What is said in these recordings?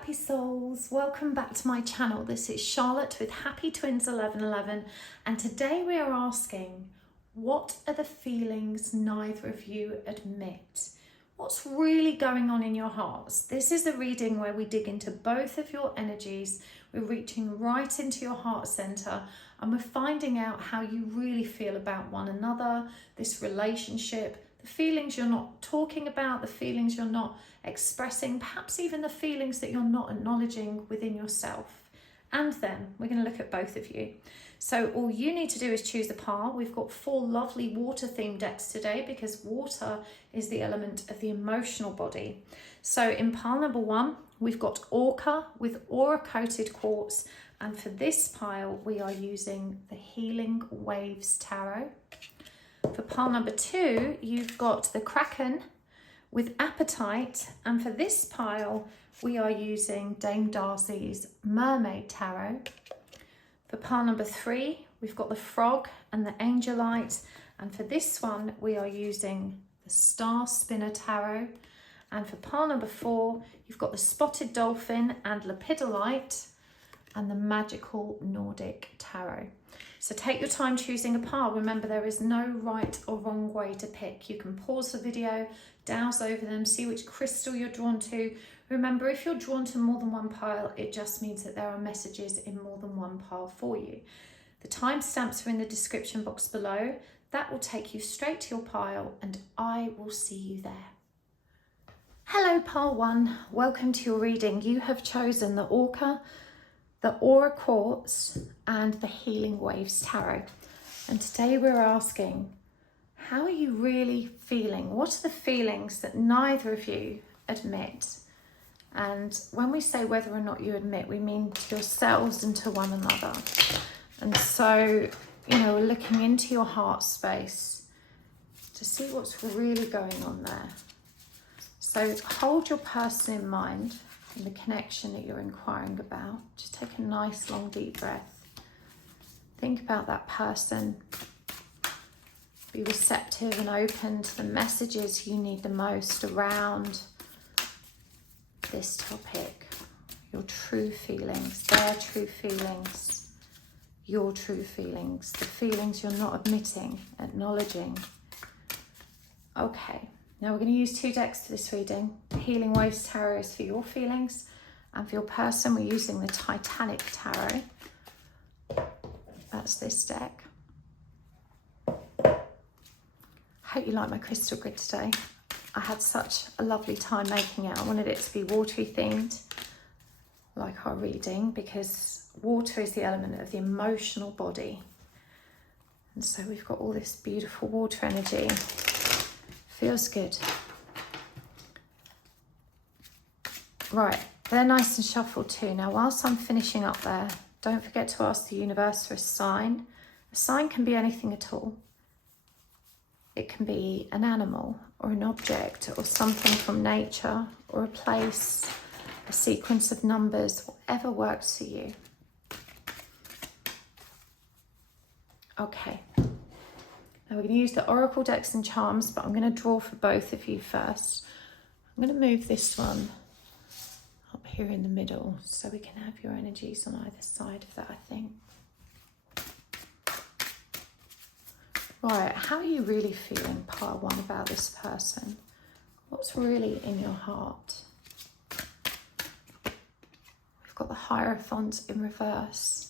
happy souls, welcome back to my channel. This is Charlotte with Happy Twins 1111, and today we are asking, what are the feelings neither of you admit? What's really going on in your hearts? This is a reading where we dig into both of your energies. We're reaching right into your heart center and we're finding out how you really feel about one another, this relationship, the feelings you're not talking about, the feelings you're not expressing, perhaps even the feelings that you're not acknowledging within yourself. And then we're going to look at both of you. So all you need to do is choose a pile. We've got 4 lovely water themed decks today because water is the element of the emotional body. So in pile number 1, we've got Orca with aura coated quartz. And for this pile, we are using the Healing Waves Tarot. For pile number 2, you've got the Kraken with Appetite, and for this pile we are using Dame Darcy's Mermaid Tarot. For pile number 3, we've got the Frog and the Angelite, and for this one we are using the Starspinner Tarot. And for pile number 4, you've got the Spotted Dolphin and Lepidolite and the Magical Nordic Tarot. So take your time choosing a pile. Remember, there is no right or wrong way to pick. You can pause the video, douse over them, see which crystal you're drawn to. Remember, if you're drawn to more than one pile, it just means that there are messages in more than one pile for you. The timestamps are in the description box below. That will take you straight to your pile and I will see you there. Hello, pile 1. Welcome to your reading. You have chosen the Orca, the Aura Quartz and the Healing Waves Tarot. And today we're asking, how are you really feeling? What are the feelings that neither of you admit? And when we say whether or not you admit, we mean to yourselves and to one another. And so, we're looking into your heart space to see what's really going on there. So hold your person in mind and the connection that you're inquiring about. Just take a nice long deep breath. Think about that person. Be receptive and open to the messages you need the most around this topic. Your true feelings, their true feelings, your true feelings, the feelings you're not admitting, acknowledging. Okay. Now we're going to use 2 decks for this reading. The Healing Waves Tarot is for your feelings, and for your person we're using the Titanic Tarot. That's this deck. Hope you like my crystal grid today. I had such a lovely time making it. I wanted it to be watery themed, like our reading, because water is the element of the emotional body. And so we've got all this beautiful water energy. Feels good. Right, they're nice and shuffled too. Now, whilst I'm finishing up there, don't forget to ask the universe for a sign. A sign can be anything at all. It can be an animal or an object or something from nature or a place, a sequence of numbers, whatever works for you. Okay. Now we're going to use the Oracle decks and charms, but I'm going to draw for both of you first. I'm going to move this one up here in the middle so we can have your energies on either side of that, I think. Right, how are you really feeling, pile 1, about this person? What's really in your heart? We've got the Hierophant in reverse.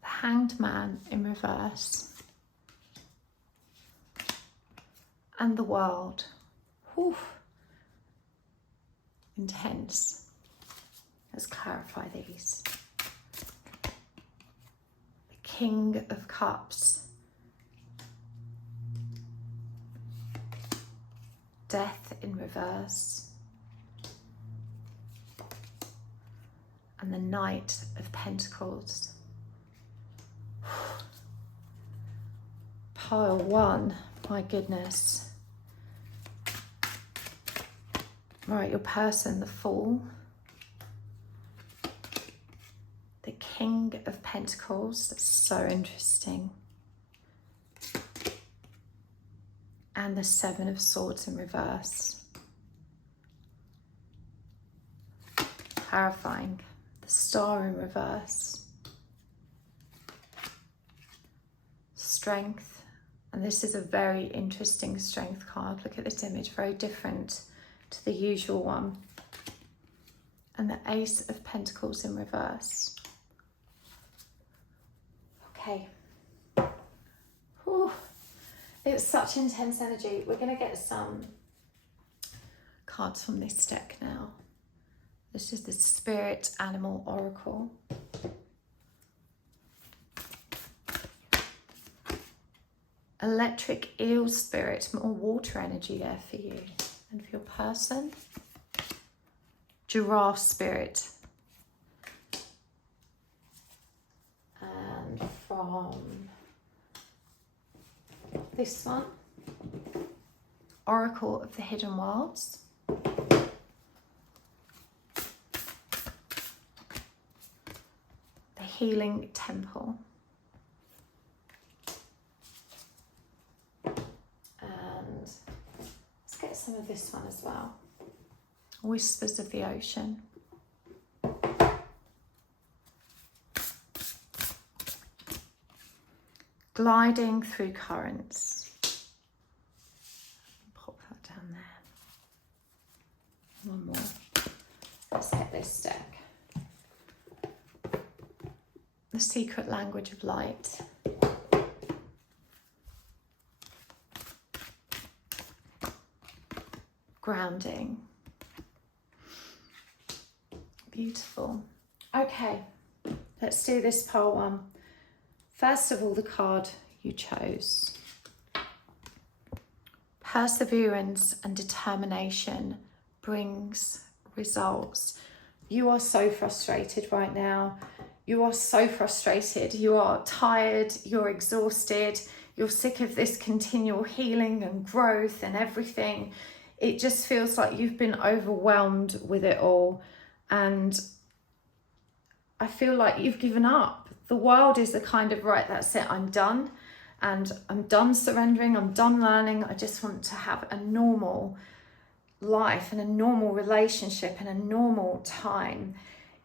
Hanged Man in reverse, and the World. Whew. Intense. Let's clarify these. The King of Cups, Death in reverse, and the Knight of Pentacles. Pile 1, my goodness. Right, your person, the Fool, the King of Pentacles, that's so interesting, and the Seven of Swords in reverse. clarifying. The Star in reverse. Strength. And this is a very interesting Strength card. Look at this image, very different to the usual one. And the Ace of Pentacles in reverse. Okay. Whew. It's such intense energy. We're going to get some cards from this deck now. This is the Spirit Animal Oracle. Electric Eel Spirit, more water energy there for you and for your person. Giraffe Spirit. And from this one, Oracle of the Hidden Worlds. The Healing Temple. Get some of this one as well. Whispers of the Ocean. Gliding through currents. Pop that down there. One more. Let's get this deck. The Secret Language of Light. Grounding. Beautiful. Okay, let's do this pile one. First of all, the card you chose. Perseverance and determination brings results. You are so frustrated right now. You are so frustrated. You are tired. You're exhausted. You're sick of this continual healing and growth and everything. It just feels like you've been overwhelmed with it all. And I feel like you've given up. The world is the kind of, right, that's it, I'm done. And I'm done surrendering, I'm done learning. I just want to have a normal life and a normal relationship and a normal time.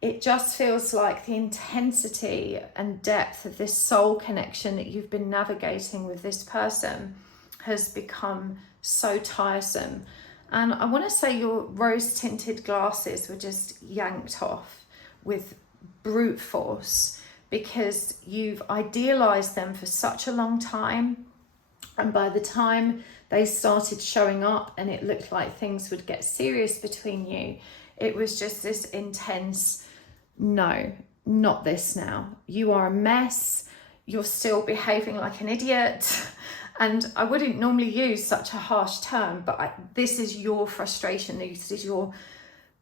It just feels like the intensity and depth of this soul connection that you've been navigating with this person has become so tiresome. And I want to say your rose-tinted glasses were just yanked off with brute force because you've idealized them for such a long time. And by the time they started showing up and it looked like things would get serious between you, it was just this intense, no, not this now. You are a mess. You're still behaving like an idiot. And I wouldn't normally use such a harsh term, but this is your frustration. This is your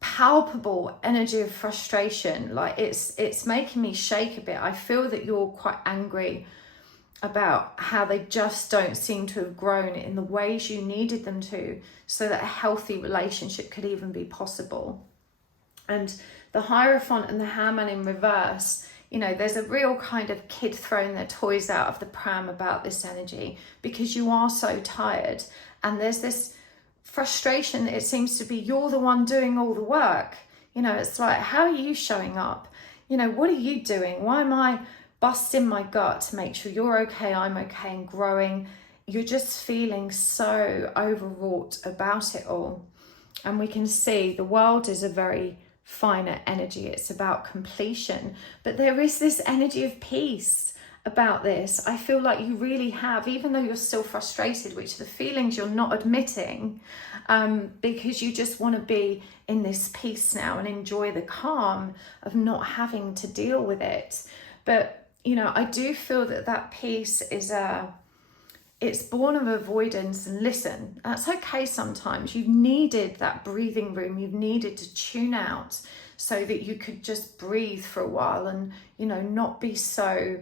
palpable energy of frustration. Like it's making me shake a bit. I feel that you're quite angry about how they just don't seem to have grown in the ways you needed them to, so that a healthy relationship could even be possible. And the Hierophant and the Hammam in reverse, you know, there's a real kind of kid throwing their toys out of the pram about this energy because you are so tired. And there's this frustration that it seems to be you're the one doing all the work. You know, it's like, how are you showing up? You know, what are you doing? Why am I busting my gut to make sure you're okay, I'm okay, and growing? You're just feeling so overwrought about it all. And we can see the world is a very finer energy. It's about completion, but there is this energy of peace about this. I feel like you really have, even though you're still frustrated, which the feelings you're not admitting, because you just want to be in this peace now and enjoy the calm of not having to deal with it. But you know, I do feel that that peace is it's born of avoidance. And listen, that's okay sometimes. You've needed that breathing room. You've needed to tune out so that you could just breathe for a while and, you know, not be so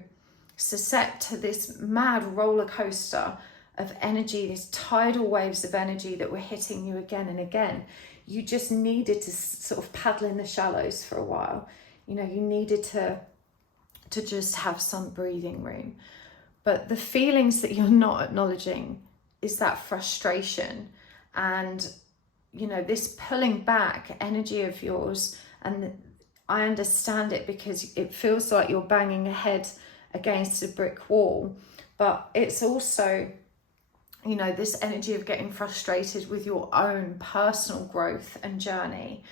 susceptible to this mad roller coaster of energy, these tidal waves of energy that were hitting you again and again. You just needed to sort of paddle in the shallows for a while. You know, you needed to just have some breathing room. But the feelings that you're not acknowledging is that frustration and, you know, this pulling back energy of yours. And I understand it, because it feels like you're banging your head against a brick wall. But it's also, you know, this energy of getting frustrated with your own personal growth and journey.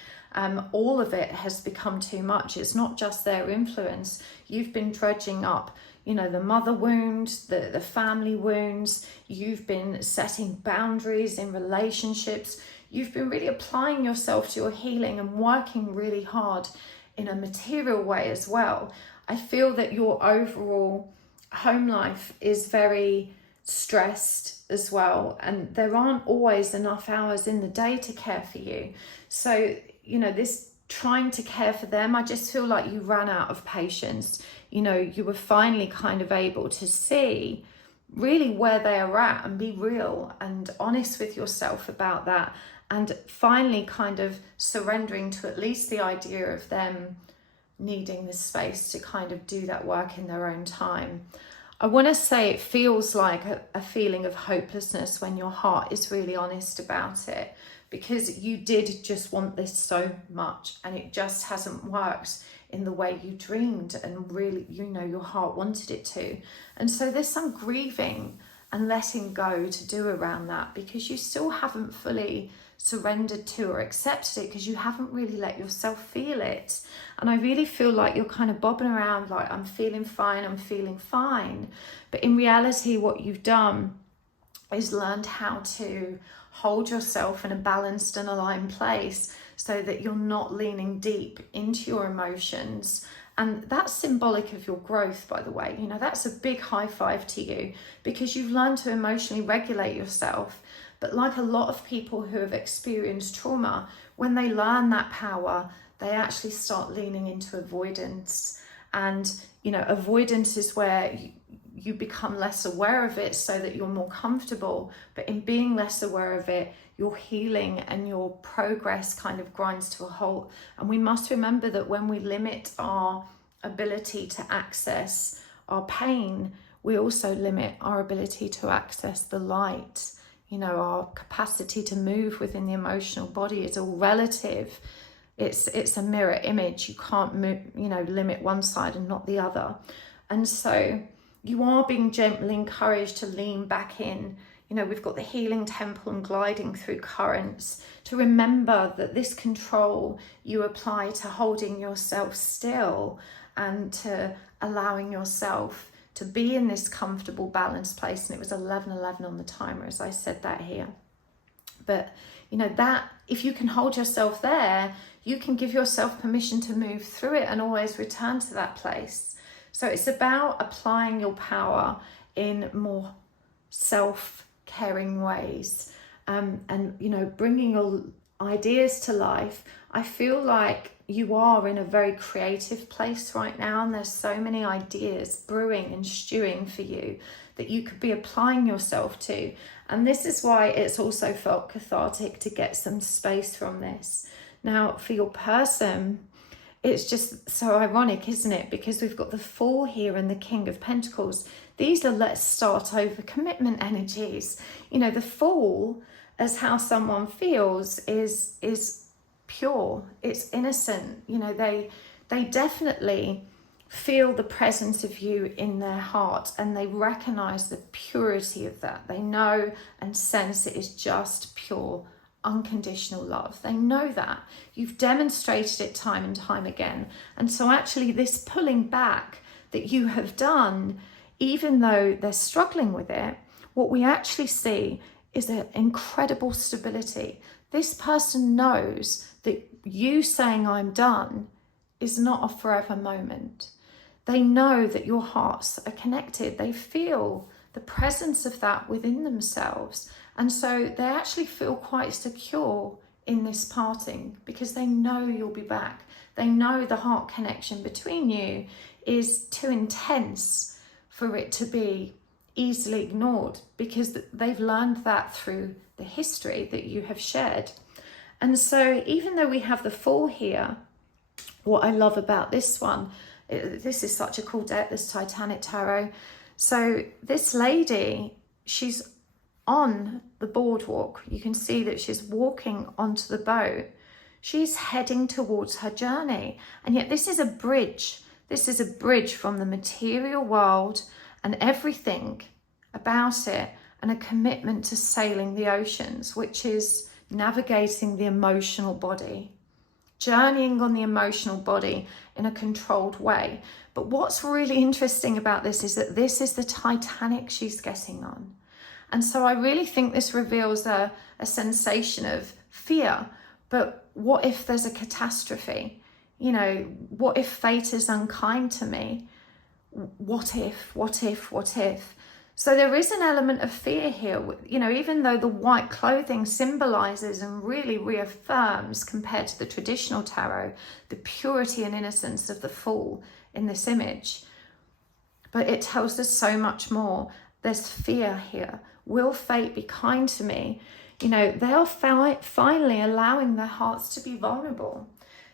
All of it has become too much. It's not just their influence. You've been dredging up, you know, the mother wound, the family wounds. You've been setting boundaries in relationships. You've been really applying yourself to your healing and working really hard in a material way as well. I feel that your overall home life is very stressed as well, and there aren't always enough hours in the day to care for you. So, you know, this trying to care for them, I just feel like you ran out of patience. You know, you were finally kind of able to see really where they are at and be real and honest with yourself about that, and finally kind of surrendering to at least the idea of them needing the space to kind of do that work in their own time. I want to say it feels like a feeling of hopelessness when your heart is really honest about it, because you did just want this so much and it just hasn't worked in the way you dreamed and really, you know, your heart wanted it to. And so there's some grieving and letting go to do around that, because you still haven't fully surrendered to or accepted it, because you haven't really let yourself feel it. And I really feel like you're kind of bobbing around like, I'm feeling fine, I'm feeling fine. But in reality, what you've done is learned how to hold yourself in a balanced and aligned place so that you're not leaning deep into your emotions. And that's symbolic of your growth, by the way. You know, that's a big high five to you, because you've learned to emotionally regulate yourself. But like a lot of people who have experienced trauma, when they learn that power, they actually start leaning into avoidance. And, you know, avoidance is where you become less aware of it so that you're more comfortable. But in being less aware of it, your healing and your progress kind of grinds to a halt. And we must remember that when we limit our ability to access our pain, we also limit our ability to access the light. You know, our capacity to move within the emotional body is all relative. It's a mirror image. You can't move, you know, limit one side and not the other. And so you are being gently encouraged to lean back in. You know, we've got the healing temple and gliding through currents, to remember that this control you apply to holding yourself still and to allowing yourself to be in this comfortable, balanced place. And it was 11:11 on the timer as I said that here. But, you know, that if you can hold yourself there, you can give yourself permission to move through it and always return to that place. So it's about applying your power in more self-caring ways, and, you know, bringing your ideas to life. I feel like you are in a very creative place right now, and there's so many ideas brewing and stewing for you that you could be applying yourself to. And this is why it's also felt cathartic to get some space from this. Now, for your person, it's just so ironic, isn't it? Because we've got the Fool here and the King of Pentacles. These are let's start over commitment energies. You know, the Fool, as how someone feels, is pure. It's innocent. You know, they definitely feel the presence of you in their heart, and they recognize the purity of that. They know and sense it is just pure, unconditional love. They know that. You've demonstrated it time and time again. And so actually this pulling back that you have done, even though they're struggling with it, what we actually see is an incredible stability. This person knows that you saying I'm done is not a forever moment. They know that your hearts are connected. They feel the presence of that within themselves. And so they actually feel quite secure in this parting, because they know you'll be back. They know the heart connection between you is too intense for it to be easily ignored, because they've learned that through the history that you have shared. And so even though we have the Fool here, what I love about this one, this is such a cool deck, this Titanic Tarot. So this lady, she's on the boardwalk. You can see that she's walking onto the boat. She's heading towards her journey. And yet this is a bridge. This is a bridge from the material world and everything about it, and a commitment to sailing the oceans, which is navigating the emotional body, journeying on the emotional body in a controlled way. But what's really interesting about this is that this is the Titanic she's getting on. And so I really think this reveals a sensation of fear. But what if there's a catastrophe? You know, what if fate is unkind to me? What if? So there is an element of fear here, you know, even though the white clothing symbolizes and really reaffirms, compared to the traditional tarot, the purity and innocence of the Fool in this image. But it tells us so much more. There's fear here. Will fate be kind to me? You know, they're finally allowing their hearts to be vulnerable,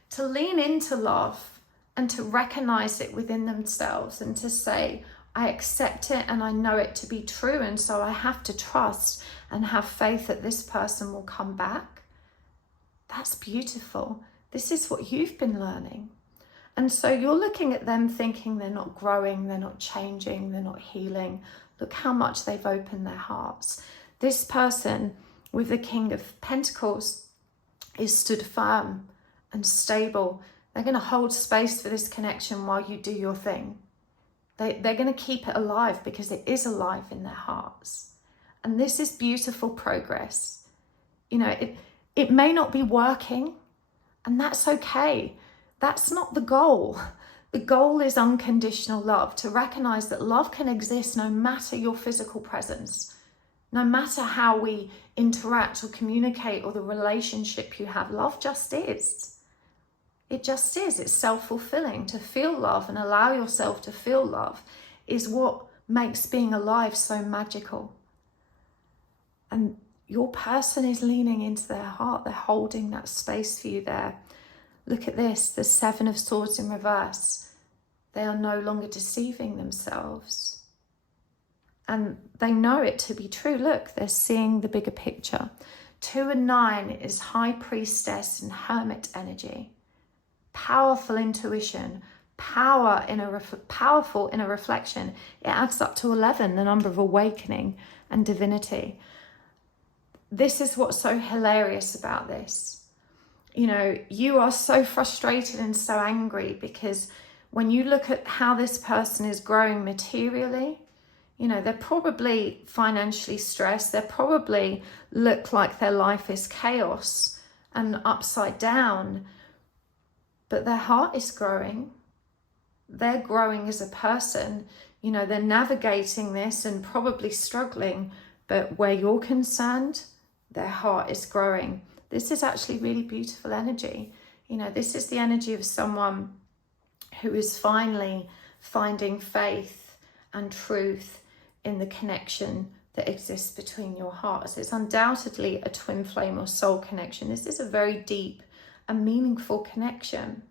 to lean into love and to recognize it within themselves and to say, I accept it and I know it to be true, and so I have to trust and have faith that this person will come back. That's beautiful. This is what you've been learning. And so you're looking at them thinking they're not growing, they're not changing, they're not healing. Look how much they've opened their hearts. This person with the King of Pentacles is stood firm and stable. They're going to hold space for this connection while you do your thing. They're going to keep it alive because it is alive in their hearts. And this is beautiful progress. You know, it may not be working, and that's okay. That's not the goal. The goal is unconditional love, to recognize that love can exist no matter your physical presence, no matter how we interact or communicate or the relationship you have. Love just is. It just is. It's self-fulfilling. To feel love and allow yourself to feel love is what makes being alive so magical. And your person is leaning into their heart. They're holding that space for you there. Look at this, the Seven of Swords in reverse. They are no longer deceiving themselves. And they know it to be true. Look, they're seeing the bigger picture. 2 and 9 is High Priestess and Hermit energy. Powerful intuition, powerful in a reflection. It adds up to 11, the number of awakening and divinity. This is what's so hilarious about this. You know, you are so frustrated and so angry because when you look at how this person is growing materially, you know, they're probably financially stressed. They probably look like their life is chaos and upside down. But their heart is growing. They're growing as a person. You know, they're navigating this and probably struggling. But where you're concerned, their heart is growing. This is actually really beautiful energy. You know, this is the energy of someone who is finally finding faith and truth in the connection that exists between your hearts. It's undoubtedly a twin flame or soul connection. This is a very deep a meaningful connection.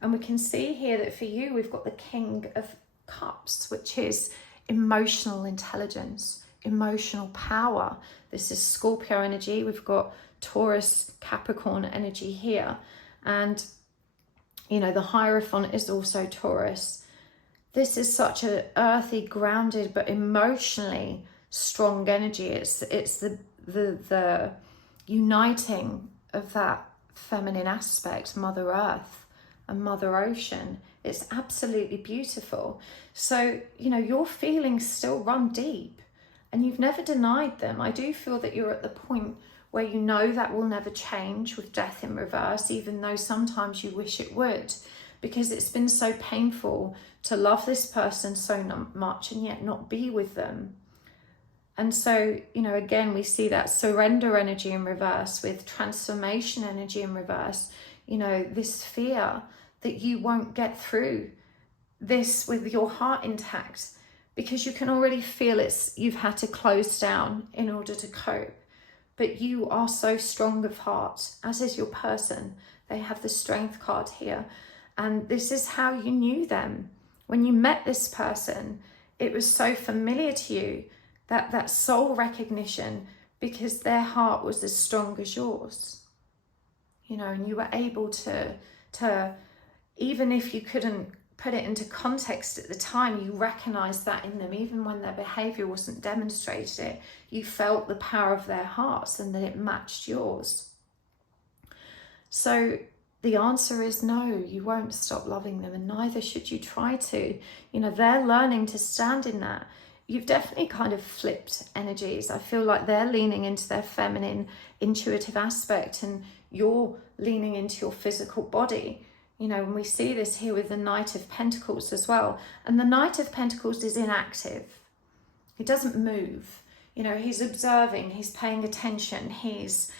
And we can see here that for you, we've got the King of Cups, which is emotional intelligence, emotional power. This is Scorpio energy. We've got Taurus, Capricorn energy here. And, you know, the Hierophant is also Taurus. This is such an earthy, grounded, but emotionally strong energy. It's the uniting of that feminine aspect, Mother Earth and Mother Ocean. It's absolutely beautiful. So, you know, your feelings still run deep and you've never denied them. I do feel that you're at the point where you know that will never change with death in reverse, even though sometimes you wish it would, because it's been so painful to love this person so much and yet not be with them. And so, you know, again, we see that surrender energy in reverse with transformation energy in reverse. You know, this fear that you won't get through this with your heart intact because you can already feel you've had to close down in order to cope. But you are so strong of heart, as is your person. They have the Strength card here. And this is how you knew them. When you met this person, it was so familiar to you, that soul recognition, because their heart was as strong as yours. you know, and you were able to even if you couldn't put it into context at the time, you recognized that in them, even when their behavior wasn't demonstrated it, you felt the power of their hearts and that it matched yours. So the answer is no, you won't stop loving them, and neither should you try to. You know, they're learning to stand in that. You've definitely kind of flipped energies. I feel like they're leaning into their feminine, intuitive aspect, and you're leaning into your physical body. You know, and we see this here with the Knight of Pentacles as well. And the Knight of Pentacles is inactive. He doesn't move. You know, he's observing, he's paying attention, he's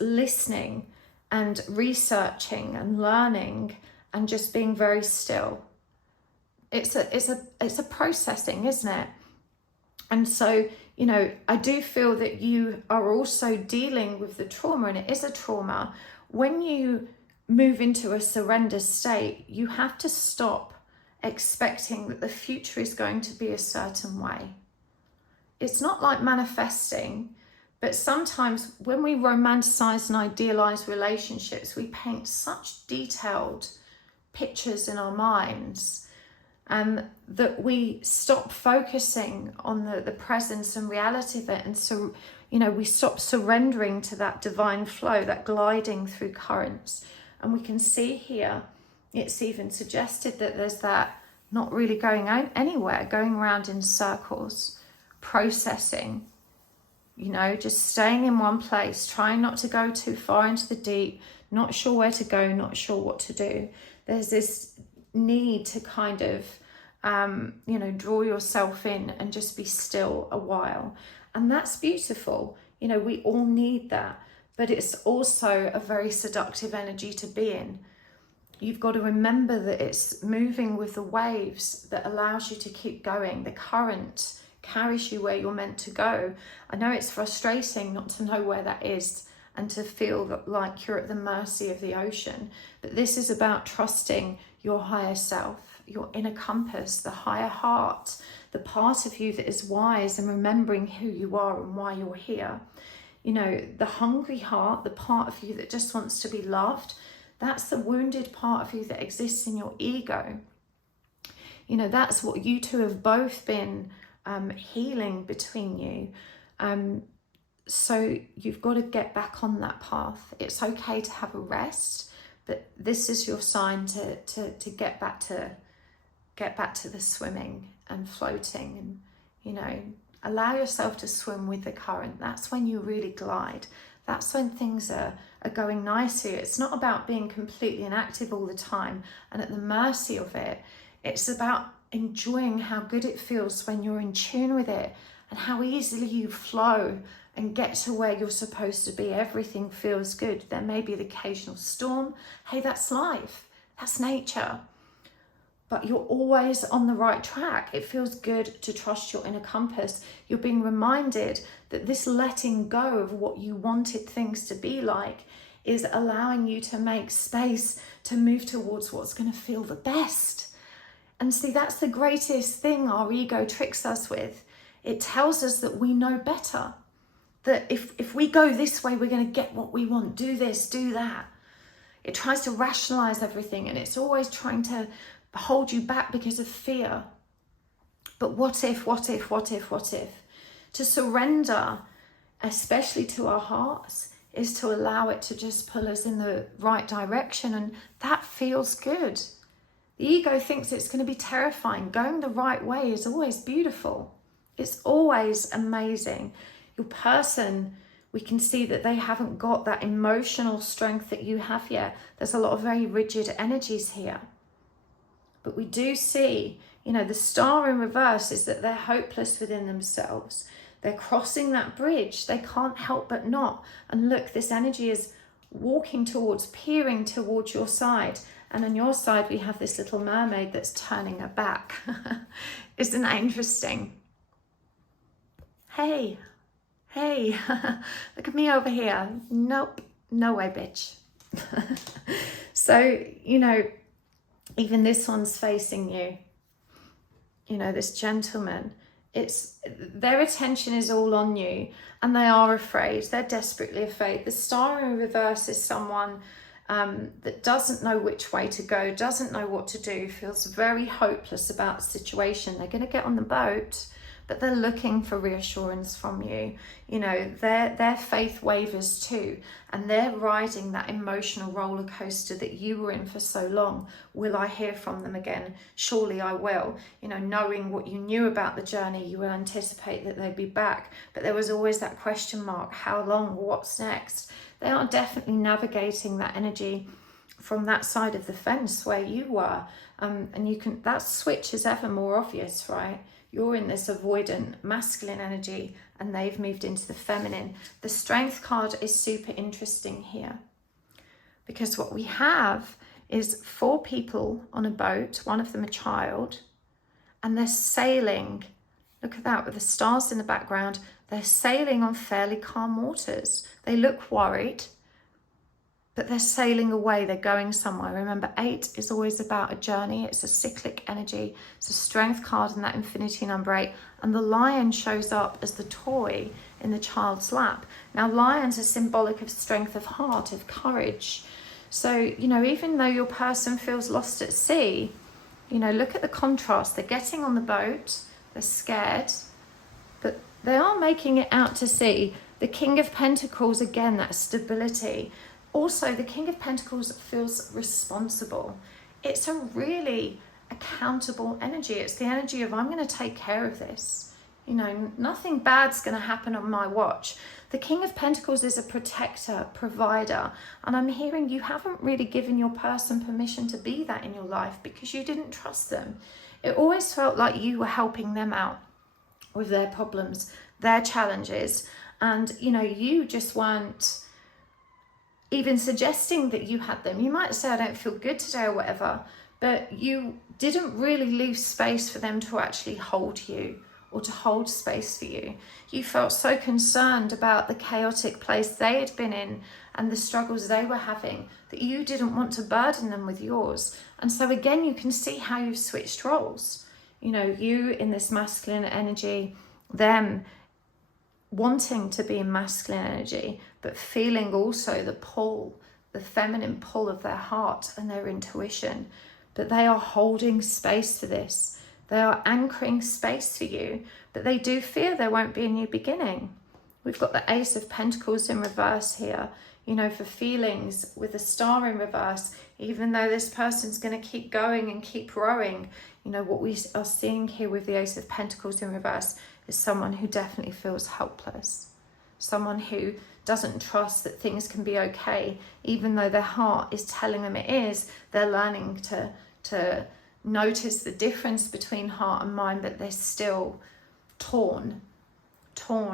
listening and researching and learning and just being very still. It's a processing, isn't it? And so, you know, I do feel that you are also dealing with the trauma, and it is a trauma. When you move into a surrender state, you have to stop expecting that the future is going to be a certain way. It's not like manifesting, but sometimes when we romanticize and idealize relationships, we paint such detailed pictures in our minds that we stop focusing on the presence and reality of it. And so, you know, we stop surrendering to that divine flow, that gliding through currents. And we can see here, it's even suggested that there's that not really going out anywhere, going around in circles, processing, you know, just staying in one place, trying not to go too far into the deep, not sure where to go, not sure what to do. There's this need to kind of, you know, draw yourself in and just be still a while. And that's beautiful. You know, we all need that. But it's also a very seductive energy to be in. You've got to remember that it's moving with the waves that allows you to keep going. The current carries you where you're meant to go. I know it's frustrating not to know where that is and to feel like you're at the mercy of the ocean. But this is about trusting your higher self, your inner compass, the higher heart, the part of you that is wise, and remembering who you are and why you're here. You know, the hungry heart, the part of you that just wants to be loved, that's the wounded part of you that exists in your ego. You know, that's what you two have both been healing between you. So you've got to get back on that path. It's okay to have a rest, but this is your sign to get back to the swimming and floating, and, you know, allow yourself to swim with the current. That's when you really glide. That's when things are going nicely. It's not about being completely inactive all the time and at the mercy of it. It's about enjoying how good it feels when you're in tune with it and how easily you flow and get to where you're supposed to be. Everything feels good. There may be the occasional storm. Hey, that's life. That's nature. But you're always on the right track. It feels good to trust your inner compass. You're being reminded that this letting go of what you wanted things to be like is allowing you to make space to move towards what's going to feel the best. And see, that's the greatest thing our ego tricks us with. It tells us that we know better. That if we go this way, we're going to get what we want. Do this, do that. It tries to rationalize everything, and it's always trying to hold you back because of fear. But what if? To surrender, especially to our hearts, is to allow it to just pull us in the right direction, and that feels good. The ego thinks it's going to be terrifying. Going the right way is always beautiful. It's always amazing. Your person, we can see that they haven't got that emotional strength that you have yet. There's a lot of very rigid energies here. But we do see, you know, the star in reverse is that they're hopeless within themselves. They're crossing that bridge. They can't help but not. And look, this energy is walking towards, peering towards your side. And on your side, we have this little mermaid that's turning her back. Isn't that interesting? Hey, look at me over here. Nope, no way, bitch. So, you know, even this one's facing you. You know, this gentleman their attention is all on you, and they are afraid. They're desperately afraid. The star in reverse is someone that doesn't know which way to go, doesn't know what to do, feels very hopeless about the situation. They're going to get on the boat, but they're looking for reassurance from you. You know, their faith wavers too, and they're riding that emotional roller coaster that you were in for so long. Will I hear from them again? Surely I will. You know, knowing what you knew about the journey, you will anticipate that they'd be back, but there was always that question mark: how long? What's next? They are definitely navigating that energy from that side of the fence where you were, and you can, that switch is ever more obvious, right? You're in this avoidant masculine energy, and they've moved into the feminine. The Strength card is super interesting here, because what we have is 4 people on a boat, one of them a child, and they're sailing. Look at that, with the stars in the background. They're sailing on fairly calm waters. They look worried, but they're sailing away. They're going somewhere. Remember, 8 is always about a journey. It's a cyclic energy. It's a Strength card in that infinity number 8. And the lion shows up as the toy in the child's lap. Now, lions are symbolic of strength of heart, of courage. So, you know, even though your person feels lost at sea, you know, look at the contrast. They're getting on the boat. They're scared, but they are making it out to sea. The King of Pentacles, again, that stability. Also, the King of Pentacles feels responsible. It's a really accountable energy. It's the energy of, I'm going to take care of this. You know, nothing bad's going to happen on my watch. The King of Pentacles is a protector, provider. And I'm hearing you haven't really given your person permission to be that in your life because you didn't trust them. It always felt like you were helping them out with their problems, their challenges. And, you know, you just weren't even suggesting that you had them. You might say, I don't feel good today or whatever, but you didn't really leave space for them to actually hold you or to hold space for you. You felt so concerned about the chaotic place they had been in and the struggles they were having that you didn't want to burden them with yours. And so again, you can see how you've switched roles. You know, you in this masculine energy, them wanting to be in masculine energy, but feeling also the pull, the feminine pull of their heart and their intuition. But they are holding space for this. They are anchoring space for you, but they do fear there won't be a new beginning. We've got the Ace of Pentacles in reverse here, you know, for feelings with the star in reverse. Even though this person's going to keep going and keep rowing, you know, what we are seeing here with the Ace of Pentacles in reverse is someone who definitely feels helpless. Someone who doesn't trust that things can be okay, even though their heart is telling them it is. They're learning to notice the difference between heart and mind, but they're still torn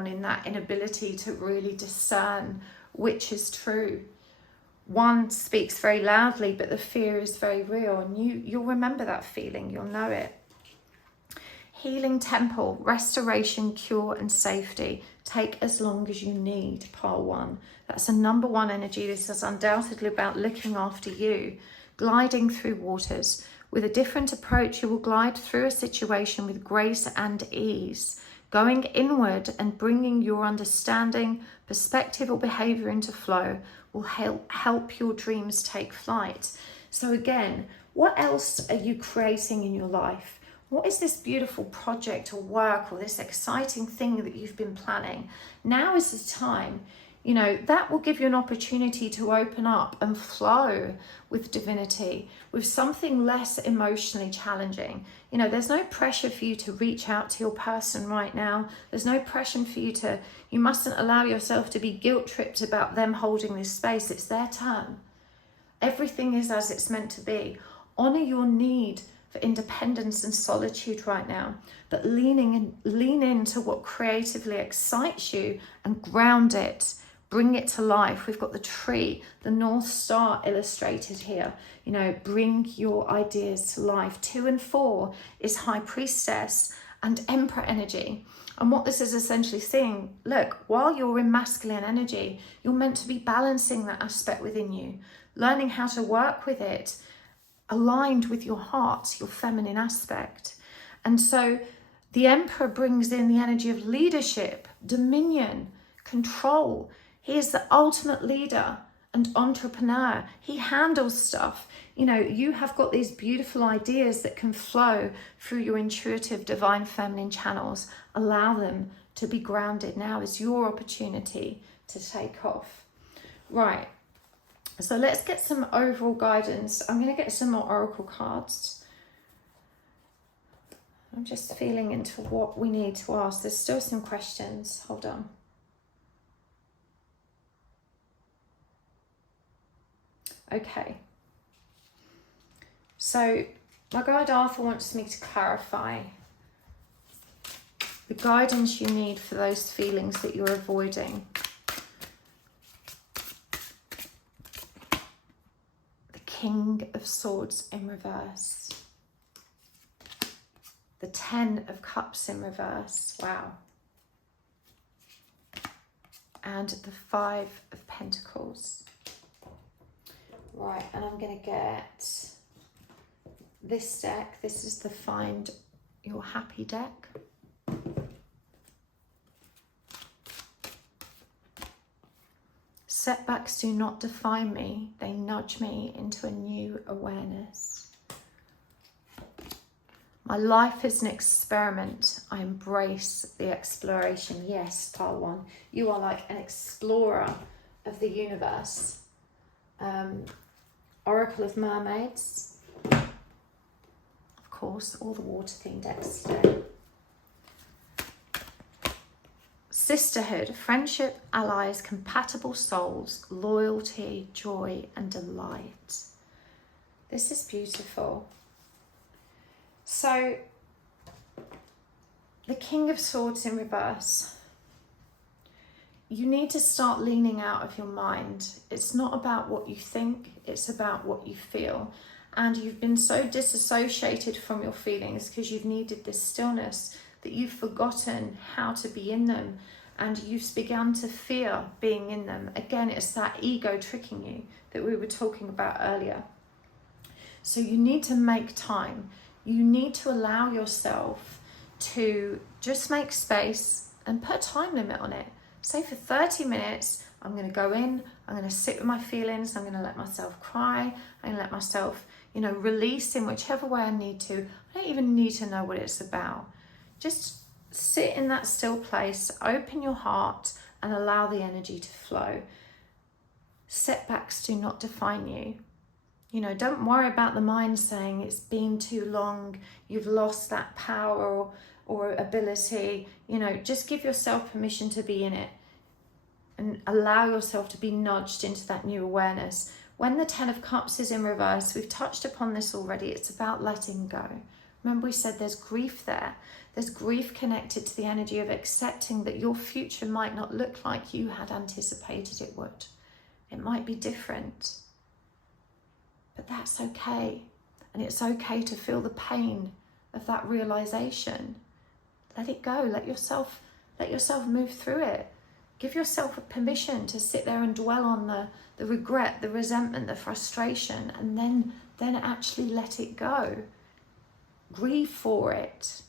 in that inability to really discern which is true. One speaks very loudly, but the fear is very real, and you'll remember that feeling. You'll know it. Healing Temple, restoration, cure and safety. Take as long as you need, pile 1. That's a number 1 energy. This is undoubtedly about looking after you, gliding through waters. With a different approach, you will glide through a situation with grace and ease, going inward and bringing your understanding, perspective or behavior into flow will help your dreams take flight. So again, what else are you creating in your life? What is this beautiful project or work or this exciting thing that you've been planning? Now is the time. You know, that will give you an opportunity to open up and flow with divinity, with something less emotionally challenging. You know, there's no pressure for you to reach out to your person right now. There's no pressure for you mustn't allow yourself to be guilt-tripped about them holding this space. It's their turn. Everything is as it's meant to be. Honor your need for independence and solitude right now, but lean into what creatively excites you and ground it. Bring it to life. We've got the tree, the North Star illustrated here. You know, bring your ideas to life. 2 and 4 is High Priestess and Emperor energy. And what this is essentially saying, look, while you're in masculine energy, you're meant to be balancing that aspect within you, learning how to work with it, aligned with your heart, your feminine aspect. And so The Emperor brings in the energy of leadership, dominion, control. He is the ultimate leader and entrepreneur. He handles stuff. You know, you have got these beautiful ideas that can flow through your intuitive divine feminine channels. Allow them to be grounded. Now is your opportunity to take off. Right, so let's get some overall guidance. I'm going to get some more oracle cards. I'm just feeling into what we need to ask. There's still some questions. Hold on. Okay. So my guide Arthur wants me to clarify the guidance you need for those feelings that you're avoiding. The King of Swords in reverse. The 10 of Cups in reverse. Wow. And the 5 of Pentacles. Right, and I'm going to get this deck. This is the Find Your Happy deck. Setbacks do not define me. They nudge me into a new awareness. My life is an experiment. I embrace the exploration. Yes, pile 1. You are like an explorer of the universe. Oracle of Mermaids. Of course, all the water themed decks today. Sisterhood, friendship, allies, compatible souls, loyalty, joy, and delight. This is beautiful. So, the King of Swords in reverse. You need to start leaning out of your mind. It's not about what you think, it's about what you feel. And you've been so disassociated from your feelings because you've needed this stillness that you've forgotten how to be in them, and you've begun to fear being in them. Again, it's that ego tricking you that we were talking about earlier. So you need to make time. You need to allow yourself to just make space and put a time limit on it. Say for 30 minutes, I'm going to go in, I'm going to sit with my feelings, I'm going to let myself cry, I'm going to let myself, release in whichever way I need to. I don't even need to know what it's about. Just sit in that still place, open your heart and allow the energy to flow. Setbacks do not define you. Don't worry about the mind saying it's been too long, you've lost that power or ability. Just give yourself permission to be in it and allow yourself to be nudged into that new awareness. When the 10 of Cups is in reverse, we've touched upon this already, it's about letting go. Remember we said there's grief there. There's grief connected to the energy of accepting that your future might not look like you had anticipated it would. It might be different. But that's okay. And it's okay to feel the pain of that realization. Let it go. Let yourself move through it. Give yourself permission to sit there and dwell on the regret, the resentment, the frustration, and then actually let it go. Grieve for it.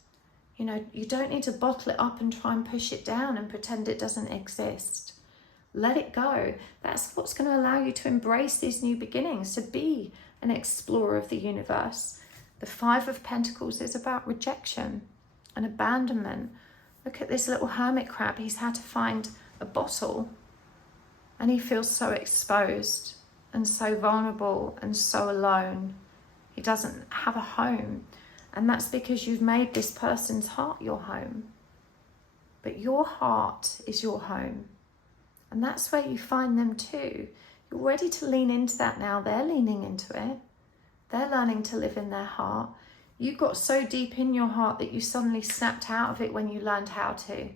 You don't need to bottle it up and try and push it down and pretend it doesn't exist. Let it go. That's what's going to allow you to embrace these new beginnings, to be an explorer of the universe. The 5 of Pentacles is about rejection and abandonment. Look at this little hermit crab. He's had to find a bottle and he feels so exposed and so vulnerable and so alone. He doesn't have a home. And that's because you've made this person's heart your home. But your heart is your home. And that's where you find them too. You're ready to lean into that now. They're leaning into it. They're learning to live in their heart. You got so deep in your heart that you suddenly snapped out of it when you learned how to.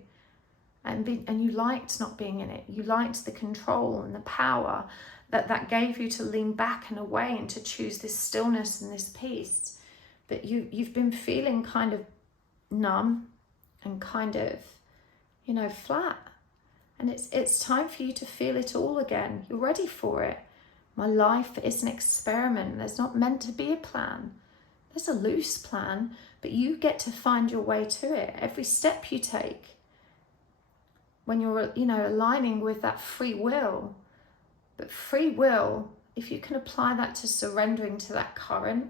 And you liked not being in it. You liked the control and the power that gave you to lean back and away and to choose this stillness and this peace. But you've been feeling kind of numb and kind of, flat. And it's time for you to feel it all again. You're ready for it. My life is an experiment. There's not meant to be a plan. There's a loose plan, but you get to find your way to it. Every step you take, when you're, you know, aligning with that free will. But free will, if you can apply that to surrendering to that current,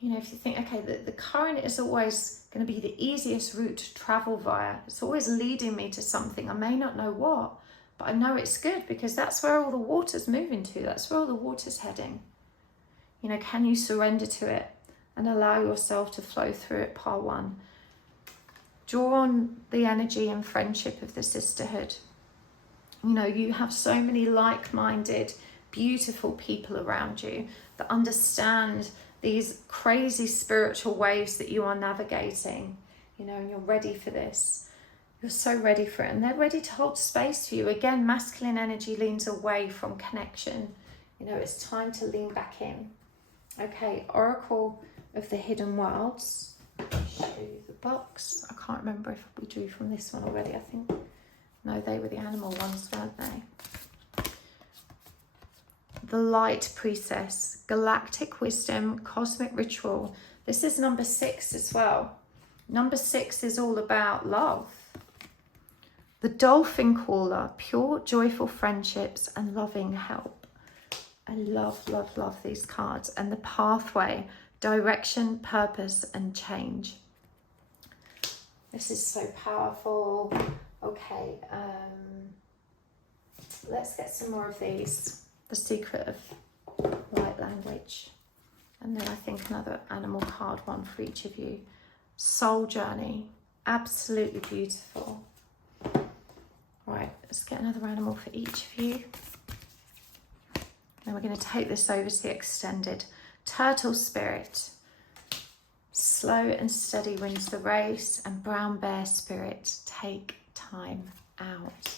you know, if you think, okay, the current is always going to be the easiest route to travel via. It's always leading me to something. I may not know what, but I know it's good because that's where all the water's moving to. That's where all the water's heading. You know, can you surrender to it and allow yourself to flow through it, pile one? Draw on the energy and friendship of the sisterhood. You know, you have so many like-minded, beautiful people around you that understand these crazy spiritual waves that you are navigating, you know, and you're ready for this. You're so ready for it, and they're ready to hold space for you. Again, masculine energy leans away from connection. You know, it's time to lean back in. Okay, Oracle of the Hidden Worlds. Show you the box. I can't remember if we drew from this one already, I think. No, they were the animal ones, weren't they? The Light Priestess, Galactic Wisdom, Cosmic Ritual. This is number 6 as well. Number 6 is all about love. The Dolphin Caller, Pure, Joyful Friendships and Loving Help. I love, love, love these cards. And the Pathway, Direction, Purpose and Change. This is so powerful. Okay, let's get some more of these. The Secret of Light Language. And then I think another animal card, one for each of you. Soul Journey, absolutely beautiful. Right, let's get another animal for each of you. Then we're going to take this over to the extended. Turtle Spirit, Slow and Steady Wins the Race, and Brown Bear Spirit, Take Time Out.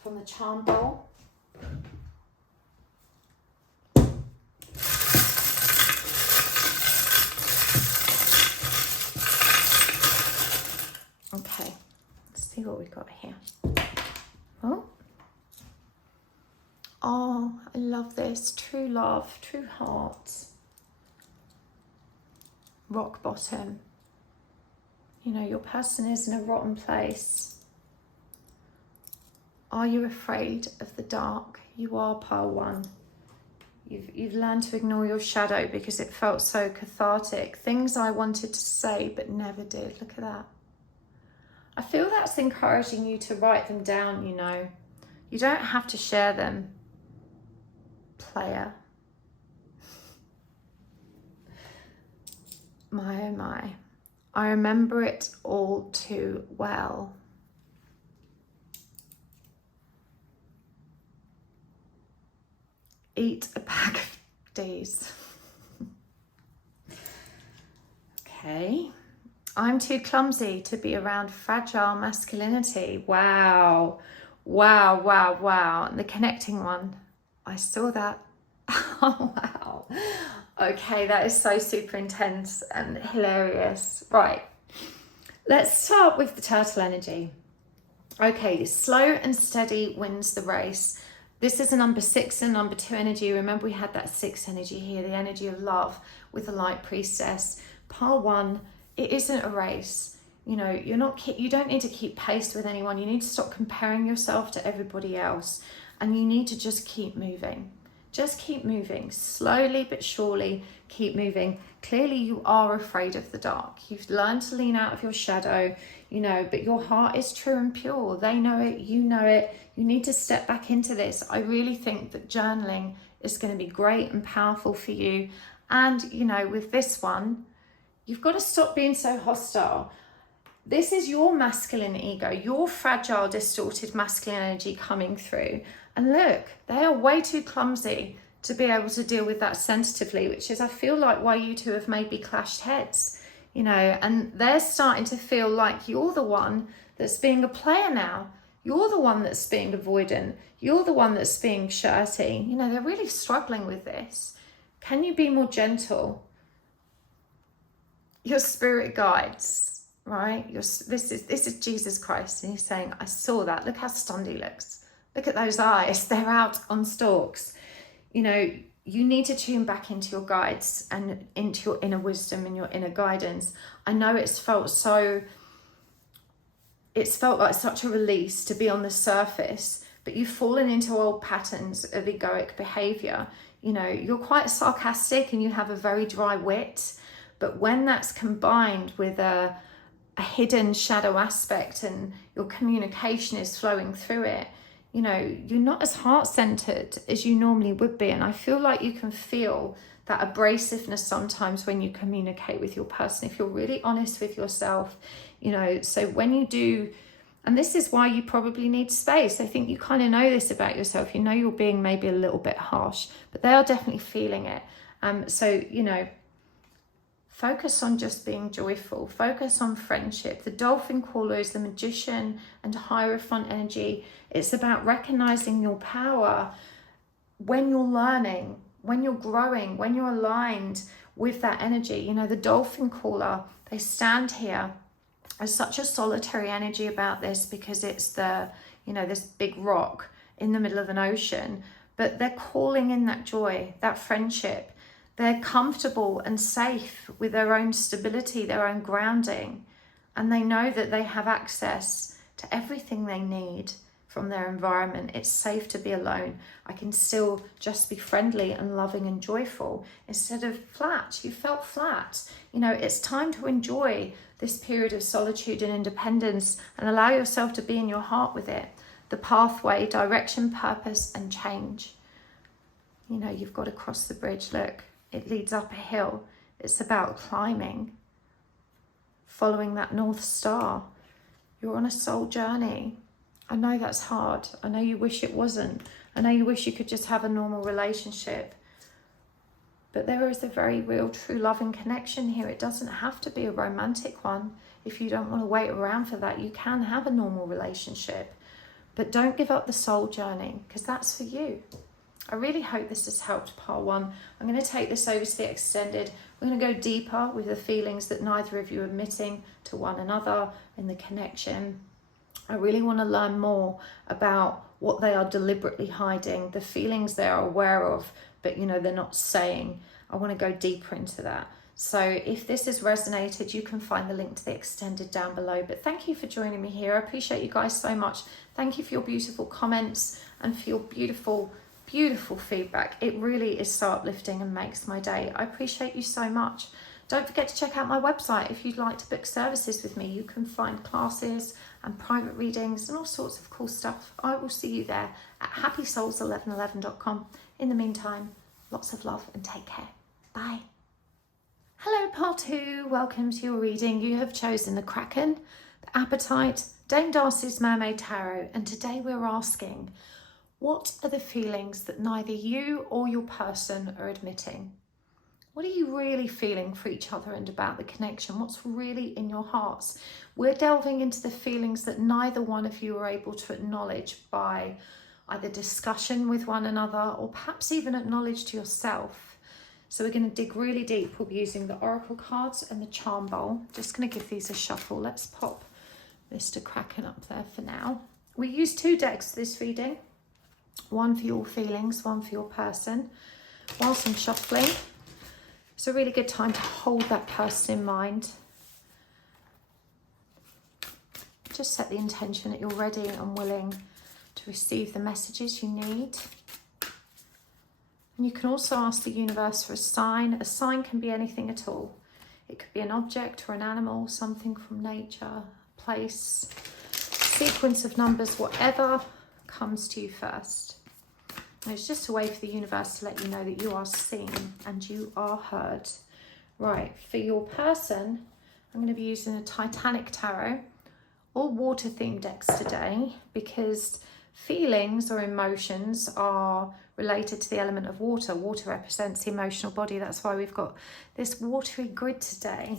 From the Charm Bowl. Okay, let's see what we've got here. Oh, I love this. True love, true heart. Rock bottom. You know, your person is in a rotten place. Are you afraid of the dark? You are, pile one. You've learned to ignore your shadow because it felt so cathartic. Things I wanted to say but never did. Look at that. I feel that's encouraging you to write them down, you know. You don't have to share them. Player. My oh my. I remember it all too well. Eat a bag of D's. Okay. I'm too clumsy to be around fragile masculinity. Wow. Wow, wow, wow. And the connecting one. I saw that. Oh, wow. Okay, that is so super intense and hilarious. Right. Let's start with the turtle energy. Okay, slow and steady wins the race. This is a number 6 and number 2 energy. Remember we had that 6 energy here, the energy of love with the Light Priestess. Pile 1, it isn't a race. You know, you don't need to keep pace with anyone. You need to stop comparing yourself to everybody else. And you need to just keep moving. Just keep moving. Slowly but surely, keep moving. Clearly you are afraid of the dark. You've learned to lean out of your shadow, you know, but your heart is true and pure. They know it, you know it. You need to step back into this. I really think that journaling is going to be great and powerful for you. And, you know, with this one, you've got to stop being so hostile. This is your masculine ego, your fragile, distorted masculine energy coming through. And look, they are way too clumsy to be able to deal with that sensitively, which is, I feel like, why you two have maybe clashed heads, you know, and they're starting to feel like you're the one that's being a player now. You're the one that's being avoidant. You're the one that's being shirty. You know, they're really struggling with this. Can you be more gentle? Your spirit guides, right? This is Jesus Christ, and he's saying, I saw that. Look how stunned he looks. Look at those eyes. They're out on stalks. you know, you need to tune back into your guides and into your inner wisdom and your inner guidance. I know it's felt like such a release to be on the surface, but you've fallen into old patterns of egoic behavior. You know, you're quite sarcastic and you have a very dry wit, but when that's combined with a hidden shadow aspect and your communication is flowing through it, you know, you're not as heart-centered as you normally would be. And I feel like you can feel that abrasiveness sometimes when you communicate with your person, if you're really honest with yourself, you know. So when you do, and this is why you probably need space. I think you kind of know this about yourself. You know you're being maybe a little bit harsh, but they are definitely feeling it. So, you know, focus on just being joyful. Focus on friendship. The dolphin caller is the magician and Hierophant energy. It's about recognizing your power when you're learning, when you're growing, when you're aligned with that energy. You know, the dolphin caller, they stand here. There's such a solitary energy about this because it's the, you know, this big rock in the middle of an ocean, but they're calling in that joy, that friendship. They're comfortable and safe with their own stability, their own grounding, and they know that they have access to everything they need from their environment. It's safe to be alone. I can still just be friendly and loving and joyful instead of flat. You felt flat. You know, it's time to enjoy this period of solitude and independence and allow yourself to be in your heart with it. The pathway, direction, purpose, and change. You know, you've got to cross the bridge. Look, it leads up a hill. It's about climbing, following that North Star. You're on a soul journey. I know that's hard. I know you wish it wasn't. I know you wish you could just have a normal relationship. But there is a very real, true loving connection here. It doesn't have to be a romantic one. If you don't want to wait around for that, you can have a normal relationship. But don't give up the soul journey, because that's for you. I really hope this has helped part one. I'm going to take this over to the extended. We're going to go deeper with the feelings that neither of you are admitting to one another in the connection. I really want to learn more about what they are deliberately hiding, the feelings they are aware of, but you know, they're not saying. I want to go deeper into that. So if this has resonated, you can find the link to the extended down below. But thank you for joining me here. I appreciate you guys so much. Thank you for your beautiful comments and for your beautiful feedback. It really is so uplifting and makes my day. I appreciate you so much. Don't forget to check out my website if you'd like to book services with me. You can find classes and private readings and all sorts of cool stuff. I will see you there at happysouls1111.com. In the meantime, lots of love and take care. Bye. Hello, part two. Welcome to your reading. You have chosen the Kraken, the Appetite, Dame Darcy's Mermaid Tarot, and today we're asking, what are the feelings that neither you or your person are admitting? What are you really feeling for each other and about the connection? What's really in your hearts? We're delving into the feelings that neither one of you are able to acknowledge by either discussion with one another or perhaps even acknowledge to yourself. So we're going to dig really deep. We'll be using the Oracle cards and the Charm Bowl. Just going to give these a shuffle. Let's pop Mr. Kraken up there for now. We use two decks for this reading. One for your feelings, one for your person. Whilst I'm shuffling, it's a really good time to hold that person in mind. Just set the intention that you're ready and willing to receive the messages you need. And you can also ask the universe for a sign. A sign can be anything at all. It could be an object or an animal, something from nature, a place, sequence of numbers, whatever comes to you first. And it's just a way for the universe to let you know that you are seen and you are heard. Right, for your person, I'm going to be using a Titanic Tarot, all water themed decks today, because feelings or emotions are related to the element of water. Water represents the emotional body. That's why we've got this watery grid today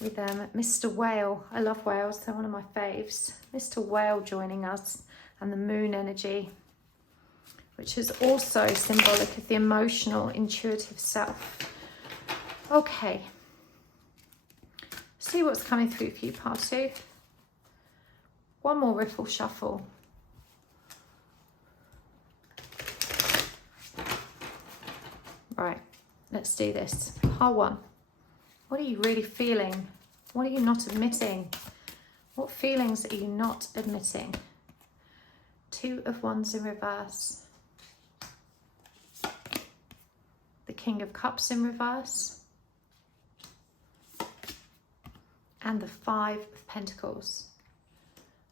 with Mr. Whale. I love whales. They're one of my faves. Mr. Whale joining us, and the moon energy, which is also symbolic of the emotional, intuitive self. Okay. See what's coming through for you, part two. One more riffle shuffle. Right, let's do this. Pile 1. What are you really feeling? What are you not admitting? What feelings are you not admitting? 2 of Wands in reverse. The King of Cups in reverse. And the 5 of Pentacles.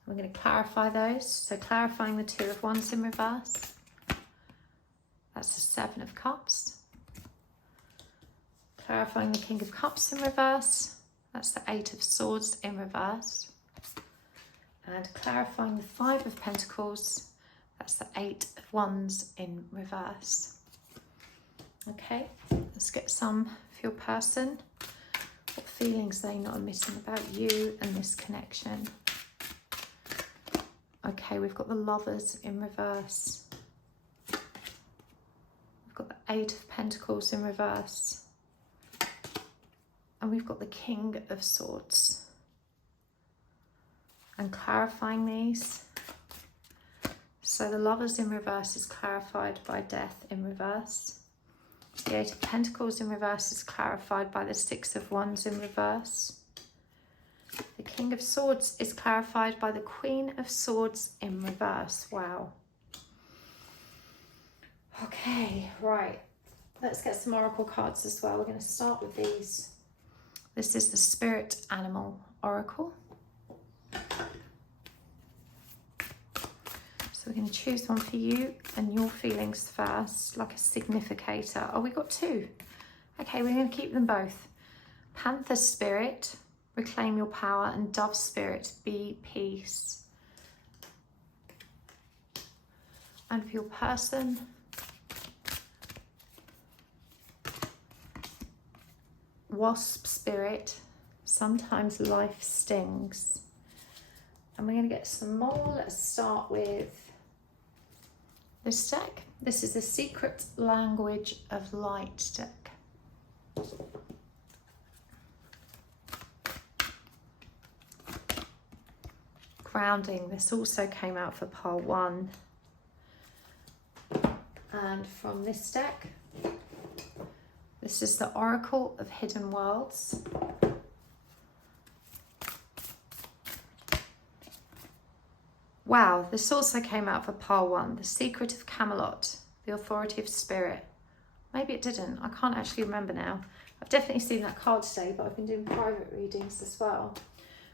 We're going to clarify those. So clarifying the 2 of Wands in reverse. That's the 7 of Cups. Clarifying the King of Cups in reverse. That's the 8 of Swords in reverse. And clarifying the 5 of Pentacles. That's the 8 of Wands in reverse. Okay, let's get some for your person. What feelings are they not admitting about you and this connection? Okay, we've got the Lovers in reverse. We've got the 8 of Pentacles in reverse. And we've got the King of Swords. And clarifying these. So the Lovers in reverse is clarified by Death in reverse. The 8 of Pentacles in reverse is clarified by the 6 of Wands in reverse. The King of Swords is clarified by the Queen of Swords in reverse. Wow. Okay, right. Let's get some oracle cards as well. We're going to start with these. This is the Spirit Animal Oracle. So we're going to choose one for you and your feelings first, like a significator. Oh, we got 2. Okay, we're going to keep them both. Panther Spirit, reclaim your power, and Dove Spirit, be peace. And for your person, Wasp Spirit, sometimes life stings. And we're going to get some more. Let's start with this deck. This is the Secret Language of Light deck. Grounding. This also came out for pile 1. And from this deck, this is the Oracle of Hidden Worlds. Wow, this also came out for pile 1. The Secret of Camelot, the Authority of Spirit. Maybe it didn't. I can't actually remember now. I've definitely seen that card today, but I've been doing private readings as well.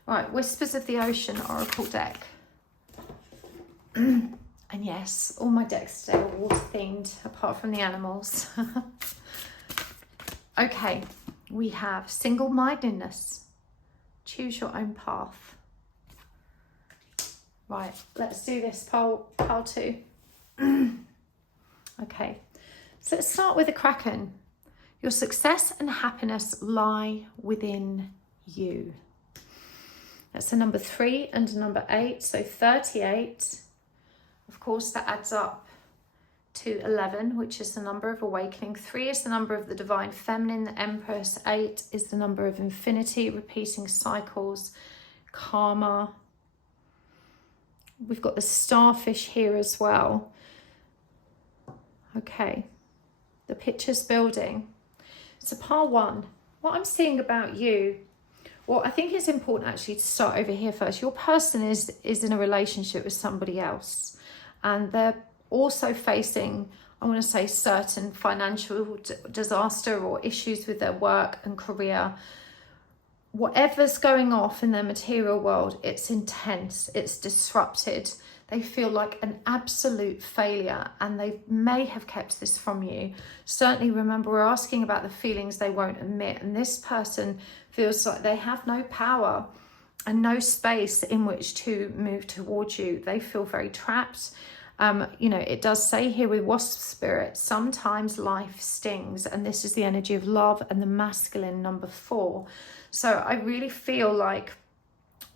Right, Whispers of the Ocean Oracle deck. And yes, all my decks today are water themed, apart from the animals. Okay, we have single-mindedness. Choose your own path. Right, let's do this, pile 2. Okay, so let's start with the Kraken. Your success and happiness lie within you. That's the number 3 and number 8, so 38. Of course, that adds up to 11, which is the number of awakening. 3 is the number of the divine feminine, the Empress. 8 is the number of infinity, repeating cycles, karma. We've got the starfish here as well. Okay, the picture's building. So pile 1, what I'm seeing about you, well, I think it's important actually to start over here first. Your person is in a relationship with somebody else, and they're also facing, I want to say, certain financial disaster or issues with their work and career. Whatever's going off in their material world, it's intense, it's disrupted. They feel like an absolute failure, and they may have kept this from you. Certainly, remember, we're asking about the feelings they won't admit, and this person feels like they have no power and no space in which to move towards you. They feel very trapped. You know, it does say here with Wasp Spirit, sometimes life stings, and this is the energy of love and the masculine, number 4. So I really feel like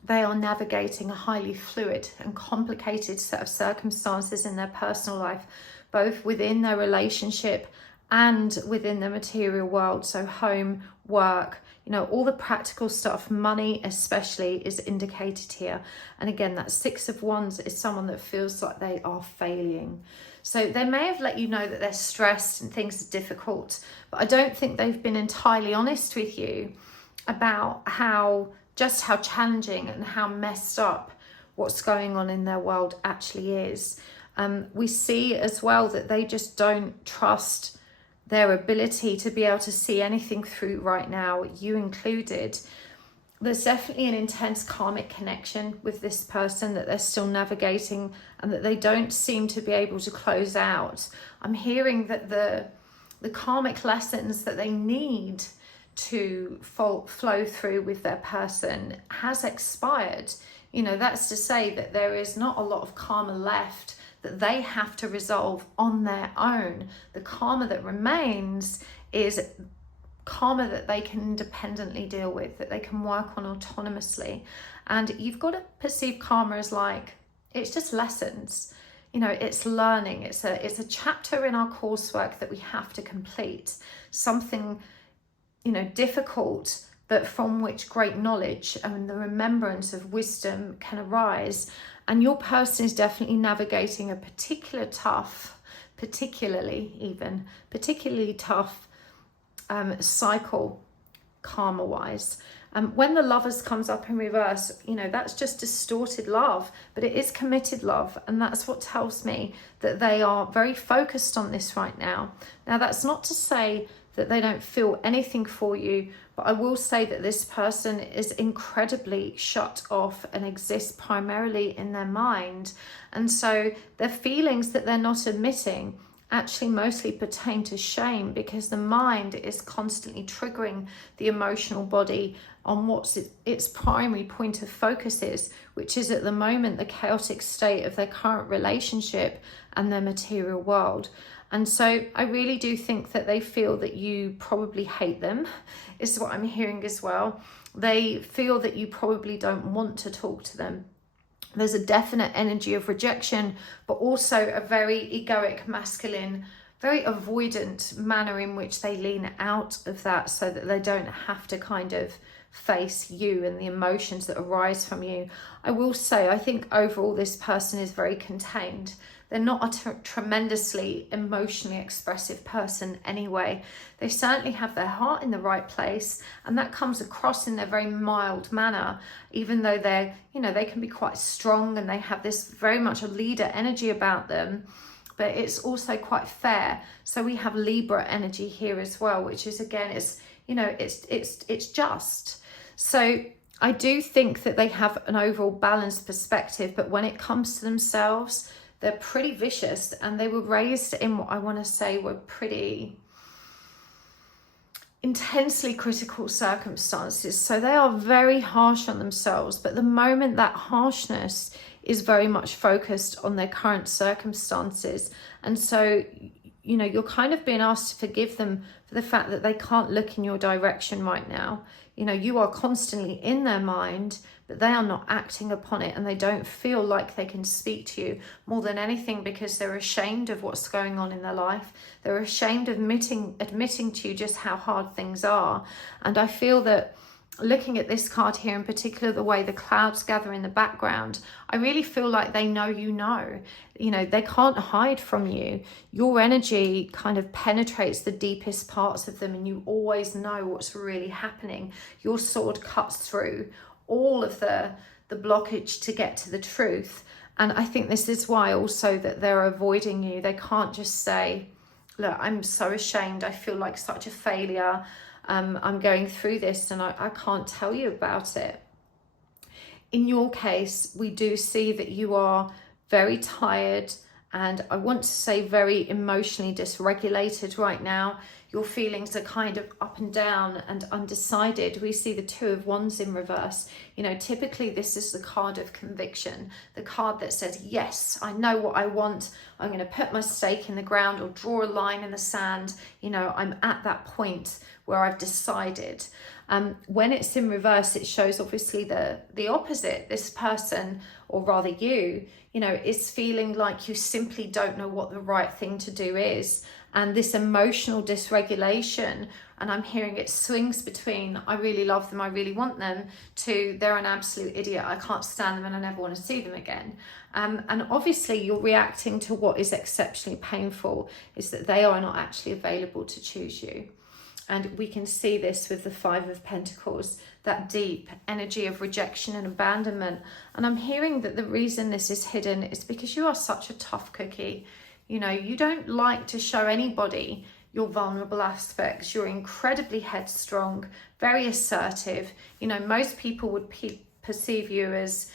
they are navigating a highly fluid and complicated set of circumstances in their personal life, both within their relationship and within the material world. So home, work, you know, all the practical stuff, money especially, is indicated here. And again, that 6 of Wands is someone that feels like they are failing. So they may have let you know that they're stressed and things are difficult, but I don't think they've been entirely honest with you about how challenging and how messed up what's going on in their world actually is. We see as well that they just don't trust their ability to be able to see anything through right now, you included. There's definitely an intense karmic connection with this person that they're still navigating and that they don't seem to be able to close out. I'm hearing that the karmic lessons that they need to flow through with their person has expired. You know, that's to say that there is not a lot of karma left that they have to resolve on their own. The karma that remains is karma that they can independently deal with, that they can work on autonomously. And you've got to perceive karma as like, it's just lessons. You know, it's learning. It's a chapter in our coursework that we have to complete. Something, you know, difficult, but from which great knowledge and the remembrance of wisdom can arise. And your person is definitely navigating a particularly tough cycle karma wise. When the Lovers comes up in reverse, you know, that's just distorted love, but it is committed love. And that's what tells me that they are very focused on this right now. Now, that's not to say that they don't feel anything for you, but I will say that this person is incredibly shut off and exists primarily in their mind. And so their feelings that they're not admitting actually mostly pertain to shame, because the mind is constantly triggering the emotional body on what's its primary point of focus is, which is at the moment the chaotic state of their current relationship and their material world. And so I really do think that they feel that you probably hate them, is what I'm hearing as well. They feel that you probably don't want to talk to them. There's a definite energy of rejection, but also a very egoic, masculine, very avoidant manner in which they lean out of that so that they don't have to kind of face you and the emotions that arise from you. I will say, I think overall this person is very contained. They're not a tremendously emotionally expressive person anyway. They certainly have their heart in the right place, and that comes across in their very mild manner, even though they're, you know, they can be quite strong and they have this very much a leader energy about them, but it's also quite fair. So we have Libra energy here as well, which is, again, it's, you know, it's just. So I do think that they have an overall balanced perspective, but when it comes to themselves, they're pretty vicious, and they were raised in what I want to say were pretty intensely critical circumstances. So they are very harsh on themselves, but the moment that harshness is very much focused on their current circumstances. And so, you know, you're kind of being asked to forgive them for the fact that they can't look in your direction right now. You know, you are constantly in their mind, but they are not acting upon it, and they don't feel like they can speak to you more than anything because they're ashamed of what's going on in their life. They're ashamed of admitting to you just how hard things are. And I feel that looking at this card here, in particular, the way the clouds gather in the background, I really feel like they know you know. You know, they can't hide from you. Your energy kind of penetrates the deepest parts of them, and you always know what's really happening. Your sword cuts through all of the blockage to get to the truth. And I think this is why also that they're avoiding you. They can't just say, look, I'm so ashamed. I feel like such a failure. I'm going through this and I can't tell you about it. In your case, we do see that you are very tired, and I want to say very emotionally dysregulated right now. Your feelings are kind of up and down and undecided. We see the Two of Wands in reverse. You know, typically this is the card of conviction, the card that says, yes, I know what I want. I'm going to put my stake in the ground or draw a line in the sand. You know, I'm at that point where I've decided. When it's in reverse, it shows obviously the opposite. This person, or rather you know, is feeling like you simply don't know what the right thing to do is. and this emotional dysregulation. And I'm hearing it swings between I really love them, I really want them, to they're an absolute idiot, I can't stand them and I never want to see them again. And obviously you're reacting to what is exceptionally painful, is that they are not actually available to choose you. And we can see this with the Five of Pentacles, that deep energy of rejection and abandonment. And I'm hearing that the reason this is hidden is because you are such a tough cookie. You know, you don't like to show anybody your vulnerable aspects. You're incredibly headstrong, very assertive. You know, most people would perceive you as,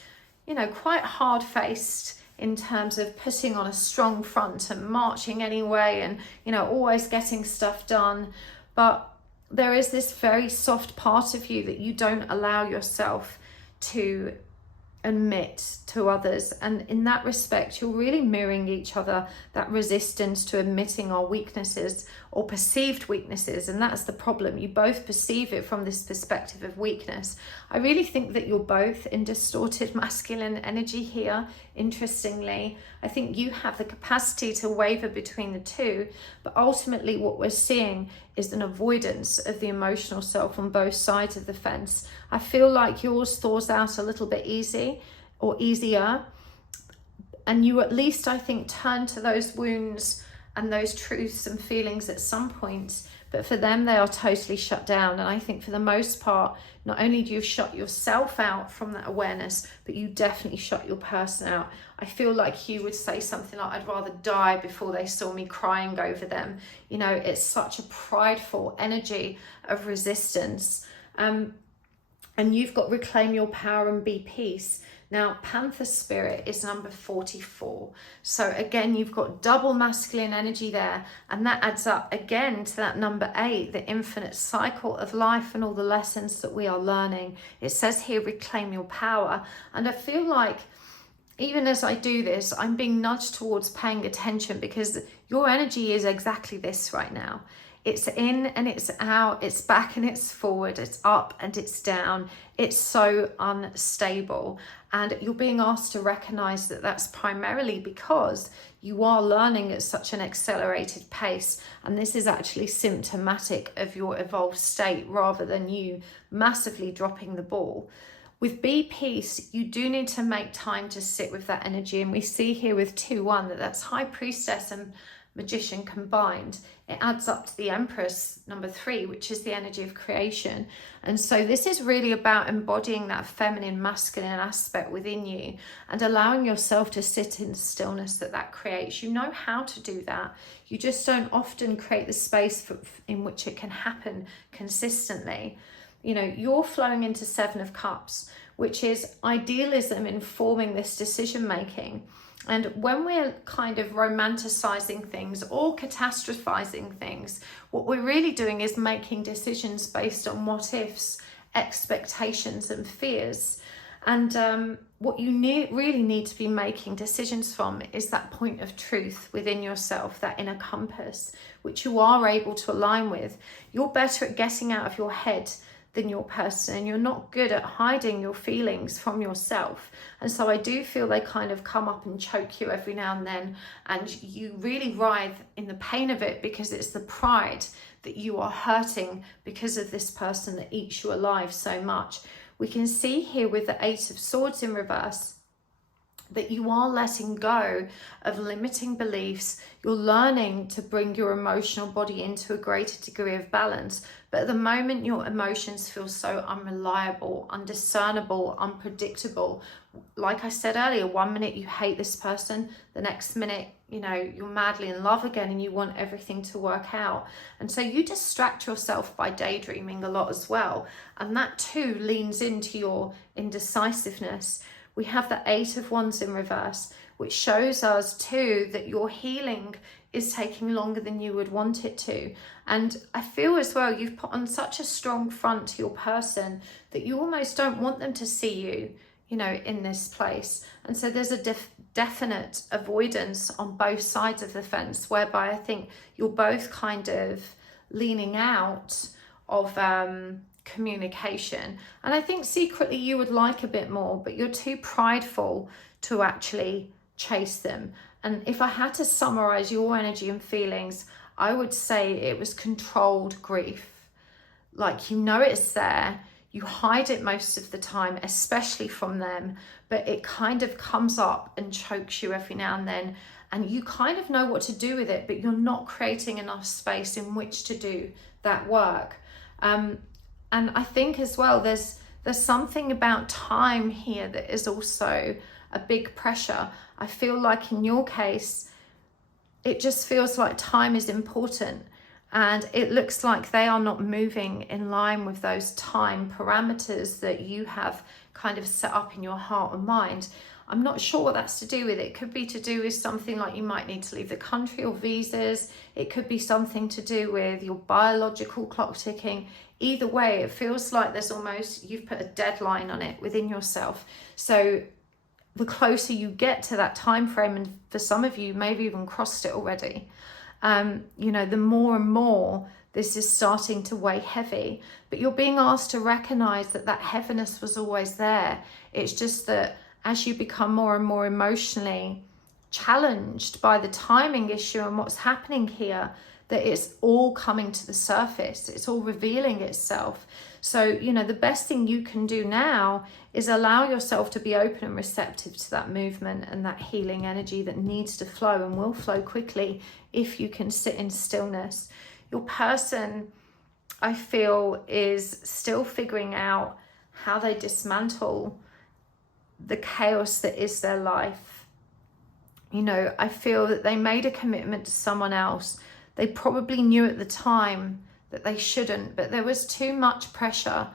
you know, quite hard-faced in terms of putting on a strong front and marching anyway and, you know, always getting stuff done. But there is this very soft part of you that you don't allow yourself to admit to others, and in that respect you're really mirroring each other, that resistance to admitting our weaknesses or perceived weaknesses. And that's the problem, you both perceive it from this perspective of weakness. I really think that you're both in distorted masculine energy here. Interestingly, I think you have the capacity to waver between the two, but ultimately what we're seeing is an avoidance of the emotional self on both sides of the fence. I feel like yours thaws out a little bit easier, and you at least, I think, turn to those wounds and those truths and feelings at some point, but for them they are totally shut down. And I think for the most part, not only do you shut yourself out from that awareness, but you definitely shut your person out. I feel like you would say something like, I'd rather die before they saw me crying over them. You know, it's such a prideful energy of resistance. And you've got reclaim your power and be peace. Now, Panther Spirit is number 44. So again, you've got double masculine energy there. And that adds up again to that number 8, the infinite cycle of life and all the lessons that we are learning. It says here, reclaim your power. And I feel like even as I do this, I'm being nudged towards paying attention, because your energy is exactly this right now. It's in and it's out, it's back and it's forward, it's up and it's down. It's so unstable. And you're being asked to recognize that that's primarily because you are learning at such an accelerated pace. And this is actually symptomatic of your evolved state rather than you massively dropping the ball. With Be Peace, you do need to make time to sit with that energy. And we see here with 2-1 that that's High Priestess and Magician combined. It adds up to the Empress, number 3, which is the energy of creation. And so this is really about embodying that feminine, masculine aspect within you and allowing yourself to sit in stillness that creates. You know how to do that. You just don't often create the space in which it can happen consistently. You know, you're flowing into 7 of Cups, which is idealism informing this decision making. And when we're kind of romanticizing things or catastrophizing things, what we're really doing is making decisions based on what ifs, expectations and fears. And what you really need to be making decisions from is that point of truth within yourself, that inner compass, which you are able to align with. You're better at getting out of your head than your person, and you're not good at hiding your feelings from yourself. And so I do feel they kind of come up and choke you every now and then, and you really writhe in the pain of it, because it's the pride that you are hurting because of this person that eats you alive so much. We can see here with the 8 of Swords in reverse that you are letting go of limiting beliefs. You're learning to bring your emotional body into a greater degree of balance. But at the moment, your emotions feel so unreliable, undiscernible, unpredictable. Like I said earlier, 1 minute you hate this person, the next minute, you know, you're madly in love again and you want everything to work out. And so you distract yourself by daydreaming a lot as well. And that too leans into your indecisiveness. We have the 8 of Wands in reverse, which shows us too that your healing is taking longer than you would want it to. And I feel as well, you've put on such a strong front to your person that you almost don't want them to see you, you know, in this place. And so there's a definite avoidance on both sides of the fence, whereby I think you're both kind of leaning out of communication. And I think secretly you would like a bit more, but you're too prideful to actually chase them. And if I had to summarize your energy and feelings, I would say it was controlled grief. Like, you know it's there, you hide it most of the time, especially from them, but it kind of comes up and chokes you every now and then, and you kind of know what to do with it, but you're not creating enough space in which to do that work. And I think as well, there's something about time here that is also a big pressure. I feel like in your case, it just feels like time is important, and it looks like they are not moving in line with those time parameters that you have kind of set up in your heart and mind. I'm not sure what that's to do with. It could be to do with something like you might need to leave the country or visas. It could be something to do with your biological clock ticking. Either way, it feels like there's almost, you've put a deadline on it within yourself. So the closer you get to that time frame, and for some of you maybe even crossed it already, you know, the more and more this is starting to weigh heavy. But you're being asked to recognize that that heaviness was always there. It's just that as you become more and more emotionally challenged by the timing issue and what's happening here, that it's all coming to the surface, it's all revealing itself. So, you know, the best thing you can do now is allow yourself to be open and receptive to that movement and that healing energy that needs to flow and will flow quickly if you can sit in stillness. Your person, I feel, is still figuring out how they dismantle the chaos that is their life. You know, I feel that they made a commitment to someone else. They probably knew at the time that they shouldn't, but there was too much pressure,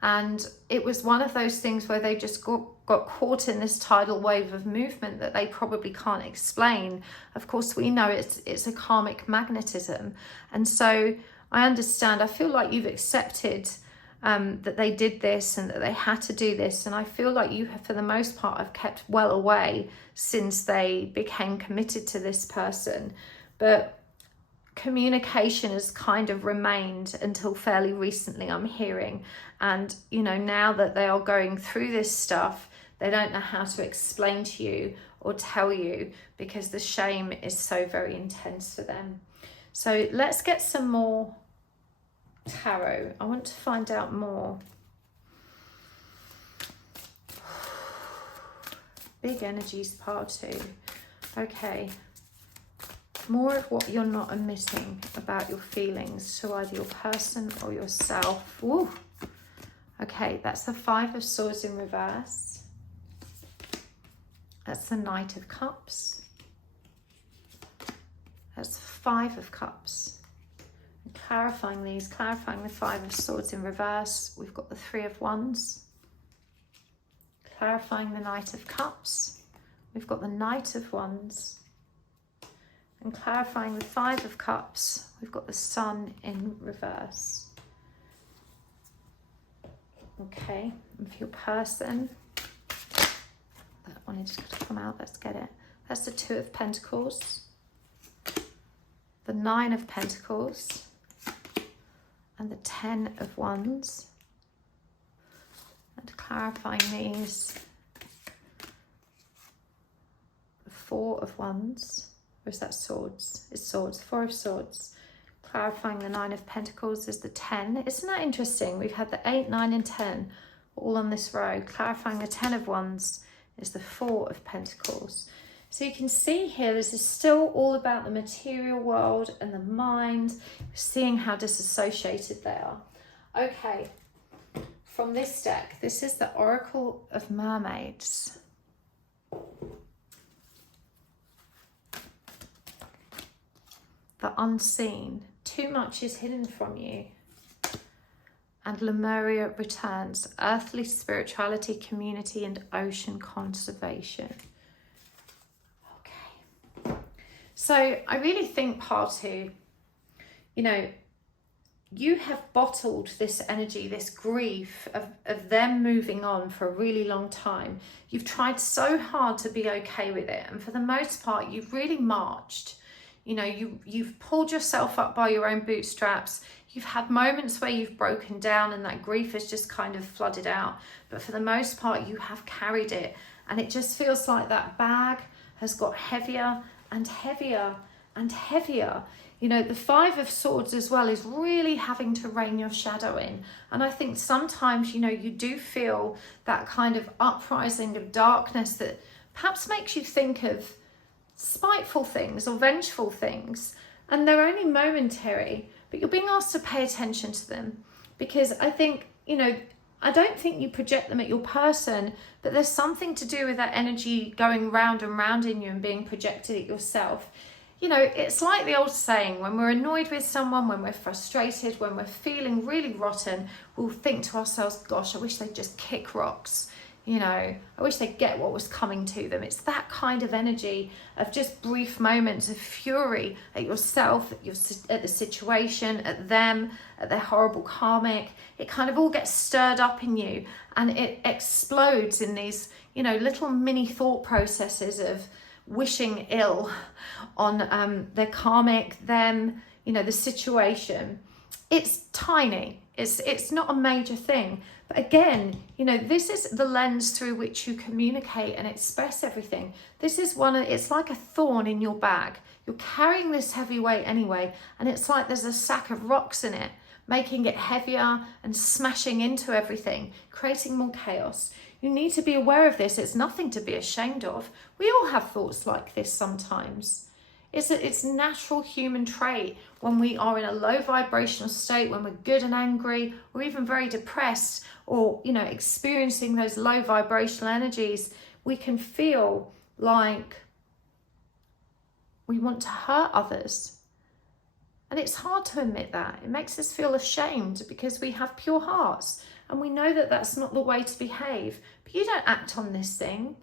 and it was one of those things where they just got caught in this tidal wave of movement that they probably can't explain. Of course, we know it's a karmic magnetism, and so I understand. I feel like you've accepted that they did this and that they had to do this, and I feel like you have, for the most part, have kept well away since they became committed to this person. But communication has kind of remained until fairly recently, I'm hearing. And, you know, now that they are going through this stuff, they don't know how to explain to you or tell you because the shame is so very intense for them. So let's get some more tarot. I want to find out more. Big energies, part 2. Okay. More of what you're not admitting about your feelings to either your person or yourself. Woo. Okay, that's the 5 of Swords in reverse. That's the Knight of Cups. That's the 5 of Cups. And clarifying these, clarifying the 5 of Swords in reverse, we've got the 3 of Wands. Clarifying the Knight of Cups, we've got the Knight of Wands. And clarifying the 5 of Cups, we've got the Sun in reverse. Okay, and for your person, that one is going to come out, let's get it. That's the 2 of Pentacles, the 9 of Pentacles, and the 10 of Wands. And clarifying these, the 4 of Wands. Or is that Swords? It's Swords, 4 of Swords. Clarifying the 9 of Pentacles is the 10. Isn't that interesting? We've had the 8, 9 and 10 all on this row. Clarifying the 10 of Wands is the 4 of Pentacles. So you can see here, this is still all about the material world and the mind. We're seeing how disassociated they are. Okay, from this deck, this is the Oracle of Mermaids. The unseen. Too much is hidden from you. And Lemuria returns. Earthly spirituality, community, and ocean conservation. Okay. So I really think, part 2, you know, you have bottled this energy, this grief of them moving on for a really long time. You've tried so hard to be okay with it. And for the most part, you've really marched. You know, you've pulled yourself up by your own bootstraps. You've had moments where you've broken down and that grief has just kind of flooded out. But for the most part, you have carried it. And it just feels like that bag has got heavier and heavier and heavier. You know, the Five of Swords as well is really having to rein your shadow in. And I think sometimes, you know, you do feel that kind of uprising of darkness that perhaps makes you think of spiteful things or vengeful things. And they're only momentary, but you're being asked to pay attention to them. Because I think, you know, I don't think you project them at your person, but there's something to do with that energy going round and round in you and being projected at yourself. You know, it's like the old saying, when we're annoyed with someone, when we're frustrated, when we're feeling really rotten, we'll think to ourselves, gosh, I wish they'd just kick rocks. You know, I wish they'd get what was coming to them. It's that kind of energy of just brief moments of fury at yourself, at the situation, at them, at their horrible karmic. It kind of all gets stirred up in you and it explodes in these, you know, little mini thought processes of wishing ill on their karmic, them, you know, the situation. It's tiny. It's not a major thing. But again, you know, this is the lens through which you communicate and express everything. This is it's like a thorn in your bag. You're carrying this heavy weight anyway, and it's like there's a sack of rocks in it, making it heavier and smashing into everything, creating more chaos. You need to be aware of this. It's nothing to be ashamed of. We all have thoughts like this sometimes. It's a natural human trait when we are in a low vibrational state, when we're good and angry, or even very depressed, or, you know, experiencing those low vibrational energies. We can feel like we want to hurt others. And it's hard to admit that. It makes us feel ashamed because we have pure hearts and we know that that's not the way to behave. But you don't act on this thing.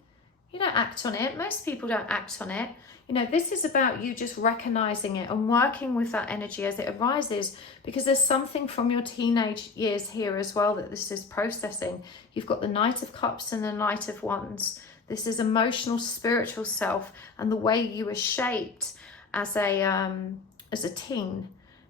You don't act on it. Most people don't act on it. You know, this is about you just recognizing it and working with that energy as it arises, because there's something from your teenage years here as well that this is processing. You've got the Knight of Cups and the Knight of Wands. This is emotional, spiritual self and the way you were shaped as a teen,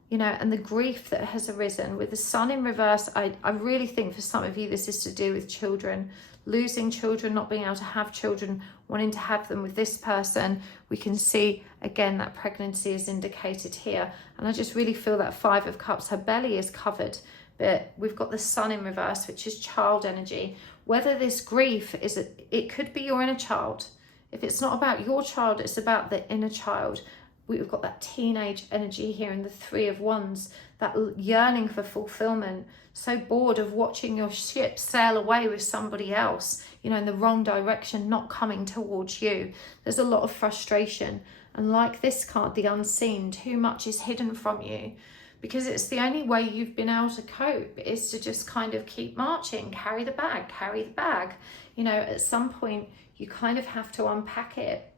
you know, and the grief that has arisen with the Sun in reverse. I really think for some of you this is to do with children, losing children, not being able to have children, wanting to have them with this person. We can see again that pregnancy is indicated here, and I just really feel that Five of Cups, her belly is covered, but we've got the Sun in reverse, which is child energy. Whether this grief is, it could be your inner child. If it's not about your child, it's about the inner child. We've got that teenage energy here in the Three of Wands, that yearning for fulfillment, so bored of watching your ship sail away with somebody else, you know, in the wrong direction, not coming towards you. There's a lot of frustration. And like this card, the Unseen, too much is hidden from you, because it's the only way you've been able to cope is to just kind of keep marching, carry the bag, carry the bag. You know, at some point you kind of have to unpack it.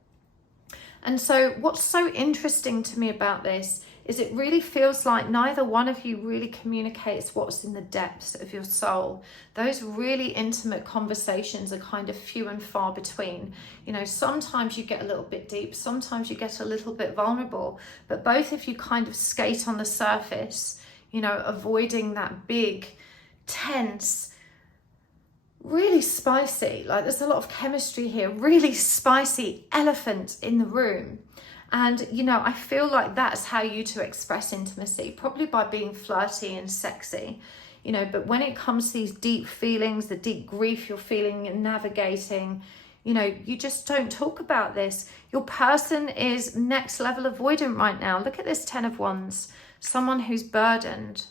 And so what's so interesting to me about this is it really feels like neither one of you really communicates what's in the depths of your soul. Those really intimate conversations are kind of few and far between. You know, sometimes you get a little bit deep, sometimes you get a little bit vulnerable, but both of you kind of skate on the surface, you know, avoiding that big, tense, really spicy, like there's a lot of chemistry here, really spicy elephant in the room. And, you know, I feel like that's how you two express intimacy, probably by being flirty and sexy, you know, but when it comes to these deep feelings, the deep grief you're feeling and navigating, you know, you just don't talk about this. Your person is next level avoidant right now. Look at this Ten of Wands, someone who's burdened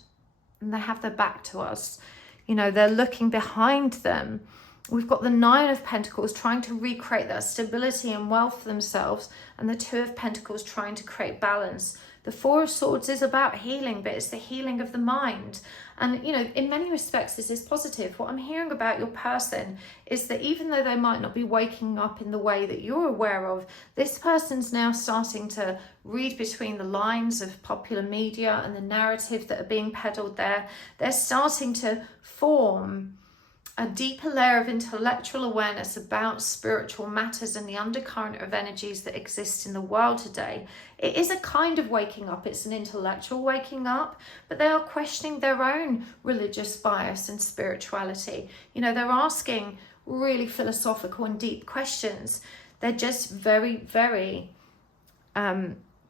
and they have their back to us. You know, they're looking behind them. We've got the Nine of Pentacles trying to recreate that stability and wealth for themselves, and the Two of Pentacles trying to create balance. The Four of Swords is about healing, but it's the healing of the mind. And, you know, in many respects, this is positive. What I'm hearing about your person is that even though they might not be waking up in the way that you're aware of, this person's now starting to read between the lines of popular media and the narrative that are being peddled there. They're starting to form a deeper layer of intellectual awareness about spiritual matters and the undercurrent of energies that exist in the world today. It is a kind of waking up. It's an intellectual waking up, but they are questioning their own religious bias and spirituality. You know, they're asking really philosophical and deep questions. They're just very, very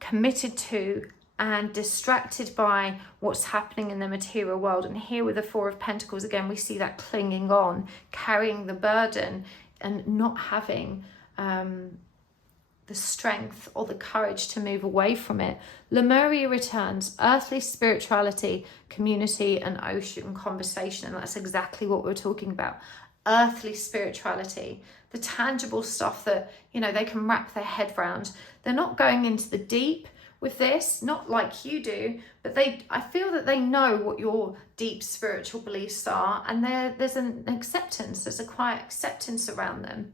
committed to and distracted by what's happening in the material world. And here with the Four of Pentacles, again, we see that clinging on, carrying the burden and not having the strength or the courage to move away from it. Lemuria returns, earthly spirituality, community and ocean conversation. And that's exactly what we're talking about. Earthly spirituality, the tangible stuff that, you know, they can wrap their head around. They're not going into the deep with this, not like you do, but I feel that they know what your deep spiritual beliefs are, and there's an acceptance, there's a quiet acceptance around them.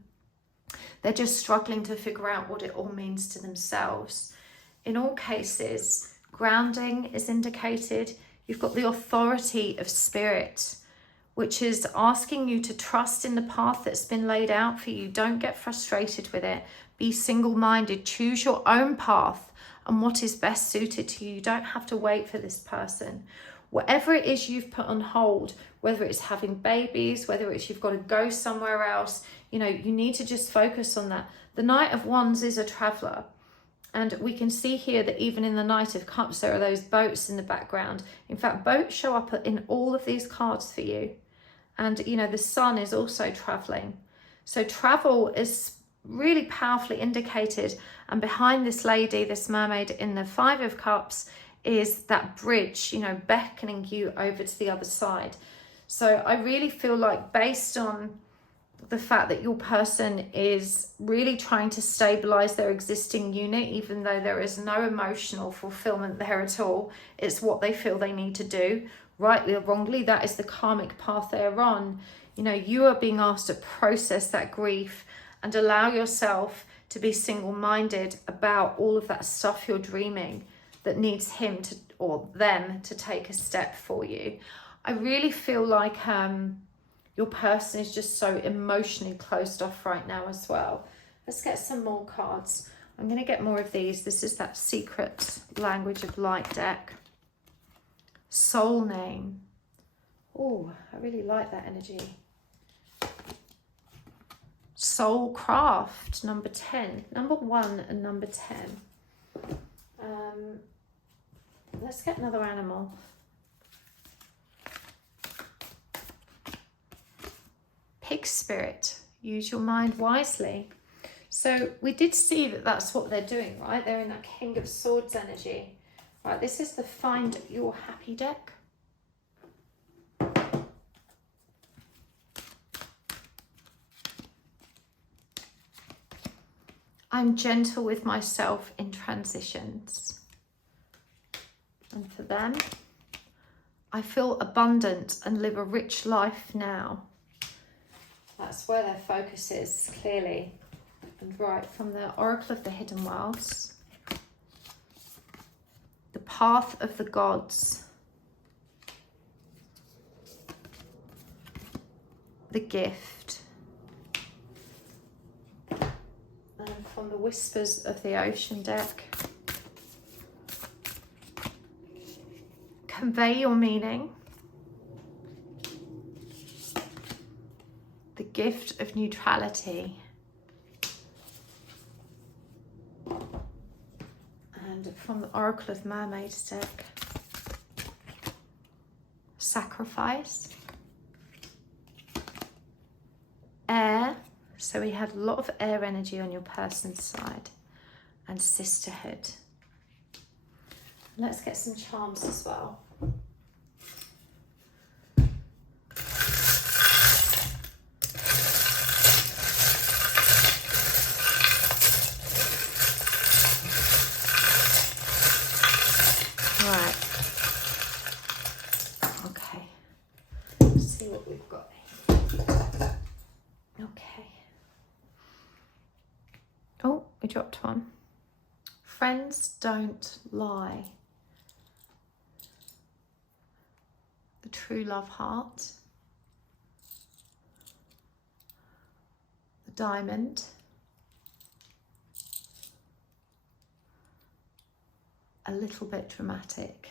They're just struggling to figure out what it all means to themselves. In all cases, grounding is indicated. You've got the authority of spirit, which is asking you to trust in the path that's been laid out for you. Don't get frustrated with it. Be single-minded. Choose your own path and what is best suited to you. You don't have to wait for this person. Whatever it is you've put on hold, whether it's having babies, whether it's you've got to go somewhere else, you know, you need to just focus on that. The Knight of Wands is a traveller. And we can see here that even in the Knight of Cups, there are those boats in the background. In fact, boats show up in all of these cards for you. And, you know, the sun is also travelling. So travel is really powerfully indicated. And behind this lady, this mermaid in the Five of Cups, is that bridge, you know, beckoning you over to the other side. So I really feel like, based on the fact that your person is really trying to stabilize their existing unit, even though there is no emotional fulfillment there at all, it's what they feel they need to do, rightly or wrongly. That is the karmic path they're on. You know, you are being asked to process that grief and allow yourself to be single-minded about all of that stuff you're dreaming that needs him to, or them to, take a step for you. I really feel like your person is just so emotionally closed off right now as well. Let's get some more cards. I'm going to get more of these. This is that Secret Language of Light deck. Soul Name. Oh, I really like that energy. Soul Craft, number 10. Number 1 and number 10. Let's get another animal. Pig spirit. Use your mind wisely. So we did see that that's what they're doing, right? They're in that King of Swords energy. Right, this is the Find Your Happy deck. I'm gentle with myself in transitions. And for them, I feel abundant and live a rich life now. That's where their focus is, clearly. And right, from the Oracle of the Hidden Worlds, the Path of the Gods, the Gift, and from the Whispers of the Ocean deck, Convey Your Meaning, the Gift of Neutrality, and from the Oracle of Mermaid deck, Sacrifice, Air. So we had a lot of air energy on your person's side, and Sisterhood. Let's get some charms as well. Right. Okay. Let's see what we've got here. Okay. Oh, we dropped one. Friends don't lie. The True Love Heart. The Diamond. A little bit dramatic.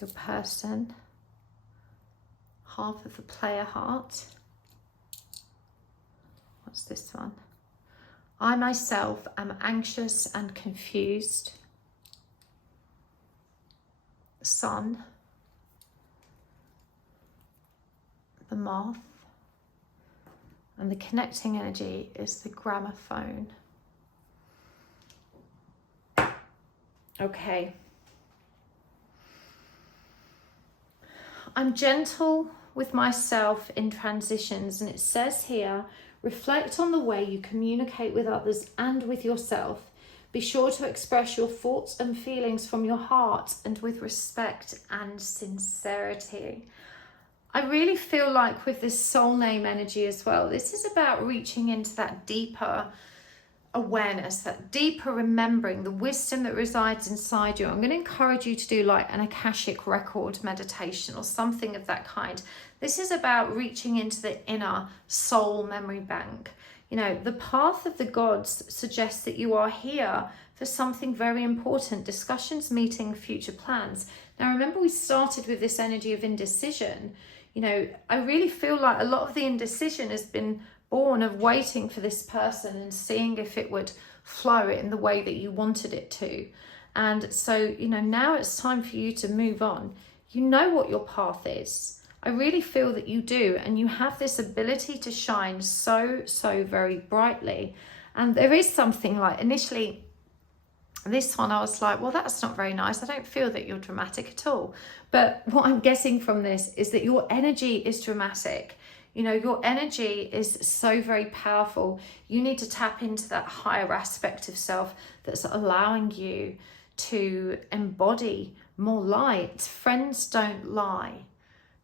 Your person. Half of the Player Heart. What's this one? I myself am anxious and confused. sun, the moth, and the connecting energy is the gramophone. Okay. I'm gentle with myself in transitions, and it says here, reflect on the way you communicate with others and with yourself. Be sure to express your thoughts and feelings from your heart and with respect and sincerity. I really feel like with this soul name energy as well, this is about reaching into that deeper awareness, that deeper remembering, the wisdom that resides inside you. I'm going to encourage you to do like an Akashic record meditation or something of that kind. This is about reaching into the inner soul memory bank. You know, the path of the gods suggests that you are here for something very important, discussions, meeting, future plans. Now, remember we started with this energy of indecision. You know, I really feel like a lot of the indecision has been born of waiting for this person and seeing if it would flow in the way that you wanted it to. And so, you know, now it's time for you to move on. You know what your path is. I really feel that you do, and you have this ability to shine so very brightly. And there is something like, initially, this one I was like, well, that's not very nice. I don't feel that you're dramatic at all. But what I'm getting from this is that your energy is dramatic. You know, your energy is so very powerful. You need to tap into that higher aspect of self that's allowing you to embody more light. Friends don't lie.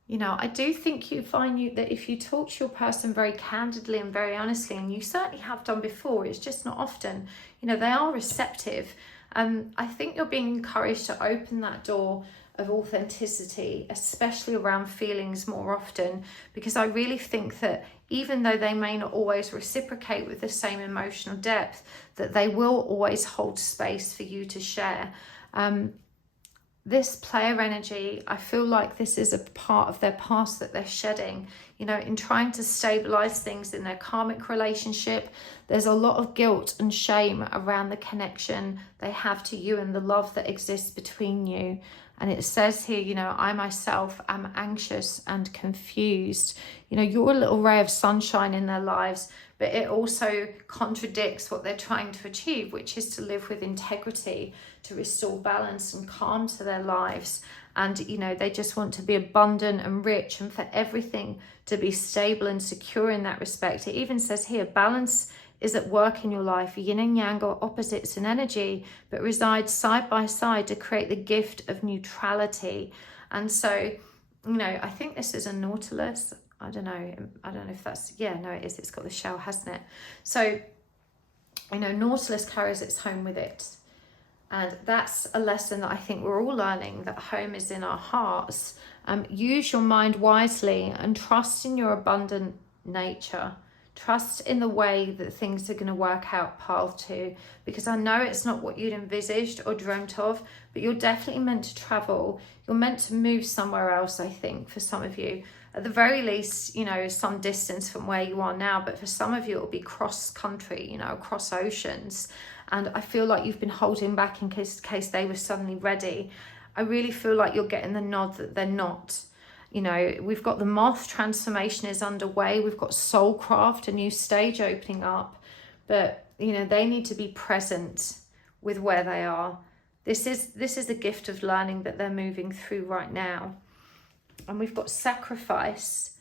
You know, I do think you find that if you talk to your person very candidly and very honestly, and you certainly have done before, it's just not often, you know, they are receptive. I think you're being encouraged to open that door of authenticity, especially around feelings more often, because I really think that even though they may not always reciprocate with the same emotional depth, that they will always hold space for you to share. This player energy, I feel like this is a part of their past that they're shedding. You know, in trying to stabilize things in their karmic relationship, there's a lot of guilt and shame around the connection they have to you and the love that exists between you. And it says here, you know, I myself am anxious and confused. You know, you're a little ray of sunshine in their lives, but it also contradicts what they're trying to achieve, which is to live with integrity, to restore balance and calm to their lives. And, you know, they just want to be abundant and rich and for everything to be stable and secure in that respect. It even says here, balance is at work in your life. Yin and yang are opposites in energy, but reside side by side to create the gift of neutrality. And so, you know, I think this is a Nautilus. I don't know if that's, yeah, no, it is. It's got the shell, hasn't it? So, you know, Nautilus carries its home with it. And that's a lesson that I think we're all learning, that home is in our hearts. Use your mind wisely and trust in your abundant nature. Trust in the way that things are going to work out path to, because I know it's not what you'd envisaged or dreamt of, but you're definitely meant to travel. You're meant to move somewhere else, I think, for some of you. At the very least, you know, some distance from where you are now, but for some of you, it'll be cross country, you know, across oceans. And I feel like you've been holding back in case they were suddenly ready. I really feel like you're getting the nod that they're not. You know, we've got the moth transformation is underway. We've got Soulcraft, a new stage opening up. But, you know, they need to be present with where they are. This is a gift of learning that they're moving through right now. And we've got sacrifice.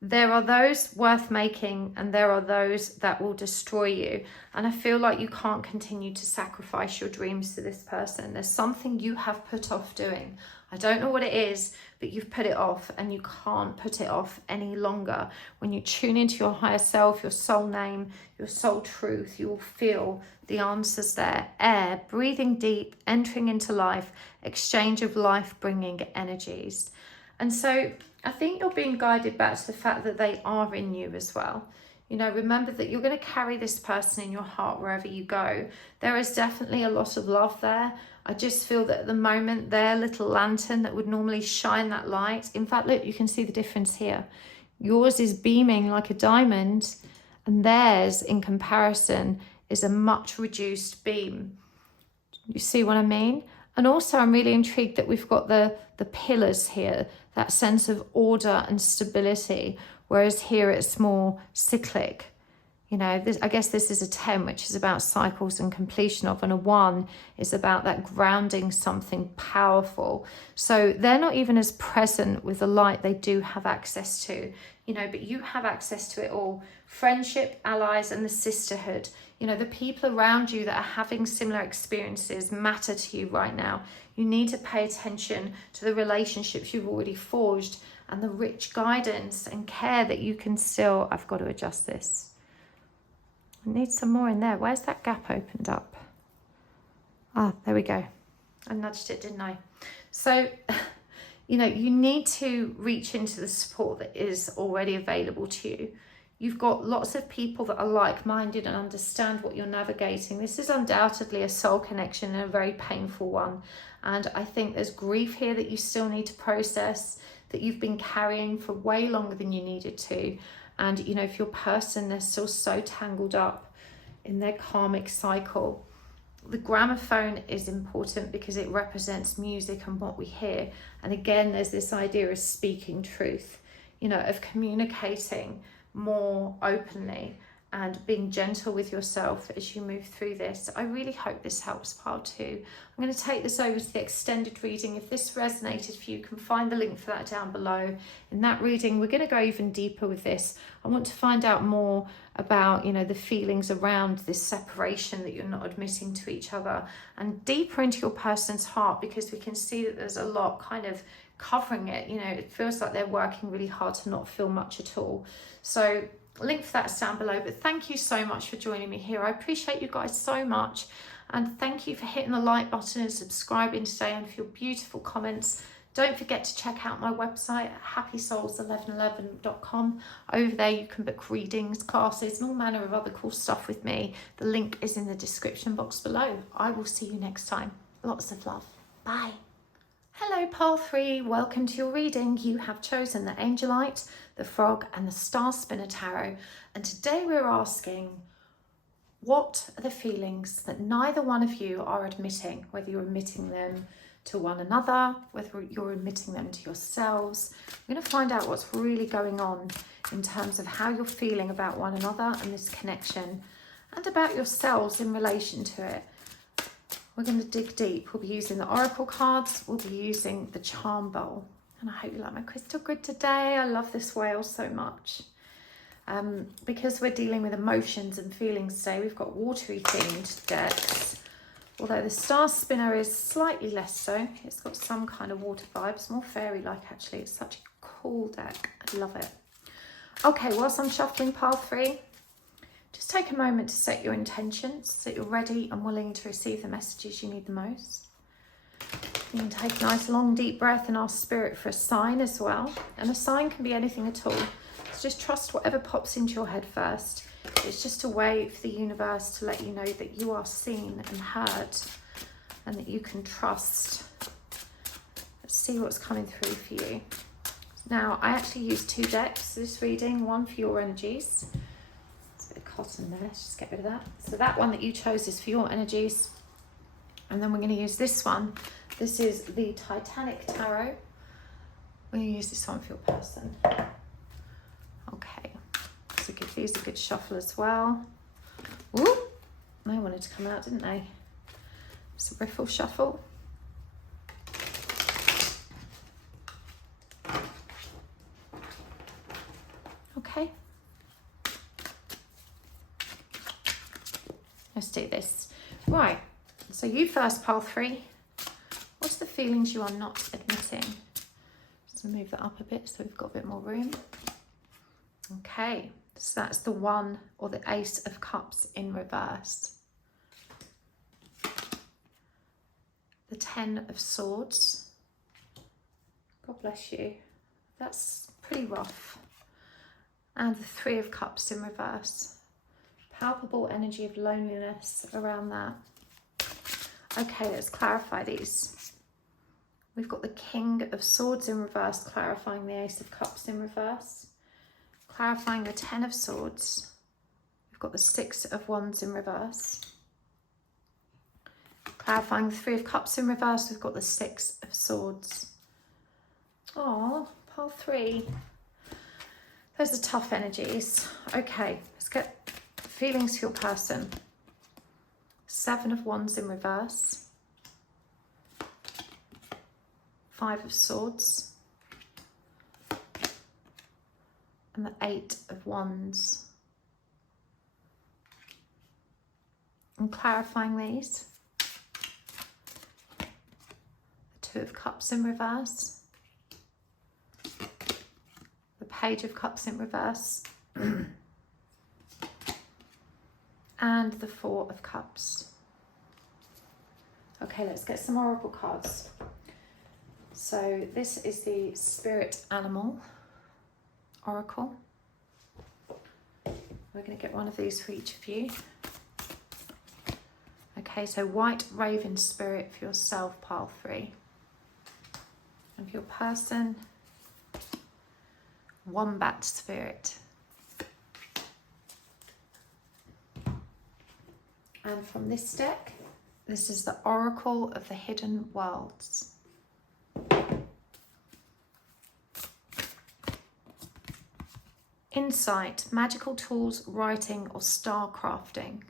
There are those worth making and there are those that will destroy you. And I feel like you can't continue to sacrifice your dreams to this person. There's something you have put off doing. I don't know what it is, but you've put it off and you can't put it off any longer. When you tune into your higher self, your soul name, your soul truth, you will feel the answers there. Air, breathing deep, entering into life, exchange of life-bringing energies. And so I think you're being guided back to the fact that they are in you as well. You know, remember that you're going to carry this person in your heart wherever you go. There is definitely a lot of love there. I just feel that at the moment, their little lantern that would normally shine that light. In fact, look, you can see the difference here. Yours is beaming like a diamond, and theirs, in comparison, is a much reduced beam. You see what I mean? And also I'm really intrigued that we've got the pillars here, that sense of order and stability, whereas here it's more cyclic. You know, this, I guess this is a 10, which is about cycles and completion of, and a 1 is about that grounding something powerful. So they're not even as present with the light they do have access to, you know, but you have access to it all. Friendship, allies, and the sisterhood. You know, the people around you that are having similar experiences matter to you right now. You need to pay attention to the relationships you've already forged and the rich guidance and care that you can still, I've got to adjust this. I need some more in there. Where's that gap opened up? Ah, there we go. I nudged it, didn't I? So, you know, you need to reach into the support that is already available to you. You've got lots of people that are like-minded and understand what you're navigating. This is undoubtedly a soul connection and a very painful one. And I think there's grief here that you still need to process, that you've been carrying for way longer than you needed to. And, you know, if your person, they're still so tangled up in their karmic cycle. The gramophone is important because it represents music and what we hear. And again, there's this idea of speaking truth, you know, of communicating more openly and being gentle with yourself as you move through this. I really hope this helps pile 2. I'm going to take this over to the extended reading. If this resonated for you, you can find the link for that down below. In that reading, we're going to go even deeper with this. I want to find out more about, you know, the feelings around this separation that you're not admitting to each other, and deeper into your person's heart, because we can see that there's a lot kind of covering it. You know, it feels like they're working really hard to not feel much at all. So link for that's down below. But thank you so much for joining me here. I appreciate you guys so much, and thank you for hitting the like button and subscribing today, and for your beautiful comments. Don't forget to check out my website, happysouls1111.com. Over there you can book readings, classes, and all manner of other cool stuff with me. The link is in the description box below. I will see you next time. Lots of love. Bye. Hello, pile 3. Welcome to your reading. You have chosen the Angelite, the Frog, and the Starspinner Tarot. And today we're asking, what are the feelings that neither one of you are admitting, whether you're admitting them to one another, whether you're admitting them to yourselves. We're going to find out what's really going on in terms of how you're feeling about one another and this connection, and about yourselves in relation to it. We're going to dig deep. We'll be using the oracle cards. We'll be using the charm bowl. And I hope you like my crystal grid today. I love this whale so much. Because we're dealing with emotions and feelings today, we've got watery themed decks. Although the Starspinner is slightly less so. It's got some kind of water vibes, more fairy-like actually. It's such a cool deck. I love it. Okay, whilst I'm shuffling pile 3, just take a moment to set your intentions so that you're ready and willing to receive the messages you need the most. You can take a nice long deep breath and ask spirit for a sign as well. And a sign can be anything at all. So just trust whatever pops into your head first. It's just a way for the universe to let you know that you are seen and heard, and that you can trust. Let's see what's coming through for you. Now, I actually used 2 decks for this reading, one for your energies. There's a bit of cotton there, let's just get rid of that. So that one that you chose is for your energies. And then we're going to use this one. This is the Titanic Tarot. We're going to use this one for your person. Okay. So give these a good shuffle as well. Ooh, they wanted to come out, didn't they? It's a riffle shuffle. Okay. Let's do this. Right. So you first, pile 3. What's the feelings you are not admitting? Just move that up a bit so we've got a bit more room. Okay. So that's the 1 or the Ace of Cups in reverse. The 10 of Swords. God bless you. That's pretty rough. And the 3 of Cups in reverse. Palpable energy of loneliness around that. Okay, let's clarify these. We've got the King of Swords in reverse, clarifying the Ace of Cups in reverse. Clarifying the 10 of Swords. We've got the 6 of Wands in reverse. Clarifying the Three of Cups in reverse, we've got the Six of Swords. Oh, pile 3. Those are tough energies. Okay, let's get feelings for your person. Seven of Wands in reverse. Five of Swords. And the Eight of Wands. And clarifying these. The Two of Cups in reverse. The Page of Cups in reverse. And the Four of Cups. Okay, let's get some oracle cards. So this is the Spirit Animal Oracle. We're going to get one of these for each of you. Okay, so White Raven Spirit for yourself, pile 3. And for your person, Wombat Spirit. And from this deck, this is the Oracle of the Hidden Worlds. Insight, magical tools, writing or star crafting.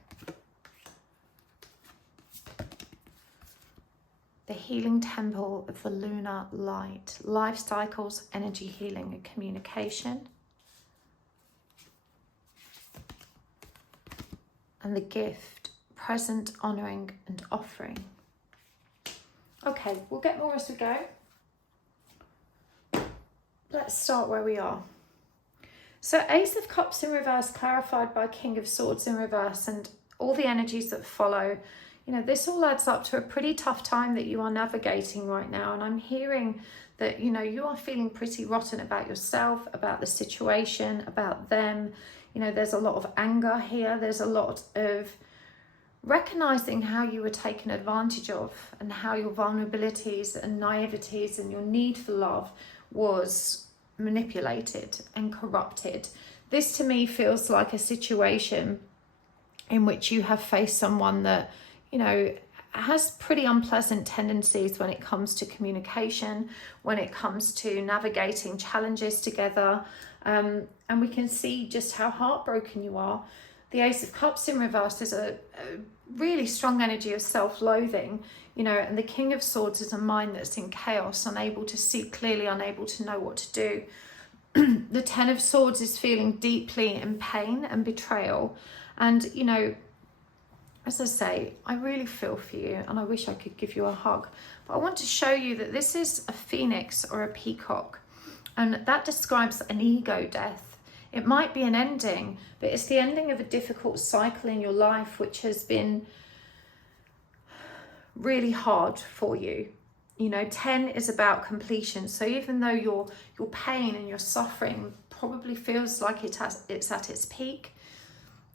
The Healing Temple of the Lunar Light. Life cycles, energy healing and communication. And the Gift, present, honouring and offering. Okay, we'll get more as we go. Let's start where we are. So Ace of Cups in reverse, clarified by King of Swords in reverse, and all the energies that follow. You know, this all adds up to a pretty tough time that you are navigating right now. And I'm hearing that, you know, you are feeling pretty rotten about yourself, about the situation, about them. You know, there's a lot of anger here. There's a lot of recognizing how you were taken advantage of and how your vulnerabilities and naiveties and your need for love was manipulated and corrupted. This to me feels like a situation in which you have faced someone that, you know, has pretty unpleasant tendencies when it comes to communication, when it comes to navigating challenges together. And we can see just how heartbroken you are. The Ace of Cups in reverse is a really strong energy of self-loathing, you know, and the King of Swords is a mind that's in chaos, unable to see clearly, unable to know what to do. The Ten of Swords is feeling deeply in pain and betrayal. And, you know, as I say, I really feel for you and I wish I could give you a hug. But I want to show you that this is a phoenix or a peacock. And that describes an ego death. It might be an ending, but it's the ending of a difficult cycle in your life which has been really hard for you. You know, 10 is about completion. So even though your pain and your suffering probably feels like it's at its peak,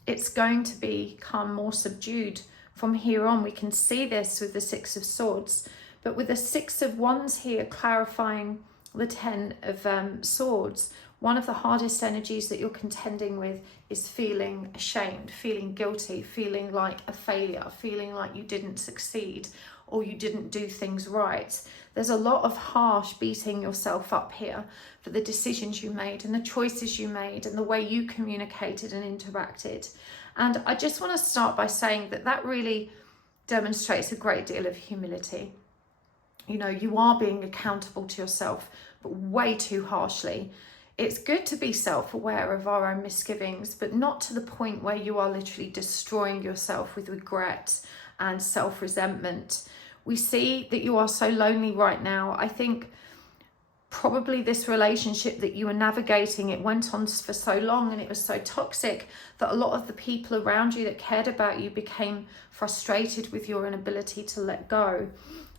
it's going to become more subdued from here on. We can see this with the Six of Swords, but with the Six of Wands here clarifying the Ten of Swords, one of the hardest energies that you're contending with is feeling ashamed, feeling guilty, feeling like a failure, feeling like you didn't succeed or you didn't do things right. There's a lot of harsh beating yourself up here for the decisions you made and the choices you made and the way you communicated and interacted. And I just want to start by saying that that really demonstrates a great deal of humility. You know, you are being accountable to yourself, but way too harshly. It's good to be self-aware of our own misgivings, but not to the point where you are literally destroying yourself with regret and self-resentment. We see that you are so lonely right now. I think probably this relationship that you were navigating, it went on for so long and it was so toxic that a lot of the people around you that cared about you became frustrated with your inability to let go.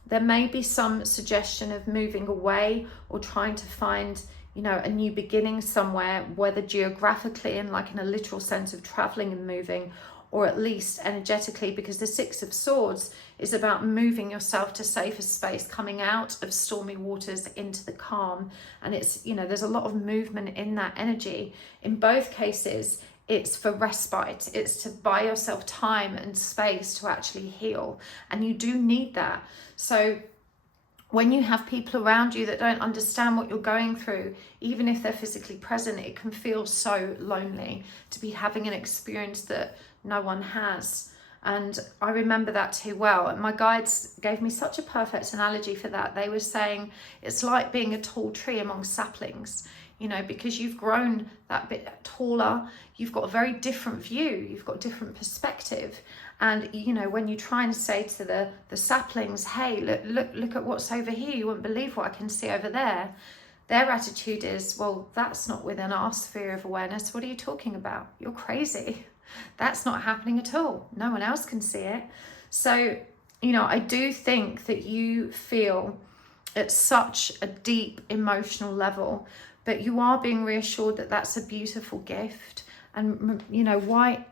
There may be some suggestion of moving away or trying to find, you know, a new beginning somewhere, whether geographically and like in a literal sense of traveling and moving, or at least energetically, because the Six of Swords is about moving yourself to safer space, coming out of stormy waters into the calm. And it's, you know, there's a lot of movement in that energy. In both cases, it's for respite. It's to buy yourself time and space to actually heal. And you do need that. So when you have people around you that don't understand what you're going through, even if they're physically present, it can feel so lonely to be having an experience that no one has. And I remember that too well. And my guides gave me such a perfect analogy for that. They were saying it's like being a tall tree among saplings, you know, because you've grown that bit taller, you've got a very different view, you've got different perspective. And, you know, when you try and say to the saplings, hey, look at what's over here, you wouldn't believe what I can see over there. Their attitude is, well, that's not within our sphere of awareness. What are you talking about? You're crazy. That's not happening at all. No one else can see it. So, you know, I do think that you feel at such a deep emotional level, but you are being reassured that that's a beautiful gift. And, you know, white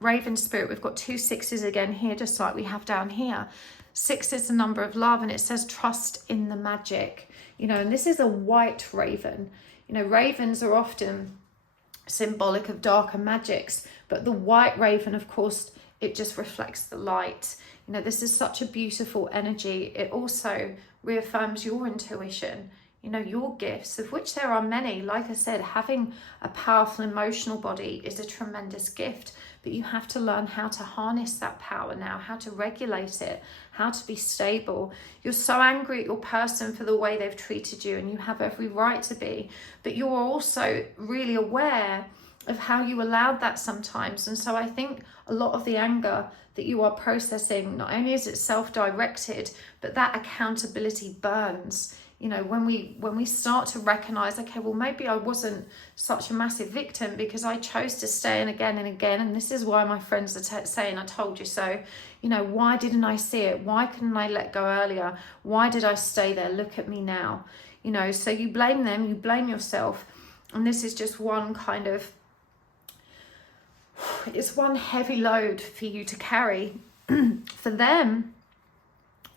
Raven Spirit, we've got 2 6s again here, just like we have down here. 6 is the number of love, and it says trust in the magic. You know, and this is a white raven. You know, ravens are often symbolic of darker magics, but the white raven, of course, it just reflects the light. You know, this is such a beautiful energy. It also reaffirms your intuition, you know, your gifts, of which there are many. Like I said, having a powerful emotional body is a tremendous gift, but you have to learn how to harness that power now, how to regulate it, how to be stable. You're so angry at your person for the way they've treated you, and you have every right to be, but you're also really aware of how you allowed that sometimes. And so I think a lot of the anger that you are processing, not only is it self-directed, but that accountability burns. You know, when we start to recognize, okay, well, maybe I wasn't such a massive victim because I chose to stay in again and again. And this is why my friends are saying, I told you so. You know, why didn't I see it? Why couldn't I let go earlier? Why did I stay there? Look at me now. You know, so you blame them, you blame yourself. And this is just one kind of, it's one heavy load for you to carry. For them,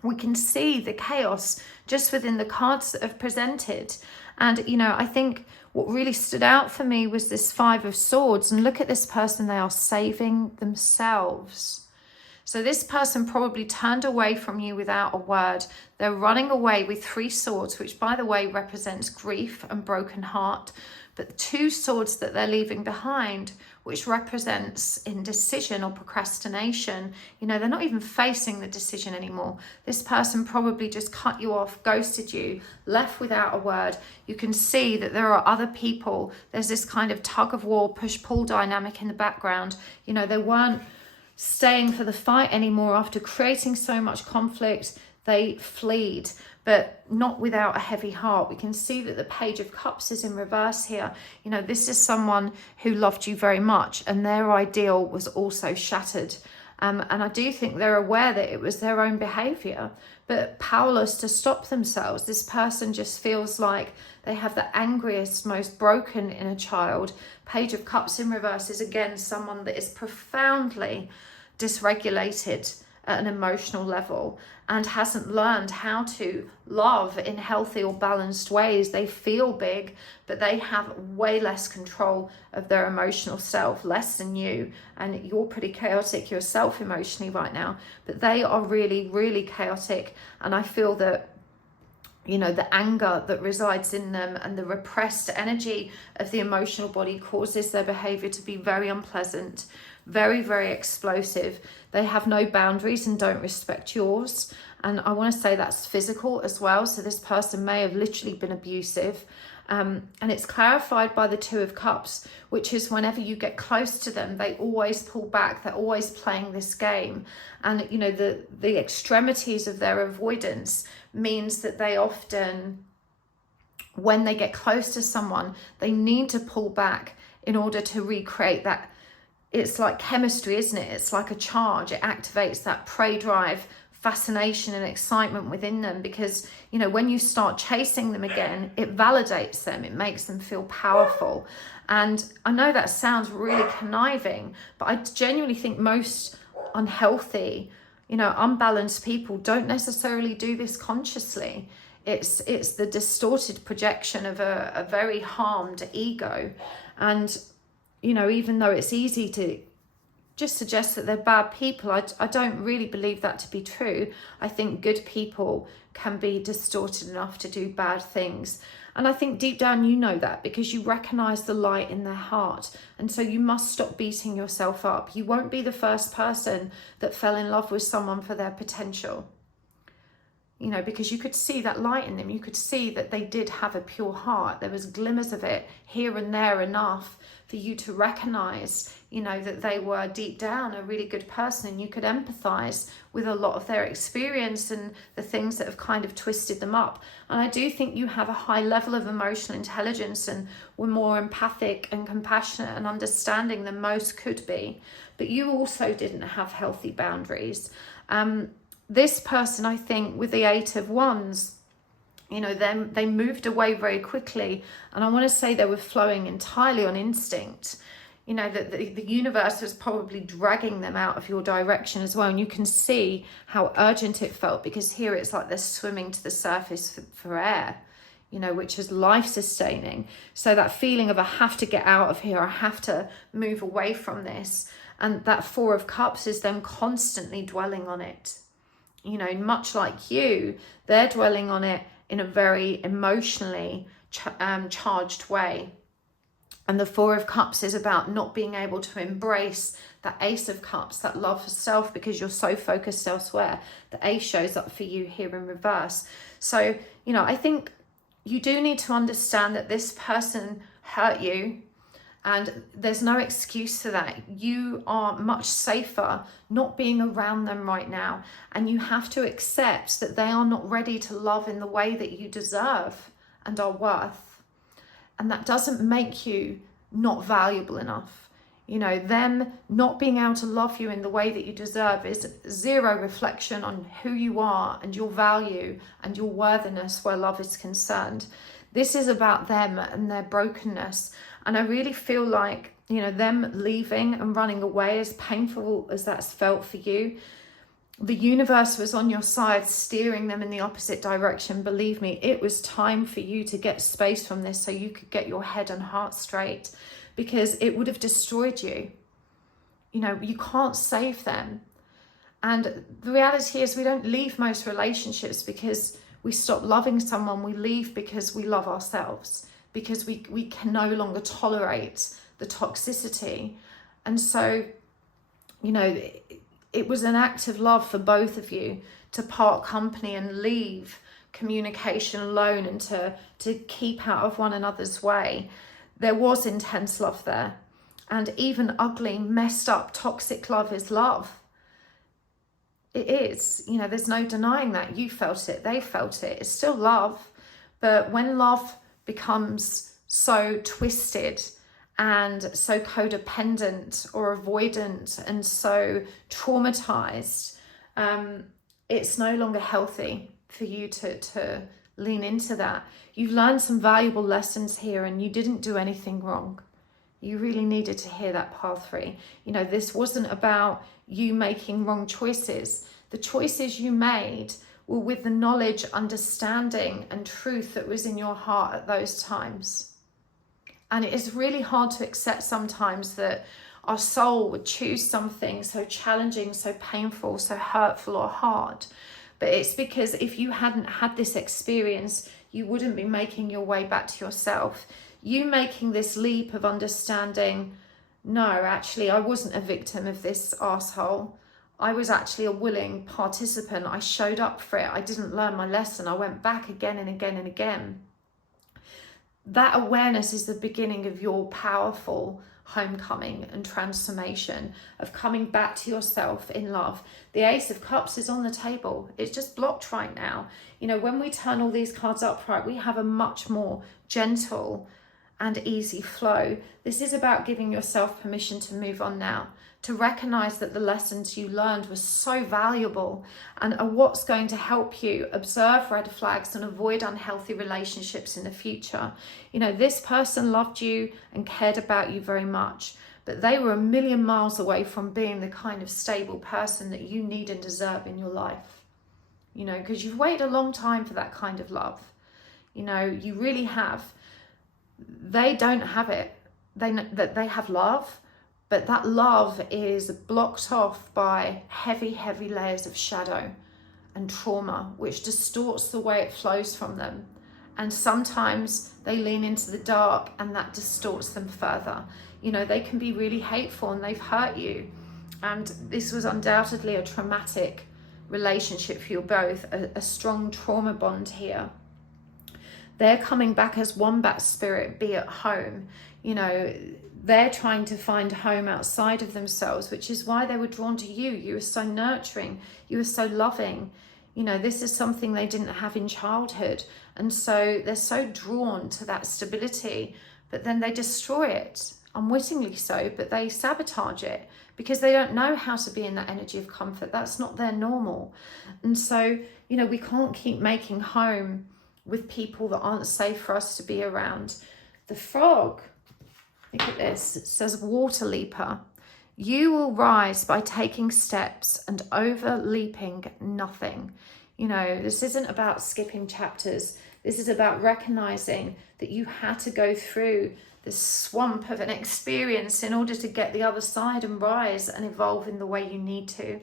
we can see the chaos just within the cards that have presented. And, you know, I think what really stood out for me was this 5 of Swords. And look at this person, they are saving themselves. So this person probably turned away from you without a word. They're running away with 3 swords, which, by the way, represents grief and broken heart. But 2 swords that they're leaving behind, which represents indecision or procrastination. You know, they're not even facing the decision anymore. This person probably just cut you off, ghosted you, left without a word. You can see that there are other people. There's this kind of tug of war, push-pull dynamic in the background. You know, they weren't staying for the fight anymore after creating so much conflict. They fled, but not without a heavy heart. We can see that the Page of Cups is in reverse here. You know, this is someone who loved you very much, and their ideal was also shattered. And I do think they're aware that it was their own behavior, but powerless to stop themselves. This person just feels like they have the angriest, most broken inner child. Page of Cups in reverse is again someone that is profoundly dysregulated at an emotional level and hasn't learned how to love in healthy or balanced ways. They feel big, but they have way less control of their emotional self, less than you. And you're pretty chaotic yourself emotionally right now, but they are really, really chaotic. And I feel that, you know, the anger that resides in them and the repressed energy of the emotional body causes their behavior to be very unpleasant, very, very explosive. They have no boundaries and don't respect yours. And I want to say that's physical as well. So this person may have literally been abusive. And it's clarified by the 2 of Cups, which is whenever you get close to them, they always pull back. They're always playing this game. And, you know, the extremities of their avoidance means that they often, when they get close to someone, they need to pull back in order to recreate that. It's like chemistry, isn't it? It's like a charge. It activates that prey drive, fascination and excitement within them, because, you know, when you start chasing them again, it validates them. It makes them feel powerful. And I know that sounds really conniving, but I genuinely think most unhealthy, you know, unbalanced people don't necessarily do this consciously. It's the distorted projection of a very harmed ego. And you know, even though it's easy to just suggest that they're bad people, I don't really believe that to be true. I think good people can be distorted enough to do bad things. And I think deep down you know that, because you recognize the light in their heart. And so you must stop beating yourself up. You won't be the first person that fell in love with someone for their potential. You know, because you could see that light in them. You could see that they did have a pure heart. There was glimmers of it here and there, enough for you to recognize, you know, that they were deep down a really good person, and you could empathize with a lot of their experience and the things that have kind of twisted them up. And I do think you have a high level of emotional intelligence and were more empathic and compassionate and understanding than most could be. But you also didn't have healthy boundaries. This person, I think, with the 8 of Wands, you know, they moved away very quickly. And I want to say they were flowing entirely on instinct. You know, that the universe was probably dragging them out of your direction as well. And you can see how urgent it felt, because here it's like they're swimming to the surface for air, you know, which is life-sustaining. So that feeling of I have to get out of here, I have to move away from this. And that 4 of Cups is them constantly dwelling on it. You know, much like you, they're dwelling on it in a very emotionally charged way. And the 4 of Cups is about not being able to embrace that Ace of Cups, that love for self, because you're so focused elsewhere. The Ace shows up for you here in reverse. So, you know, I think you do need to understand that this person hurt you. And there's no excuse for that. You are much safer not being around them right now. And you have to accept that they are not ready to love in the way that you deserve and are worth. And that doesn't make you not valuable enough. You know, them not being able to love you in the way that you deserve is zero reflection on who you are and your value and your worthiness where love is concerned. This is about them and their brokenness. And I really feel like, you know, them leaving and running away, as painful as that's felt for you, the universe was on your side, steering them in the opposite direction. Believe me, it was time for you to get space from this so you could get your head and heart straight, because it would have destroyed you. You know, you can't save them. And the reality is we don't leave most relationships because we stop loving someone. We leave because we love ourselves, because we can no longer tolerate the toxicity. And so, you know, it was an act of love for both of you to part company and leave communication alone and to keep out of one another's way. There was intense love there. And even ugly, messed up, toxic love is love. It is. You know, there's no denying that. You felt it. They felt it. It's still love. But when love becomes so twisted and so codependent or avoidant and so traumatized, it's no longer healthy for you to lean into that. You've learned some valuable lessons here and you didn't do anything wrong. You really needed to hear that path 3. You know, this wasn't about you making wrong choices. The choices you made were with the knowledge, understanding and truth that was in your heart at those times. And it is really hard to accept sometimes that our soul would choose something so challenging, so painful, so hurtful or hard. But it's because if you hadn't had this experience, you wouldn't be making your way back to yourself. You making this leap of understanding, no, actually, I wasn't a victim of this asshole. I was actually a willing participant. I showed up for it. I didn't learn my lesson. I went back again and again and again. That awareness is the beginning of your powerful homecoming and transformation, of coming back to yourself in love. The Ace of Cups is on the table. It's just blocked right now. You know, when we turn all these cards upright, we have a much more gentle and easy flow. This is about giving yourself permission to move on now, to recognize that the lessons you learned were so valuable and are what's going to help you observe red flags and avoid unhealthy relationships in the future. You know, this person loved you and cared about you very much, but they were a million miles away from being the kind of stable person that you need and deserve in your life. You know, because you've waited a long time for that kind of love. You know, you really have. They don't have it. they know that they have love, but that love is blocked off by heavy, heavy layers of shadow and trauma, which distorts the way it flows from them. And sometimes they lean into the dark and that distorts them further. You know, they can be really hateful and they've hurt you. And this was undoubtedly a traumatic relationship for you both, a strong trauma bond here. They're coming back as wombat spirit, be at home. You know, they're trying to find home outside of themselves, which is why they were drawn to you. You were so nurturing, you were so loving. You know, this is something they didn't have in childhood. And so they're so drawn to that stability, but then they destroy it, unwittingly so, but they sabotage it because they don't know how to be in that energy of comfort. That's not their normal. And so, you know, we can't keep making home with people that aren't safe for us to be around. The frog, look at this, it says water leaper. You will rise by taking steps and overleaping nothing. You know, this isn't about skipping chapters. This is about recognizing that you had to go through this swamp of an experience in order to get the other side and rise and evolve in the way you need to.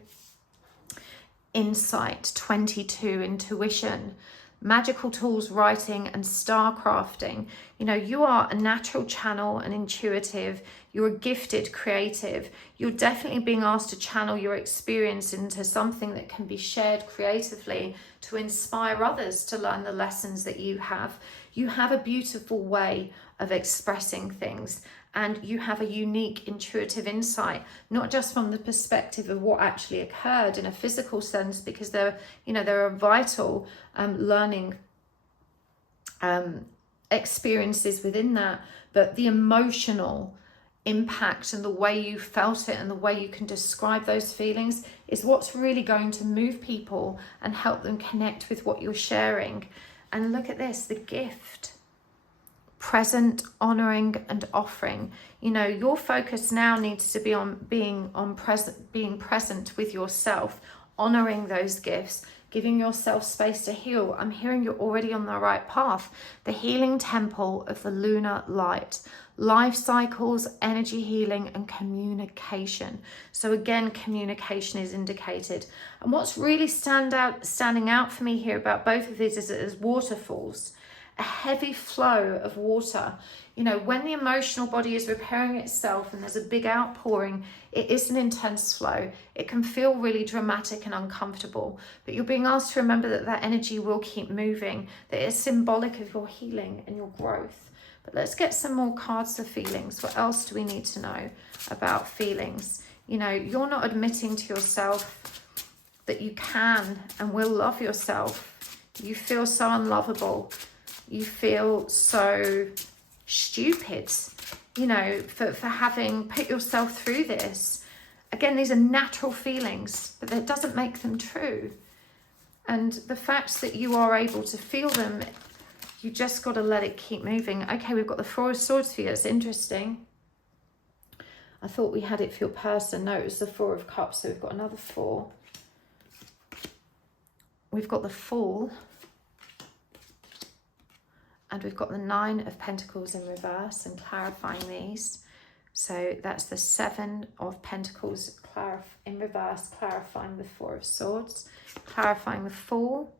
Insight 22, intuition, magical tools, writing and star crafting. You know, you are a natural channel and intuitive. You're a gifted creative. You're definitely being asked to channel your experience into something that can be shared creatively to inspire others to learn the lessons that you have. You have a beautiful way of expressing things, and you have a unique intuitive insight, not just from the perspective of what actually occurred in a physical sense, because there are vital learning experiences within that, but the emotional impact and the way you felt it and the way you can describe those feelings is what's really going to move people and help them connect with what you're sharing. And look at this, the gift. Present, honoring and offering. You know, your focus now needs to be on being present with yourself, honoring those gifts, giving yourself space to heal. I'm hearing you're already on the right path. The healing temple of the lunar light, life cycles, energy healing and communication. So again, communication is indicated. And what's really standing out for me here about both of these is waterfalls. A heavy flow of water. You know, when the emotional body is repairing itself and there's a big outpouring, it is an intense flow. It can feel really dramatic and uncomfortable, but you're being asked to remember that that energy will keep moving, that it's symbolic of your healing and your growth. But let's get some more cards for feelings. What else do we need to know about feelings? You know, you're not admitting to yourself that you can and will love yourself. You feel so unlovable. You feel so stupid, you know, for having put yourself through this. Again, these are natural feelings, but that doesn't make them true. And the fact that you are able to feel them, you just got to let it keep moving. Okay, we've got the Four of Swords for you. It's interesting. I thought we had it for your person. No, it was the Four of Cups. So we've got another four. We've got the Fool. And we've got the Nine of Pentacles in reverse and clarifying these. So that's the Seven of Pentacles in reverse, clarifying the Four of Swords, clarifying the Fool.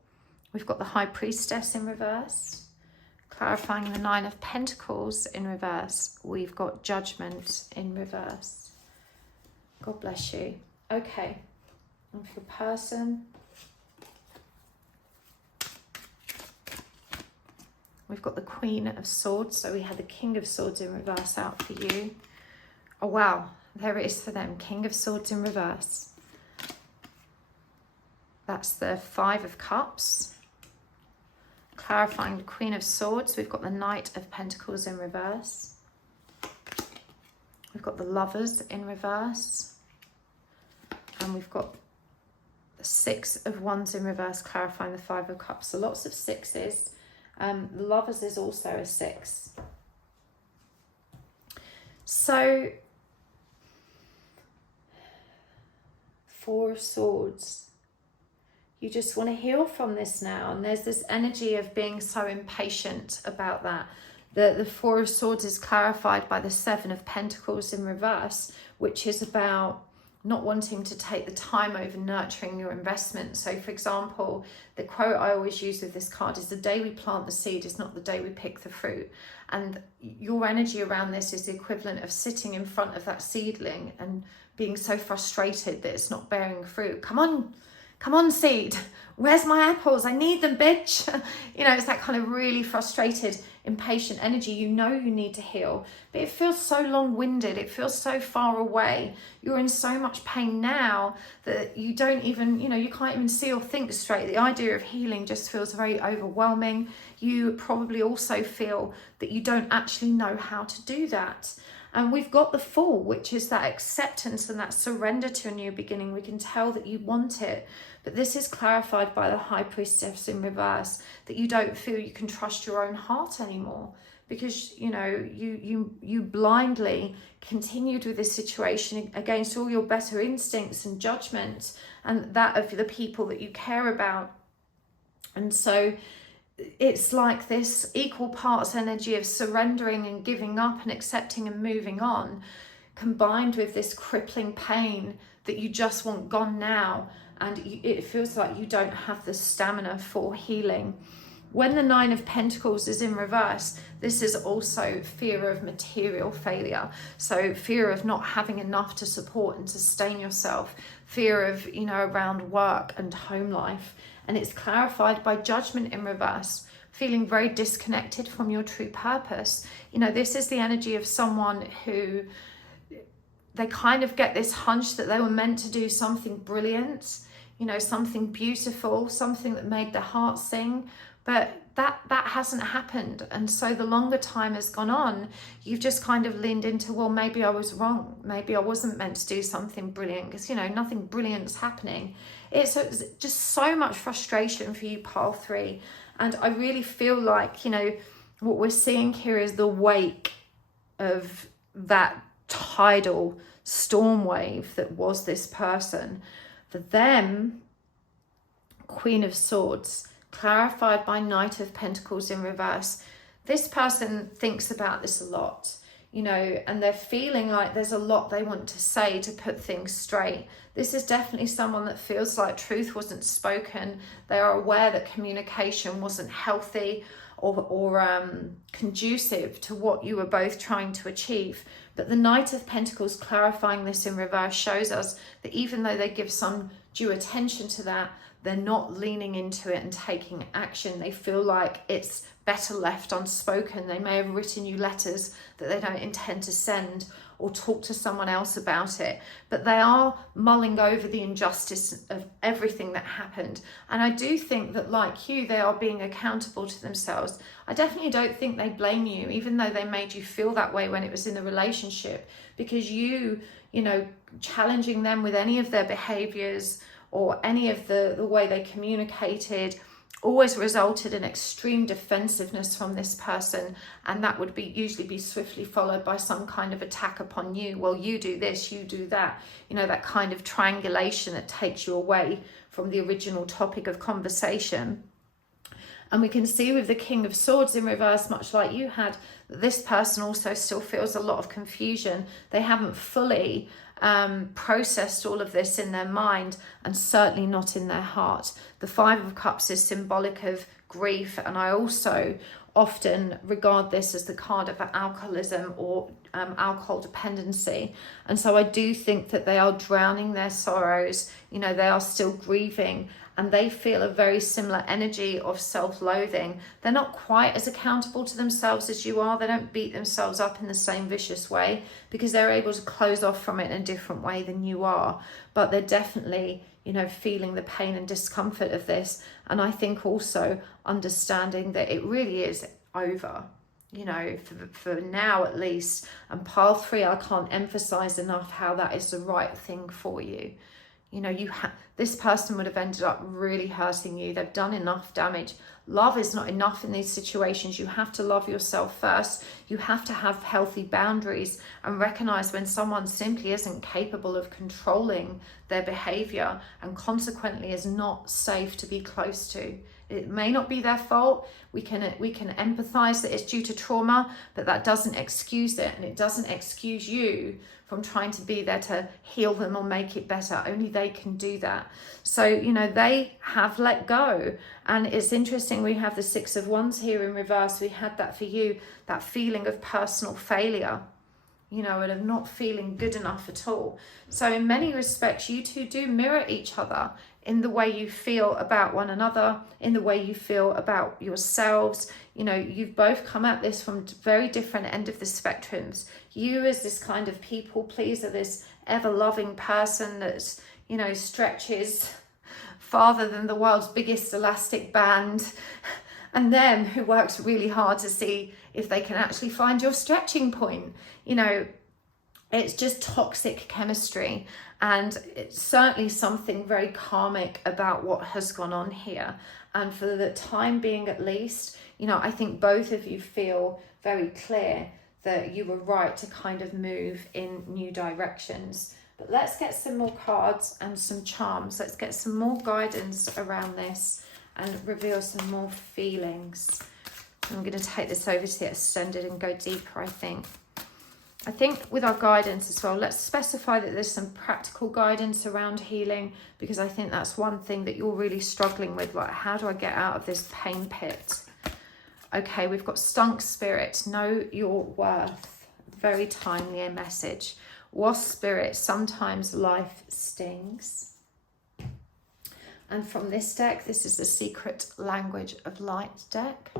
We've got the High Priestess in reverse, clarifying the Nine of Pentacles in reverse. We've got Judgment in reverse. God bless you. Okay, and for the person, we've got the Queen of Swords. So we had the King of Swords in reverse out for you. Oh, wow. There it is for them. King of Swords in reverse. That's the Five of Cups. Clarifying the Queen of Swords. We've got the Knight of Pentacles in reverse. We've got the Lovers in reverse. And we've got the Six of Wands in reverse, clarifying the Five of Cups. So lots of sixes. The Lovers is also a 6. So, Four of Swords. You just want to heal from this now. And there's this energy of being so impatient about that. The Four of Swords is clarified by the Seven of Pentacles in reverse, which is about not wanting to take the time over nurturing your investment. So for example, the quote I always use with this card is, the day we plant the seed is not the day we pick the fruit. And your energy around this is the equivalent of sitting in front of that seedling and being so frustrated that it's not bearing fruit. Come on seed, where's my apples? I need them, bitch. You know, it's that kind of really frustrated, impatient energy. You know you need to heal, but it feels so long-winded. It feels so far away. You're in so much pain now that you don't even, you know, you can't even see or think straight. The idea of healing just feels very overwhelming. You probably also feel that you don't actually know how to do that. And we've got the Fool, which is that acceptance and that surrender to a new beginning. We can tell that you want it. But this is clarified by the High Priestess in reverse, that you don't feel you can trust your own heart anymore, because, you know, you blindly continued with this situation against all your better instincts and judgment and that of the people that you care about. And so it's like this equal parts energy of surrendering and giving up and accepting and moving on, combined with this crippling pain that you just want gone now. And it feels like you don't have the stamina for healing. When the Nine of Pentacles is in reverse, this is also fear of material failure. So fear of not having enough to support and sustain yourself. Fear of, you know, around work and home life. And it's clarified by Judgment in reverse, feeling very disconnected from your true purpose. You know, this is the energy of someone who, they kind of get this hunch that they were meant to do something brilliant, you know, something beautiful, something that made their heart sing, but that hasn't happened. And so the longer time has gone on, you've just kind of leaned into, well, maybe I was wrong. Maybe I wasn't meant to do something brilliant, because, you know, nothing brilliant's happening. It's just so much frustration for you, pile 3. And I really feel like, you know, what we're seeing here is the wake of that tidal storm wave that was this person. For them, Queen of Swords, clarified by Knight of Pentacles in reverse. This person thinks about this a lot, you know, and they're feeling like there's a lot they want to say to put things straight. This is definitely someone that feels like truth wasn't spoken. They are aware that communication wasn't healthy or conducive to what you were both trying to achieve. But the Knight of Pentacles clarifying this in reverse shows us that even though they give some due attention to that, they're not leaning into it and taking action. They feel like it's better left unspoken. They may have written you letters that they don't intend to send, or talk to someone else about it, but they are mulling over the injustice of everything that happened. And I do think that, like you, they are being accountable to themselves. I definitely don't think they blame you, even though they made you feel that way when it was in the relationship, because you know, challenging them with any of their behaviors or any of the way they communicated always resulted in extreme defensiveness from this person, and that would usually be swiftly followed by some kind of attack upon you. Well, you do this, you do that, you know, that kind of triangulation that takes you away from the original topic of conversation. And we can see with the King of Swords in reverse, much like you had, that this person also still feels a lot of confusion. They haven't fully processed all of this in their mind, and certainly not in their heart. The Five of Cups is symbolic of grief, and I also often regard this as the card of alcoholism or alcohol dependency. And so I do think that they are drowning their sorrows, you know, they are still grieving, and they feel a very similar energy of self-loathing. They're not quite as accountable to themselves as you are. They don't beat themselves up in the same vicious way, because they're able to close off from it in a different way than you are. But they're definitely, you know, feeling the pain and discomfort of this. And I think also understanding that it really is over, you know, for now at least. And pile 3, I can't emphasize enough how that is the right thing for you. You know, this person would have ended up really hurting you. They've done enough damage. Love is not enough in these situations. You have to love yourself first. You have to have healthy boundaries and recognize when someone simply isn't capable of controlling their behavior and consequently is not safe to be close to. It may not be their fault. We can empathize that it's due to trauma, but that doesn't excuse it, and it doesn't excuse you from trying to be there to heal them or make it better. Only they can do that. So, you know, they have let go. And it's interesting, we have the Six of Wands here in reverse. We had that for you, that feeling of personal failure, you know, and of not feeling good enough at all. So in many respects, you two do mirror each other in the way you feel about one another, in the way you feel about yourselves. You know, you've both come at this from very different end of the spectrums. You as this kind of people pleaser, this ever-loving person that's, you know, stretches farther than the world's biggest elastic band, and them who works really hard to see if they can actually find your stretching point. You know, it's just toxic chemistry, and it's certainly something very karmic about what has gone on here. And for the time being, at least, you know, I think both of you feel very clear that you were right to kind of move in new directions. But let's get some more cards and some charms. Let's get some more guidance around this and reveal some more feelings. I'm going to take this over to the extended and go deeper, I think. I think with our guidance as well, let's specify that there's some practical guidance around healing, because I think that's one thing that you're really struggling with. Like, how do I get out of this pain pit? Okay, we've got stunk spirit, know your worth. Very timely a message. Wasp spirit, sometimes life stings. And from this deck, this is the Secret Language of Light deck.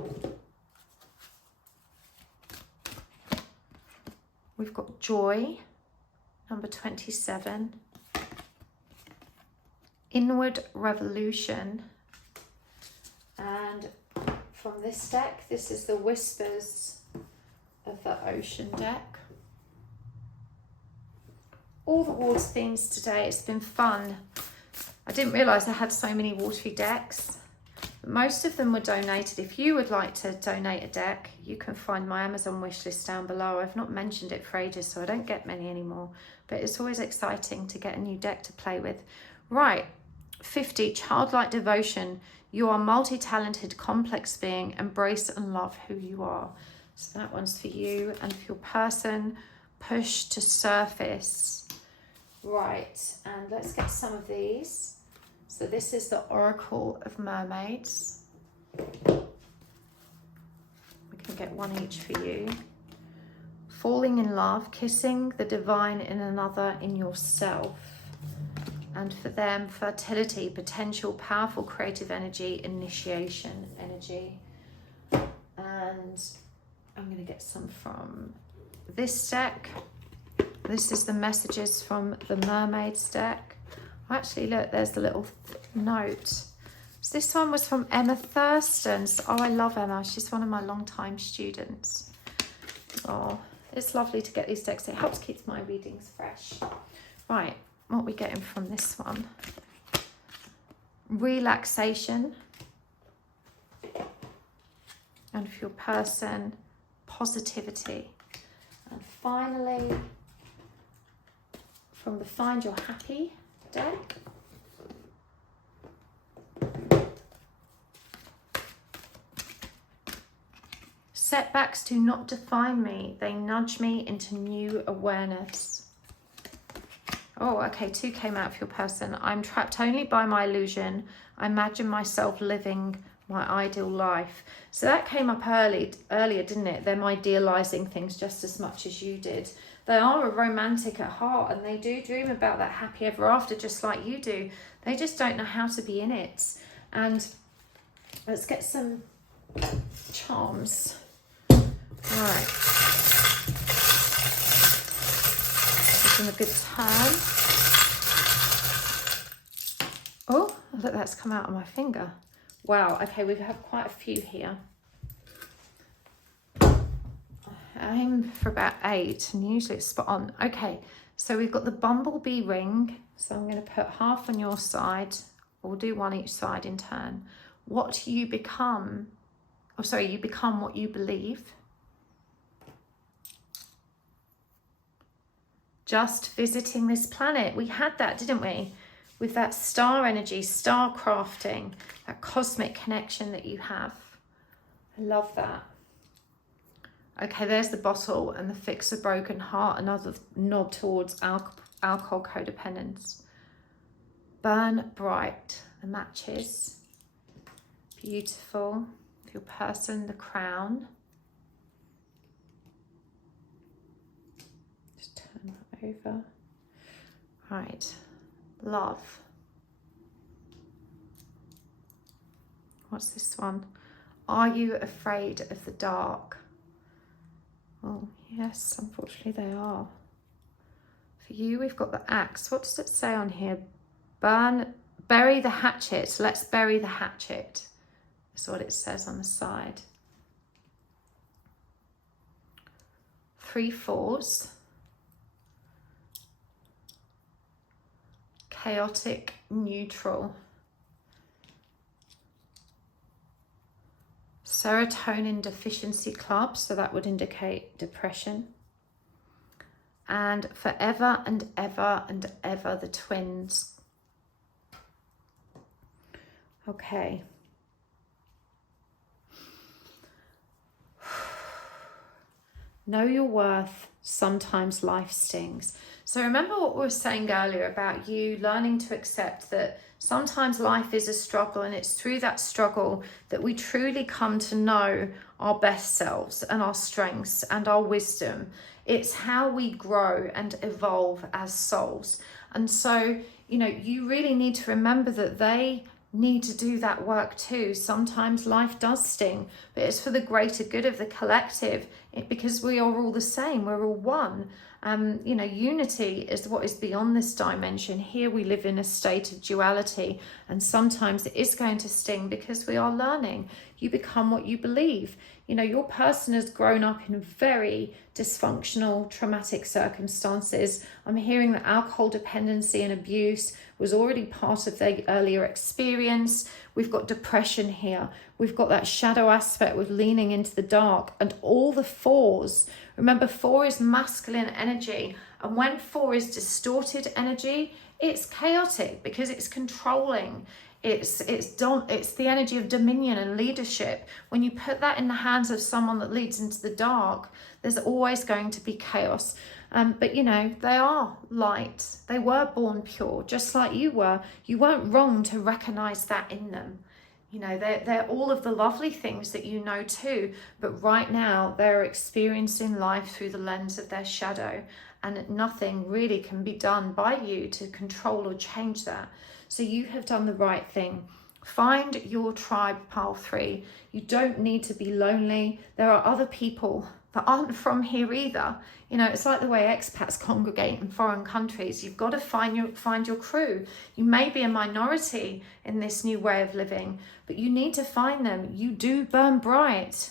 We've got joy, number 27. Inward revolution. And from this deck, this is the Whispers of the Ocean deck. All the water themes today. It's been fun. I didn't realise I had so many watery decks. Most of them were donated. If you would like to donate a deck, you can find my Amazon wishlist down below. I've not mentioned it for ages, so I don't get many anymore. But it's always exciting to get a new deck to play with. Right, 50, childlike devotion. You are multi-talented, complex being. Embrace and love who you are. So that one's for you and for your person. Push to surface. Right, and let's get some of these. So this is the Oracle of Mermaids. We can get one each for you. Falling in love, kissing the divine in another, in yourself. And for them, fertility, potential, powerful creative energy, initiation energy. And I'm going to get some from this deck. This is the messages from the Mermaids deck. Actually, look, there's the little note. So this one was from Emma Thurston. Oh, I love Emma. She's one of my long-time students. Oh, it's lovely to get these decks. It helps keep my readings fresh. Right, what are we getting from this one? Relaxation. And for your person, positivity. And finally, from the Find Your Happy deck. Setbacks do not define me. They nudge me into new awareness. Oh, okay, 2 came out for your person. I'm trapped only by my illusion. I imagine myself living my ideal life. So that came up earlier, didn't it? Them idealizing things just as much as you did. They are a romantic at heart, and they do dream about that happy ever after, just like you do. They just don't know how to be in it. And let's get some charms. All right. Taking a good turn. Oh, look, that's come out on my finger. Wow, okay, we have quite a few here. I aim for about 8, and usually it's spot on. Okay, so we've got the bumblebee ring. So I'm going to put half on your side. We'll do one each side in turn. What you become, you become what you believe. Just visiting this planet. We had that, didn't we? with that star energy, star crafting, that cosmic connection that you have. I love that. Okay, there's the bottle and the fix a broken heart, another nod towards alcohol codependence. Burn bright, the matches. Beautiful. For your person, the crown. Just turn that over. Right, love. What's this one? Are you afraid of the dark? Oh, yes, unfortunately they are. For you, we've got the axe. What does it say on here? Bury the hatchet. Let's bury the hatchet. That's what it says on the side. 3 4s. Chaotic, neutral. Serotonin deficiency club, so that would indicate depression. And forever and ever and ever, the twins. Okay. Know your worth. Sometimes life stings. So remember what we were saying earlier about you learning to accept that sometimes life is a struggle, and it's through that struggle that we truly come to know our best selves and our strengths and our wisdom. It's how we grow and evolve as souls. And so, you know, you really need to remember that they need to do that work too. Sometimes life does sting, but it's for the greater good of the collective, because we are all the same, we're all one. You know, unity is what is beyond this dimension. Here we live in a state of duality, and sometimes it is going to sting because we are learning. You become what you believe. You know, your person has grown up in very dysfunctional, traumatic circumstances. I'm hearing that alcohol dependency and abuse was already part of their earlier experience. We've got depression here. We've got that shadow aspect with leaning into the dark, and all the 4s. Remember, 4 is masculine energy. And when 4 is distorted energy, it's chaotic because it's controlling. It's the energy of dominion and leadership. When you put that in the hands of someone that leads into the dark, there's always going to be chaos. But you know, they are light. They were born pure, just like you were. You weren't wrong to recognize that in them. You know, they're all of the lovely things that you know too, but right now they're experiencing life through the lens of their shadow, and nothing really can be done by you to control or change that. So you have done the right thing. Find your tribe, pile 3. You don't need to be lonely. There are other people that aren't from here either. You know, it's like the way expats congregate in foreign countries. You've got to find your crew. You may be a minority in this new way of living, but you need to find them. You do burn bright,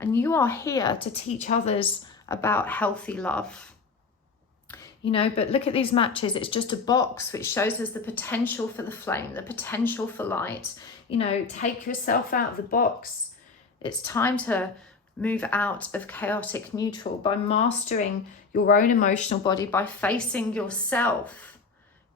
and you are here to teach others about healthy love. You know, but look at these matches. It's just a box which shows us the potential for the flame, the potential for light. You know, take yourself out of the box. It's time to move out of chaotic neutral by mastering your own emotional body, by facing yourself,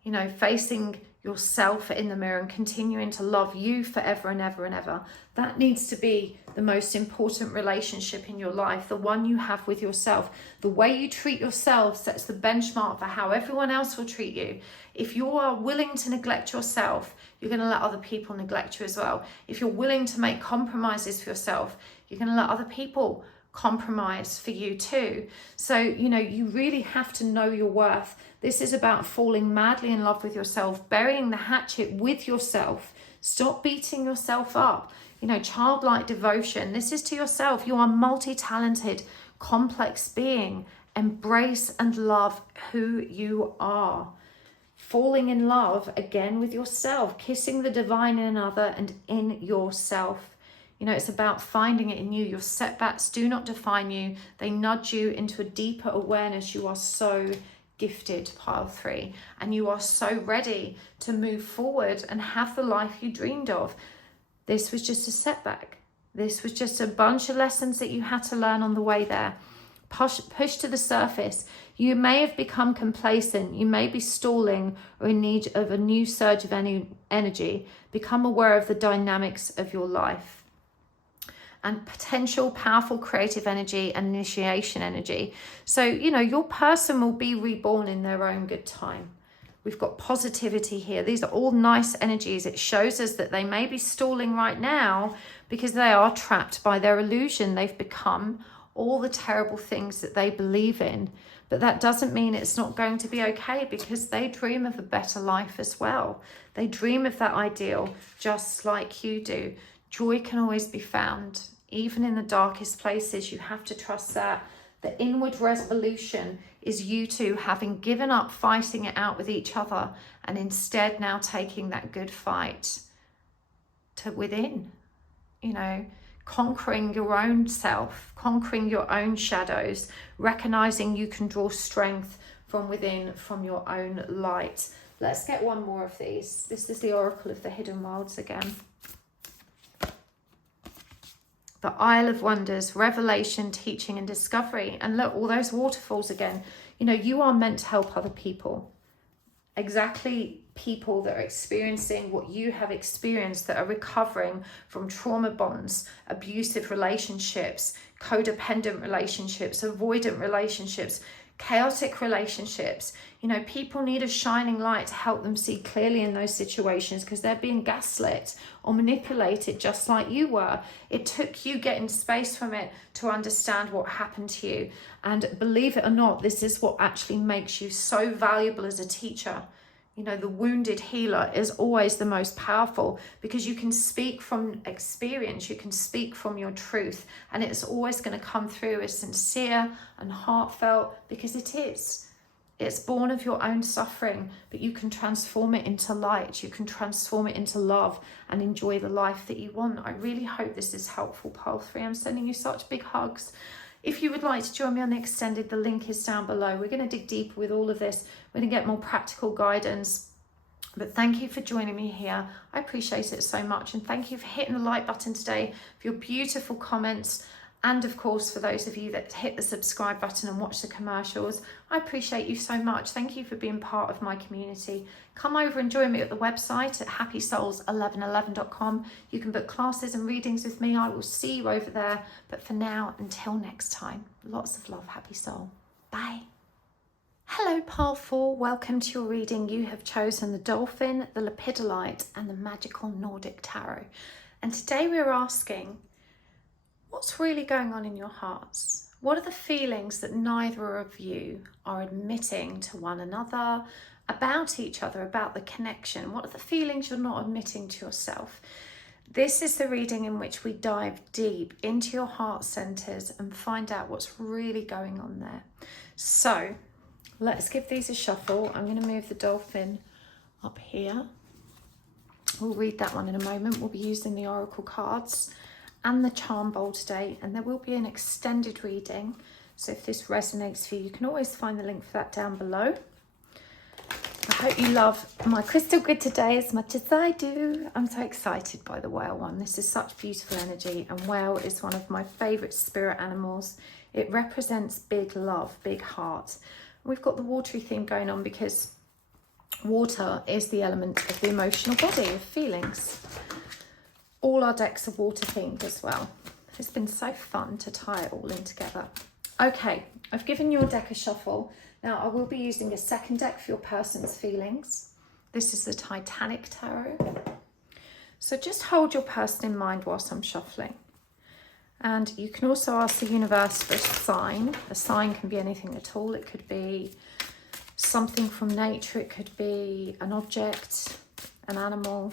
you know, facing yourself in the mirror and continuing to love you forever and ever and ever. That needs to be the most important relationship in your life, the one you have with yourself. The way you treat yourself sets the benchmark for how everyone else will treat you. If you are willing to neglect yourself, you're going to let other people neglect you as well. If you're willing to make compromises for yourself, you're going to let other people compromise for you too. So, you know, you really have to know your worth. This is about falling madly in love with yourself, burying the hatchet with yourself. Stop beating yourself up. You know, childlike devotion. This is to yourself. You are multi-talented, complex being. Embrace and love who you are. Falling in love again with yourself, kissing the divine in another and in yourself. You know, it's about finding it in you. Your setbacks do not define you. They nudge you into a deeper awareness. You are so gifted, pile 3, and you are so ready to move forward and have the life you dreamed of. This was just a setback. This was just a bunch of lessons that you had to learn on the way there. push to the surface. You may have become complacent. You may be stalling or in need of a new surge of energy. Become aware of the dynamics of your life and potential powerful creative energy and initiation energy. So, you know, your person will be reborn in their own good time. We've got positivity here. These are all nice energies. It shows us that they may be stalling right now because they are trapped by their illusion. They've become all the terrible things that they believe in. But that doesn't mean it's not going to be okay, because they dream of a better life as well. They dream of that ideal just like you do. Joy can always be found, even in the darkest places. You have to trust that. The inward resolution is you two having given up fighting it out with each other and instead now taking that good fight to within, you know, conquering your own self, conquering your own shadows, recognizing you can draw strength from within, from your own light. Let's get one more of these. This is the Oracle of the Hidden Worlds again. The Isle of Wonders, revelation, teaching and discovery. And look, all those waterfalls again. You know, you are meant to help other people. Exactly, people that are experiencing what you have experienced, that are recovering from trauma bonds, abusive relationships, codependent relationships, avoidant relationships, chaotic relationships. You know, people need a shining light to help them see clearly in those situations, because they're being gaslit or manipulated just like you were. It took you getting space from it to understand what happened to you. And believe it or not, this is what actually makes you so valuable as a teacher. You know, the wounded healer is always the most powerful, because you can speak from experience, you can speak from your truth, and it's always going to come through as sincere and heartfelt, because it is. It's born of your own suffering, but you can transform it into light, you can transform it into love and enjoy the life that you want. I really hope this is helpful, Pile 3. I'm sending you such big hugs. If you would like to join me on the extended, the link is down below. We're going to dig deeper with all of this. We're going to get more practical guidance. But thank you for joining me here. I appreciate it so much. And thank you for hitting the like button today, for your beautiful comments. And of course, for those of you that hit the subscribe button and watch the commercials, I appreciate you so much. Thank you for being part of my community. Come over and join me at the website at happysouls1111.com. You can book classes and readings with me. I will see you over there. But for now, until next time, lots of love, happy soul. Bye. Hello, Pile 4. Welcome to your reading. You have chosen the Dolphin, the Lepidolite, and the Magical Nordic Tarot. And today we're asking, what's really going on in your hearts? What are the feelings that neither of you are admitting to one another, about each other, about the connection? What are the feelings you're not admitting to yourself? This is the reading in which we dive deep into your heart centers and find out what's really going on there. So let's give these a shuffle. I'm going to move the Dolphin up here. We'll read that one in a moment. We'll be using the Oracle cards and the charm bowl today, and there will be an extended reading, so if this resonates for you, you can always find the link for that down below. I hope you love my crystal grid today as much as I do. I'm so excited by the whale one. This is such beautiful energy, and whale is one of my favorite spirit animals. It represents big love, big heart. We've got the watery theme going on because water is the element of the emotional body, of feelings. All our decks are water themed as well. It's been so fun to tie it all in together. Okay, I've given your deck a shuffle. Now I will be using a second deck for your person's feelings. This is the Titanic Tarot. So just hold your person in mind whilst I'm shuffling. And you can also ask the universe for a sign. A sign can be anything at all. It could be something from nature. It could be an object, an animal.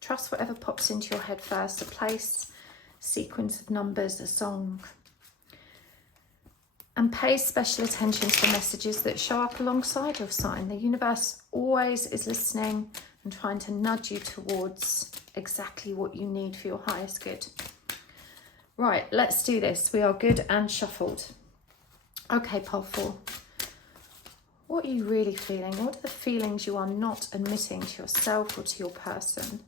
Trust whatever pops into your head first, a place, sequence of numbers, a song. And pay special attention to the messages that show up alongside your sign. The universe always is listening and trying to nudge you towards exactly what you need for your highest good. Right, let's do this. We are good and shuffled. Okay, Pile 4. What are you really feeling? What are the feelings you are not admitting to yourself or to your person?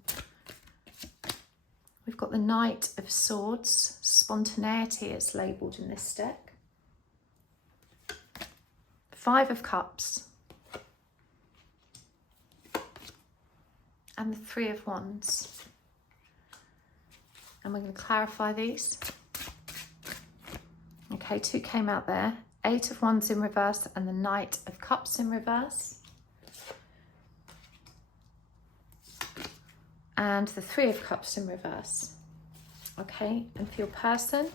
We've got the Knight of Swords. Spontaneity is labelled in this deck. Five of Cups, and the Three of Wands. And we're going to clarify these. Okay, 2 came out there. 8 of Wands in reverse and the Knight of Cups in reverse. And the Three of Cups in reverse. Okay, and for your person,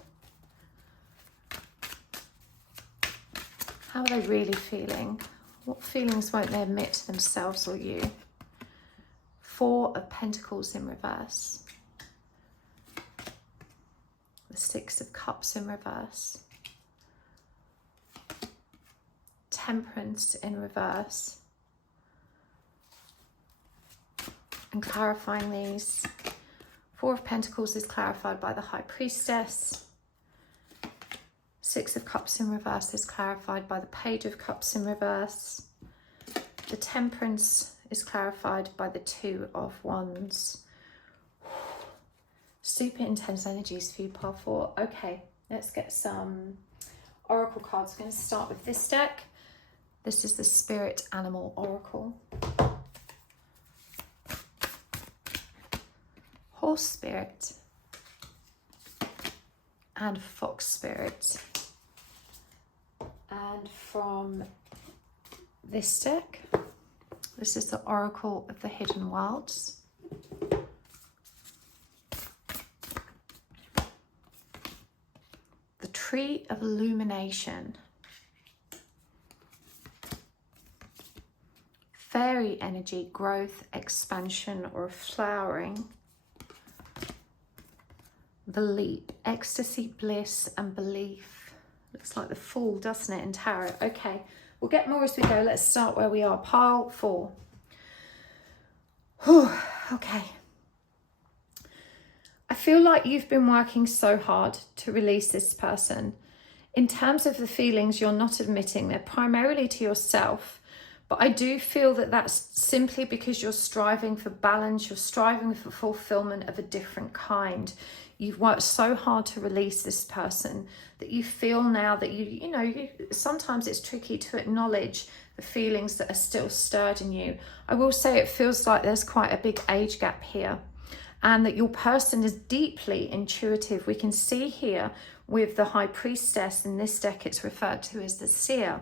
how are they really feeling? What feelings won't they admit to themselves or you? 4 of Pentacles in reverse. The 6 of Cups in reverse. Temperance in reverse. And clarifying these. 4 of Pentacles is clarified by the High Priestess. 6 of Cups in reverse is clarified by the Page of Cups in reverse. The Temperance is clarified by the 2 of Wands. Super intense energies for you, pile 4. Okay, let's get some oracle cards. I'm going to start with this deck. This is the Spirit Animal Oracle. Horse Spirit and Fox Spirit. And from this deck, this is the Oracle of the Hidden Wilds. The Tree of Illumination. Fairy energy, growth, expansion, or flowering. The Leap, ecstasy, bliss, and belief. Looks like the Fool, doesn't it, in tarot? Okay, we'll get more as we go. Let's start where we are. Pile 4. Whew, okay. I feel like you've been working so hard to release this person. In terms of the feelings you're not admitting, they're primarily to yourself. But I do feel that that's simply because you're striving for balance, you're striving for fulfillment of a different kind. You've worked so hard to release this person that you feel now that sometimes it's tricky to acknowledge the feelings that are still stirred in you. I will say it feels like there's quite a big age gap here and that your person is deeply intuitive. We can see here with the High Priestess, in this deck it's referred to as the Seer.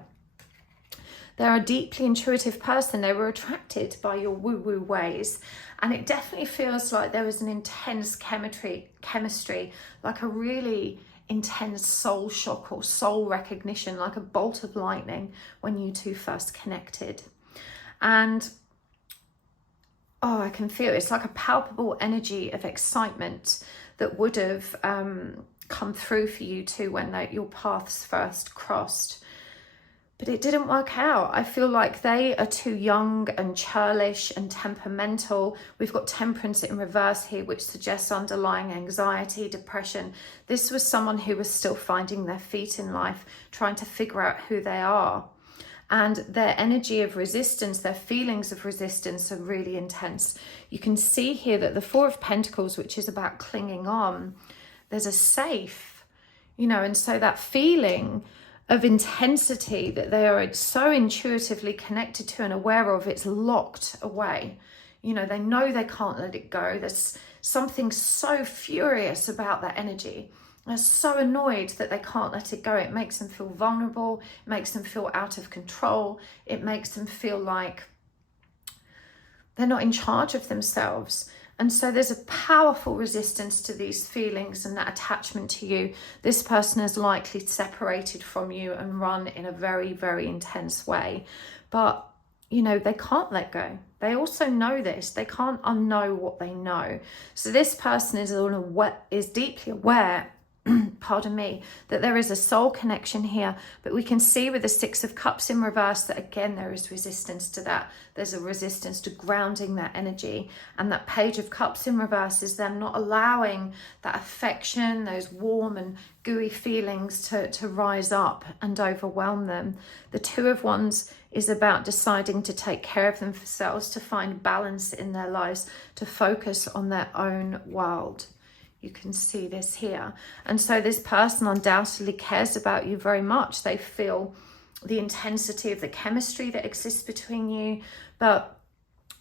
They're a deeply intuitive person. They were attracted by your woo-woo ways. And it definitely feels like there was an intense chemistry, like a really intense soul shock or soul recognition, like a bolt of lightning when you two first connected. And oh, I can feel it's like a palpable energy of excitement that would have come through for you two when your paths first crossed. But it didn't work out. I feel like they are too young and churlish and temperamental. We've got Temperance in reverse here, which suggests underlying anxiety, depression. This was someone who was still finding their feet in life, trying to figure out who they are. And their energy of resistance, their feelings of resistance are really intense. You can see here that the 4 of Pentacles, which is about clinging on, there's a safe, and so that feeling of intensity that they are so intuitively connected to and aware of, it's locked away. They know they can't let it go. There's something so furious about that energy. They're so annoyed that they can't let it go. It makes them feel vulnerable. It makes them feel out of control. It makes them feel like they're not in charge of themselves. And so there's a powerful resistance to these feelings and that attachment to you. This person is likely separated from you and run in a very, very intense way. But, they can't let go. They also know this. They can't unknow what they know. So this person is deeply aware pardon me, that there is a soul connection here, but we can see with the 6 of Cups in reverse that again there is resistance to that. There's a resistance to grounding that energy, and that Page of Cups in reverse is them not allowing that affection, those warm and gooey feelings to rise up and overwhelm them. The 2 of Wands is about deciding to take care of themselves, to find balance in their lives, to focus on their own world. You can see this here. And so this person undoubtedly cares about you very much. They feel the intensity of the chemistry that exists between you, but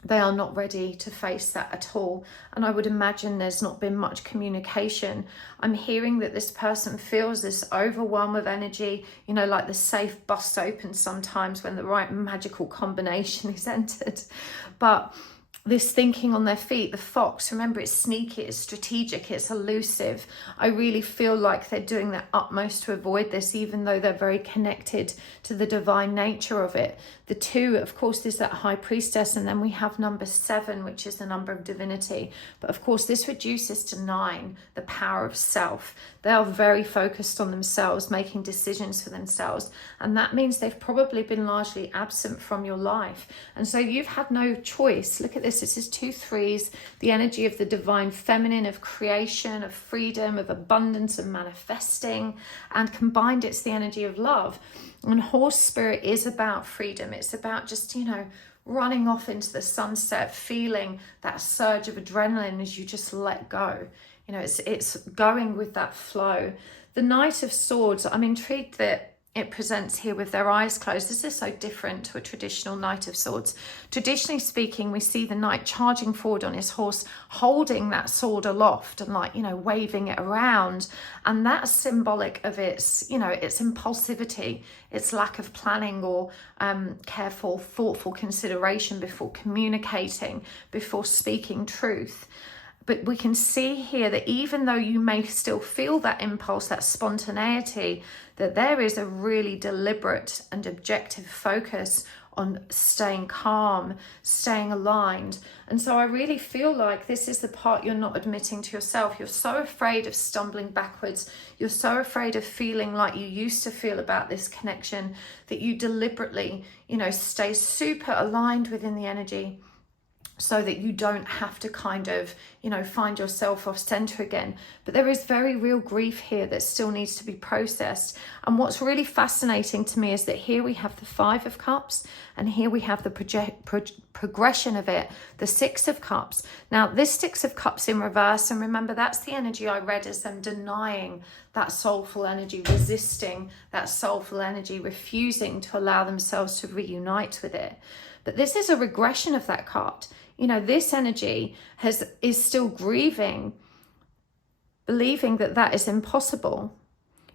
they are not ready to face that at all. And I would imagine there's not been much communication. I'm hearing that this person feels this overwhelm of energy, you know, like the safe busts open sometimes when the right magical combination is entered. But this thinking on their feet, the fox, remember, it's sneaky, it's strategic, it's elusive. I really feel like they're doing their utmost to avoid this, even though they're very connected to the divine nature of it. The 2, of course, is that high priestess, and then we have number 7, which is the number of divinity. But of course, this reduces to 9, the power of self. They are very focused on themselves, making decisions for themselves. And that means they've probably been largely absent from your life. And so you've had no choice. Look at this. This is 2 3s, the energy of the divine feminine, of creation, of freedom, of abundance, and manifesting. And combined, it's the energy of love. And horse spirit is about freedom. It's about just, you know, running off into the sunset, feeling that surge of adrenaline as you just let go. You know, it's going with that flow. The Knight of Swords, I'm intrigued that it presents here with their eyes closed. This is so different to a traditional Knight of Swords. Traditionally speaking, we see the knight charging forward on his horse, holding that sword aloft and, like, you know, waving it around. And that's symbolic of its, you know, its impulsivity, its lack of planning or careful, thoughtful consideration before communicating, before speaking truth. But we can see here that even though you may still feel that impulse, that spontaneity, that there is a really deliberate and objective focus on staying calm, staying aligned. And so I really feel like this is the part you're not admitting to yourself. You're so afraid of stumbling backwards. You're so afraid of feeling like you used to feel about this connection that you deliberately, you know, stay super aligned within the energy, so that you don't have to kind of, you know, find yourself off center again. But there is very real grief here that still needs to be processed. And what's really fascinating to me is that here we have the 5 of Cups, and here we have the progression of it, the 6 of Cups. Now, this 6 of Cups in reverse, and remember, that's the energy I read as them denying that soulful energy, resisting that soulful energy, refusing to allow themselves to reunite with it. But this is a regression of that card. You know, this energy is still grieving, believing that that is impossible.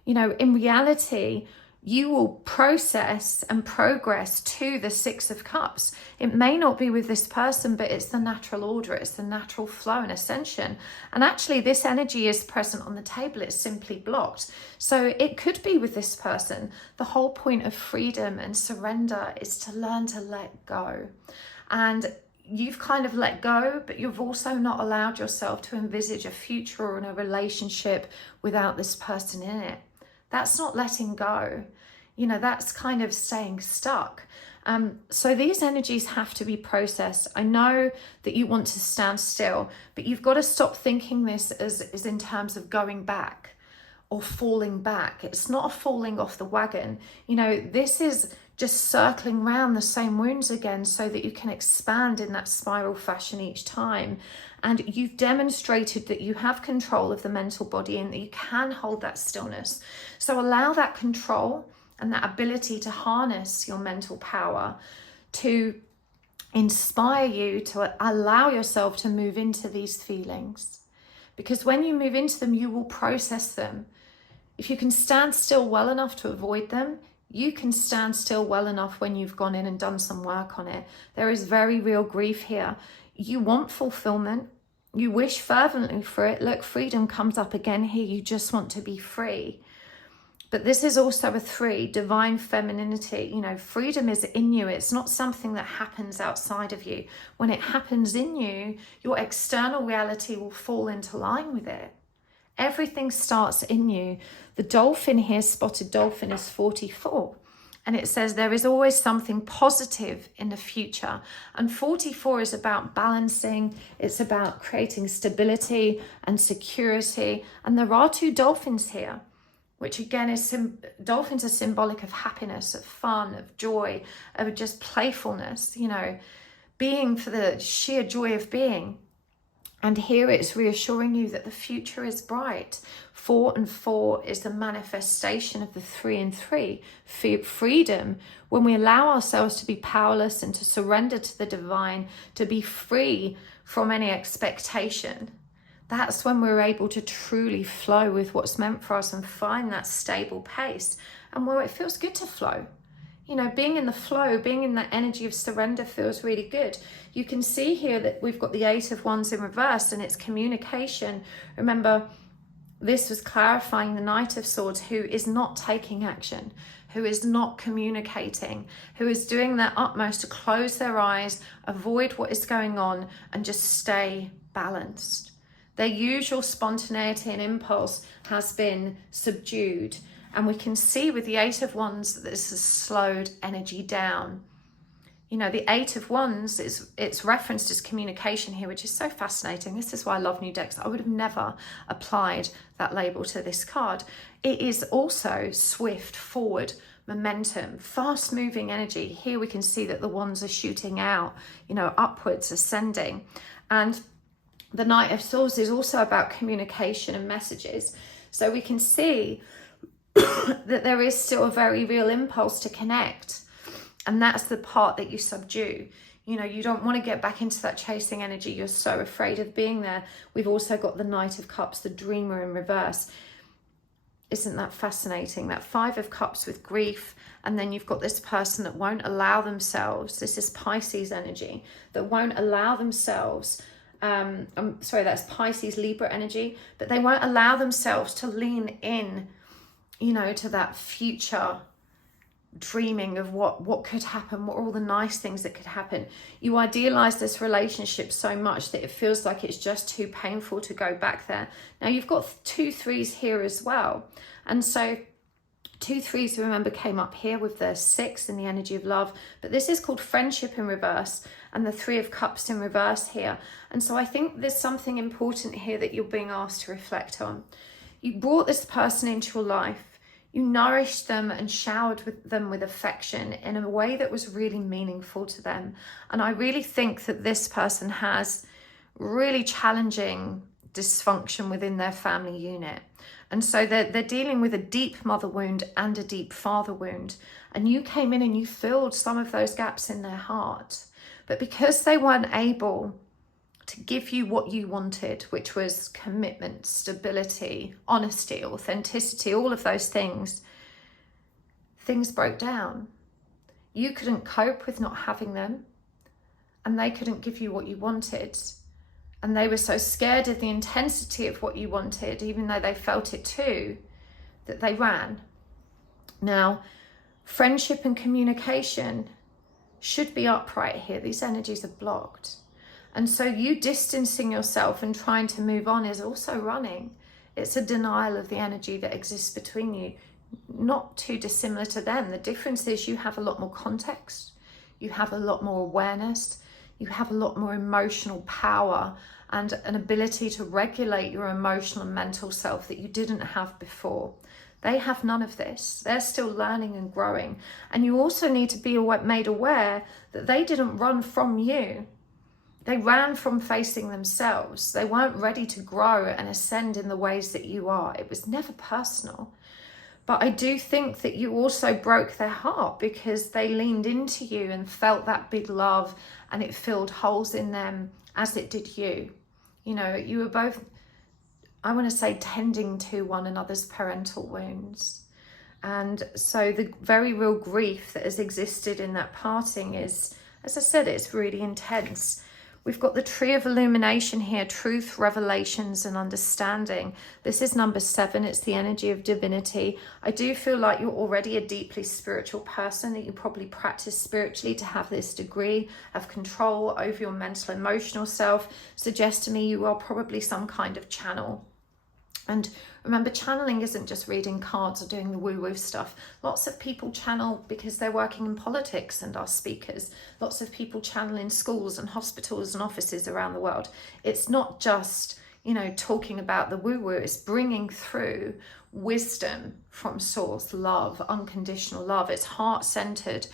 You know, in reality, you will process and progress to the 6 of Cups. It may not be with this person, but it's the natural order. It's the natural flow and ascension. And actually, this energy is present on the table. It's simply blocked. So it could be with this person. The whole point of freedom and surrender is to learn to let go. And you've kind of let go, but you've also not allowed yourself to envisage a future or in a relationship without this person in it. That's not letting go. You know, that's kind of staying stuck. So these energies have to be processed. I know that you want to stand still, but you've got to stop thinking this as in terms of going back or falling back. It's not a falling off the wagon. You know, this is just circling around the same wounds again so that you can expand in that spiral fashion each time. And you've demonstrated that you have control of the mental body and that you can hold that stillness. So allow that control and that ability to harness your mental power to inspire you to allow yourself to move into these feelings. Because when you move into them, you will process them. If you can stand still well enough to avoid them, you can stand still well enough when you've gone in and done some work on it. There is very real grief here. You want fulfillment. You wish fervently for it. Look, freedom comes up again here. You just want to be free. But this is also a 3, divine femininity. You know, freedom is in you. It's not something that happens outside of you. When it happens in you, your external reality will fall into line with it. Everything starts in you. The dolphin here, spotted dolphin, is 44. And it says there is always something positive in the future. And 44 is about balancing. It's about creating stability and security. And there are 2 dolphins here, which again is, dolphins are symbolic of happiness, of fun, of joy, of just playfulness, you know, being for the sheer joy of being. And here it's reassuring you that the future is bright. 4 and 4 is the manifestation of the 3 and 3, freedom. When we allow ourselves to be powerless and to surrender to the divine, to be free from any expectation, that's when we're able to truly flow with what's meant for us and find that stable pace. And where it feels good to flow. You know, being in the flow, being in that energy of surrender feels really good. You can see here that we've got the 8 of Wands in reverse, and it's communication. Remember, this was clarifying the Knight of Swords, who is not taking action, who is not communicating, who is doing their utmost to close their eyes, avoid what is going on, and just stay balanced. Their usual spontaneity and impulse has been subdued. And we can see with the 8 of Wands that this has slowed energy down. You know, the 8 of Wands, it's referenced as communication here, which is so fascinating. This is why I love new decks. I would have never applied that label to this card. It is also swift, forward, momentum, fast moving energy. Here we can see that the Wands are shooting out, you know, upwards, ascending. And the Knight of Swords is also about communication and messages. So we can see that there is still a very real impulse to connect, and that's the part that you subdue. You know, you don't want to get back into that chasing energy. You're so afraid of being there. We've also got the Knight of Cups, the dreamer in reverse. Isn't that fascinating? That 5 of Cups with grief, and then you've got this person that won't allow themselves, this is Pisces energy, that won't allow themselves, I'm sorry, that's Pisces Libra energy, but they won't allow themselves to lean in, you know, to that future dreaming of what could happen, what are all the nice things that could happen. You idealize this relationship so much that it feels like it's just too painful to go back there. Now you've got 2 3s here as well. And so 2 3s, remember, came up here with the 6 in the energy of love, but this is called friendship in reverse, and the 3 of Cups in reverse here. And so I think there's something important here that you're being asked to reflect on. You brought this person into your life. You nourished them and showered them with affection in a way that was really meaningful to them. And I really think that this person has really challenging dysfunction within their family unit. And so they're dealing with a deep mother wound and a deep father wound. And you came in and you filled some of those gaps in their heart. But because they weren't able to give you what you wanted, which was commitment, stability, honesty, authenticity, all of those things, things broke down. You couldn't cope with not having them, and they couldn't give you what you wanted. And they were so scared of the intensity of what you wanted, even though they felt it too, that they ran. Now, friendship and communication should be upright here. These energies are blocked. And so you distancing yourself and trying to move on is also running. It's a denial of the energy that exists between you. Not too dissimilar to them. The difference is you have a lot more context. You have a lot more awareness. You have a lot more emotional power and an ability to regulate your emotional and mental self that you didn't have before. They have none of this. They're still learning and growing. And you also need to be made aware that they didn't run from you. They ran from facing themselves. They weren't ready to grow and ascend in the ways that you are. It was never personal. But I do think that you also broke their heart because they leaned into you and felt that big love, and it filled holes in them as it did you. You know, you were both, I want to say, tending to one another's parental wounds. And so the very real grief that has existed in that parting is, as I said, it's really intense. We've got the Tree of Illumination here, truth, revelations, and understanding. This is number 7. It's the energy of divinity. I do feel like you're already a deeply spiritual person, that you probably practice spiritually to have this degree of control over your mental, emotional self. Suggests to me you are probably some kind of channel. And remember, channeling isn't just reading cards or doing the woo-woo stuff. Lots of people channel because they're working in politics and are speakers. Lots of people channel in schools and hospitals and offices around the world. It's not just, you know, talking about the woo-woo. It's bringing through wisdom from source, love, unconditional love. It's heart-centered,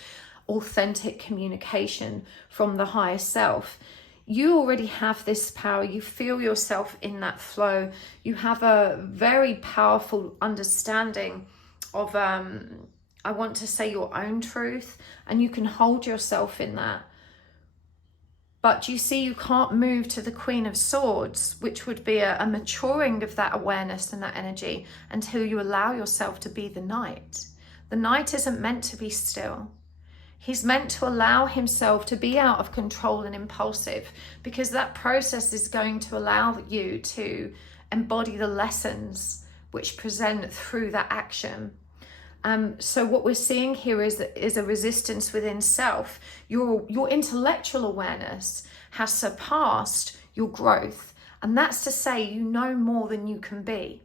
authentic communication from the higher self. you already have this power. You feel yourself in that flow. You have a very powerful understanding of, I want to say, your own truth, and you can hold yourself in that. But you see, you can't move to the Queen of Swords, which would be a maturing of that awareness and that energy, until you allow yourself to be the Knight. The Knight isn't meant to be still. He's meant to allow himself to be out of control and impulsive, because that process is going to allow you to embody the lessons which present through that action. So what we're seeing here is a resistance within self. Your intellectual awareness has surpassed your growth. And that's to say, you know more than you can be.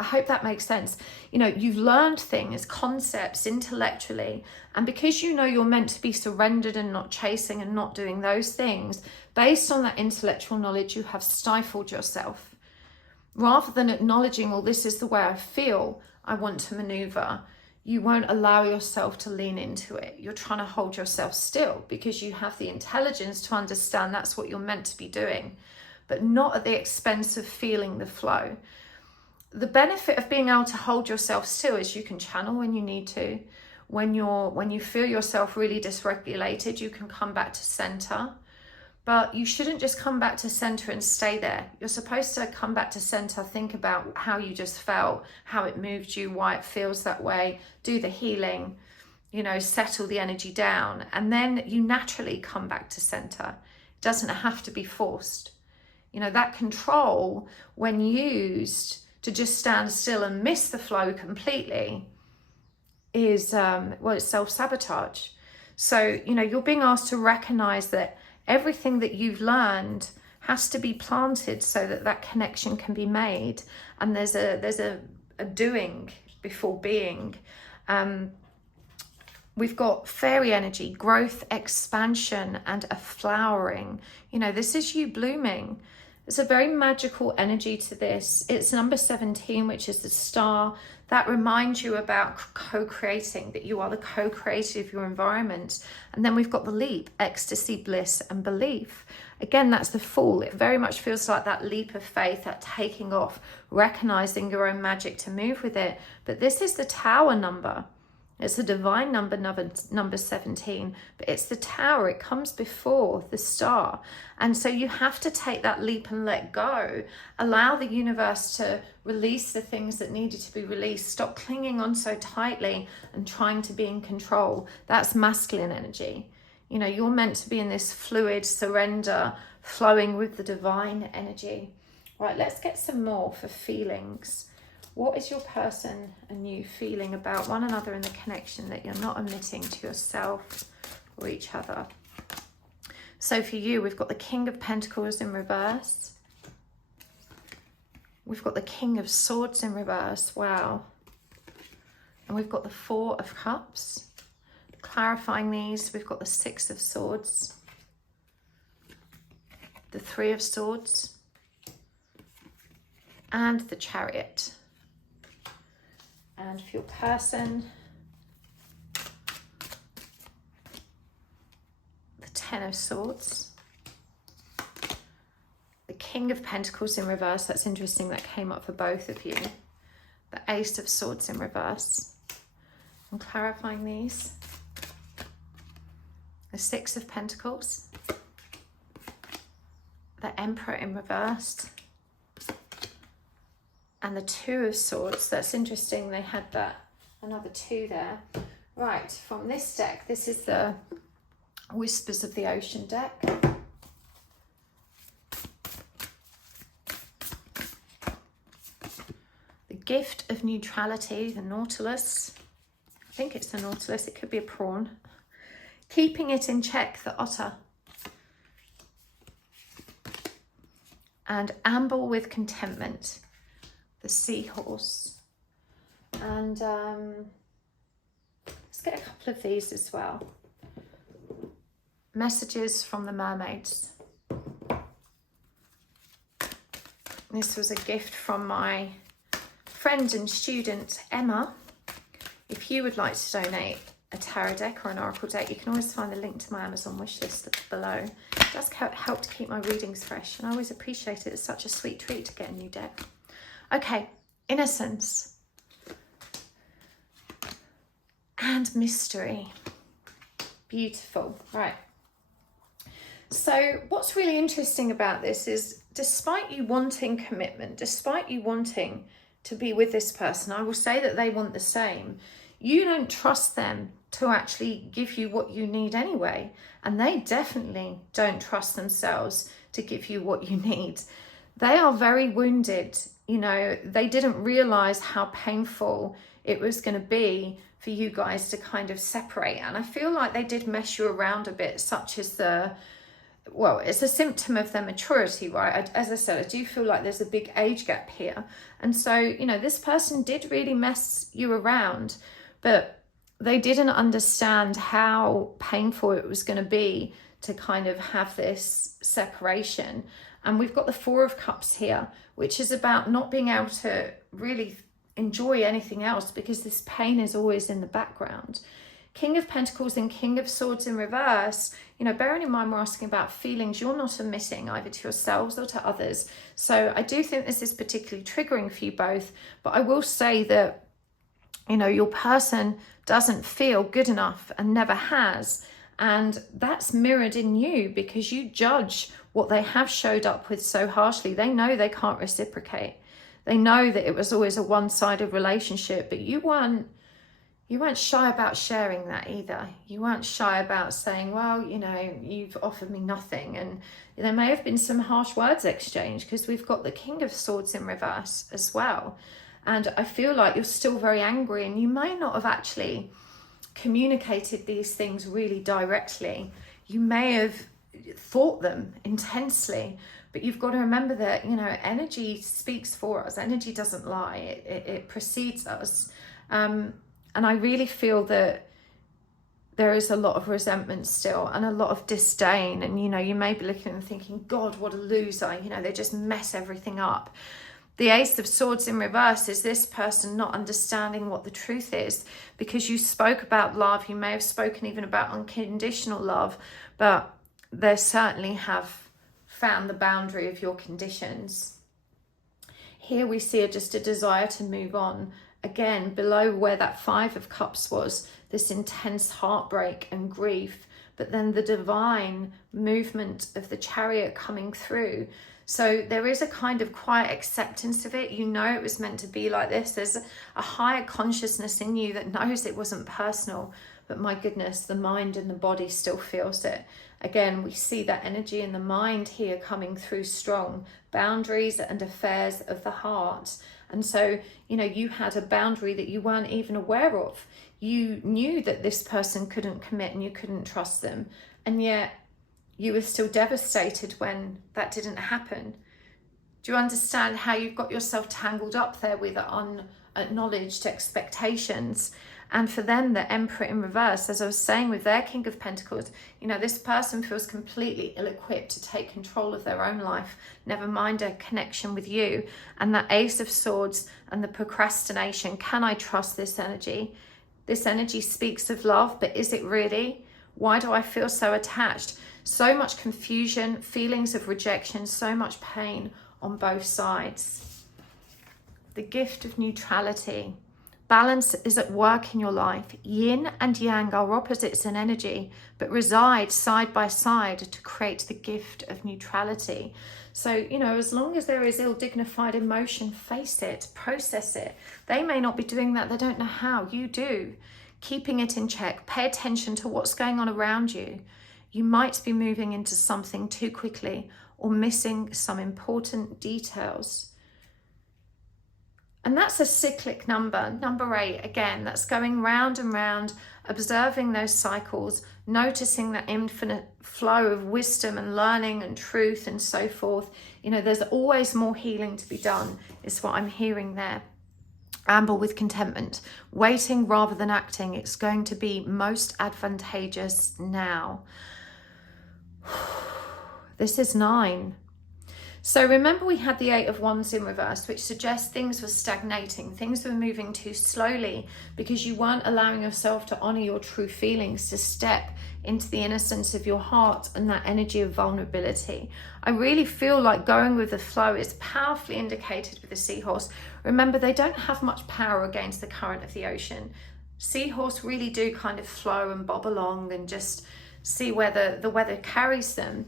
I hope that makes sense. You know, you've learned things, concepts intellectually, and because you know you're meant to be surrendered and not chasing and not doing those things, based on that intellectual knowledge, you have stifled yourself. Rather than acknowledging, well, this is the way I feel, I want to maneuver, you won't allow yourself to lean into it. You're trying to hold yourself still because you have the intelligence to understand that's what you're meant to be doing, but not at the expense of feeling the flow. The benefit of being able to hold yourself still is you can channel when you need to. When you feel yourself really dysregulated, you can come back to center. But you shouldn't just come back to center and stay there. You're supposed to come back to center, think about how you just felt, how it moved you, why it feels that way, do the healing, you know, settle the energy down. And then you naturally come back to center. It doesn't have to be forced. You know, that control, when used to just stand still and miss the flow completely, is, well, it's self-sabotage. So, you know, you're being asked to recognize that everything that you've learned has to be planted so that that connection can be made. And there's a doing before being. We've got fairy energy, growth, expansion, and a flowering. You know, this is you blooming. There's a very magical energy to this. It's number 17, which is the star. That reminds you about co-creating, that you are the co-creator of your environment. And then we've got the leap, ecstasy, bliss, and belief. Again, that's the Fool. It very much feels like that leap of faith, that taking off, recognizing your own magic to move with it. But this is the Tower number. It's a divine number 17, but it's the Tower. It comes before the star. And so you have to take that leap and let go. Allow the universe to release the things that needed to be released. Stop clinging on so tightly and trying to be in control. That's masculine energy. You know, you're meant to be in this fluid surrender, flowing with the divine energy. Right, let's get some more for feelings. What is your person and you feeling about one another in the connection that you're not omitting to yourself or each other? So for you, we've got the King of Pentacles in reverse. We've got the King of Swords in reverse. Wow. And we've got the Four of Cups. Clarifying these, we've got the Six of Swords, the Three of Swords, and the Chariot. And for your person, the Ten of Swords, the King of Pentacles in reverse. That's interesting, that came up for both of you. The Ace of Swords in reverse. I'm clarifying these. The Six of Pentacles, the Emperor in reverse, and the Two of Swords. That's interesting, they had that, another two there. Right, from this deck, this is the Whispers of the Ocean deck. The Gift of Neutrality, the Nautilus. I think it's the Nautilus, it could be a prawn. Keeping it in check, the Otter. And Amble with Contentment, the Seahorse. And let's get a couple of these as well. Messages from the Mermaids. This was a gift from my friend and student Emma. If you would like to donate a tarot deck or an oracle deck, you can always find the link to my Amazon wishlist below. It does help to keep my readings fresh, and I always appreciate it. It's such a sweet treat to get a new deck. Okay, innocence and mystery. Beautiful. Right. So what's really interesting about this is, despite you wanting commitment, despite you wanting to be with this person, I will say that they want the same. You don't trust them to actually give you what you need anyway. And they definitely don't trust themselves to give you what you need. They are very wounded. You know, they didn't realize how painful it was going to be for you guys to kind of separate. And I feel like they did mess you around a bit, such as well, it's a symptom of their maturity, right? As I said, I do feel like there's a big age gap here. And so, you know, this person did really mess you around, but they didn't understand how painful it was going to be to kind of have this separation. And we've got the Four of Cups here, which is about not being able to really enjoy anything else because this pain is always in the background. King of Pentacles and King of Swords in reverse, you know, bearing in mind we're asking about feelings you're not admitting either to yourselves or to others. So I do think this is particularly triggering for you both, but I will say that, you know, your person doesn't feel good enough and never has. And that's mirrored in you because you judge what they have showed up with so harshly. They know they can't reciprocate. They know that it was always a one-sided relationship, but you weren't shy about sharing that either. You weren't shy about saying, well, you know, you've offered me nothing. And there may have been some harsh words exchanged because we've got the King of Swords in reverse as well. And I feel like you're still very angry and you may not have actually communicated these things really directly. You may have thought them intensely, but you've got to remember that, you know, energy speaks for us. Energy doesn't lie. It precedes us. And I really feel that there is a lot of resentment still and a lot of disdain. And, you know, you may be looking and thinking, God, what a loser. You know, they just mess everything up. The Ace of Swords in reverse is this person not understanding what the truth is, because you spoke about love. You may have spoken even about unconditional love, but they certainly have found the boundary of your conditions. Here we see just a desire to move on. Again, below where that Five of Cups was, this intense heartbreak and grief, but then the divine movement of the Chariot coming through. So there is a kind of quiet acceptance of it. You know it was meant to be like this. There's a higher consciousness in you that knows it wasn't personal, but my goodness, the mind and the body still feels it. Again, we see that energy in the mind here coming through strong. Boundaries and affairs of the heart. And so, you know, you had a boundary that you weren't even aware of. You knew that this person couldn't commit and you couldn't trust them. And yet you were still devastated when that didn't happen. Do you understand how you've got yourself tangled up there with unacknowledged expectations? And for them, the Emperor in reverse, as I was saying with their King of Pentacles, you know, this person feels completely ill-equipped to take control of their own life, never mind a connection with you. And the Ace of Swords and the procrastination. Can I trust this energy? This energy speaks of love, but is it really? Why do I feel so attached? So much confusion, feelings of rejection, so much pain on both sides. The gift of neutrality. Balance is at work in your life. Yin and yang are opposites in energy, but reside side by side to create the gift of neutrality. So, you know, as long as there is ill-dignified emotion, face it, process it. They may not be doing that. They don't know how. You do. Keeping it in check. Pay attention to what's going on around you. You might be moving into something too quickly or missing some important details. And that's a cyclic number. Number 8, again, that's going round and round, observing those cycles, noticing that infinite flow of wisdom and learning and truth and so forth. You know, there's always more healing to be done, is what I'm hearing there. Amble with contentment, waiting rather than acting. It's going to be most advantageous now. This is 9. So remember, we had the Eight of Wands in reverse, which suggests things were stagnating, things were moving too slowly because you weren't allowing yourself to honor your true feelings, to step into the innocence of your heart and that energy of vulnerability. I really feel like going with the flow is powerfully indicated with the seahorse. Remember, they don't have much power against the current of the ocean. Seahorse really do kind of flow and bob along and just see where the weather carries them.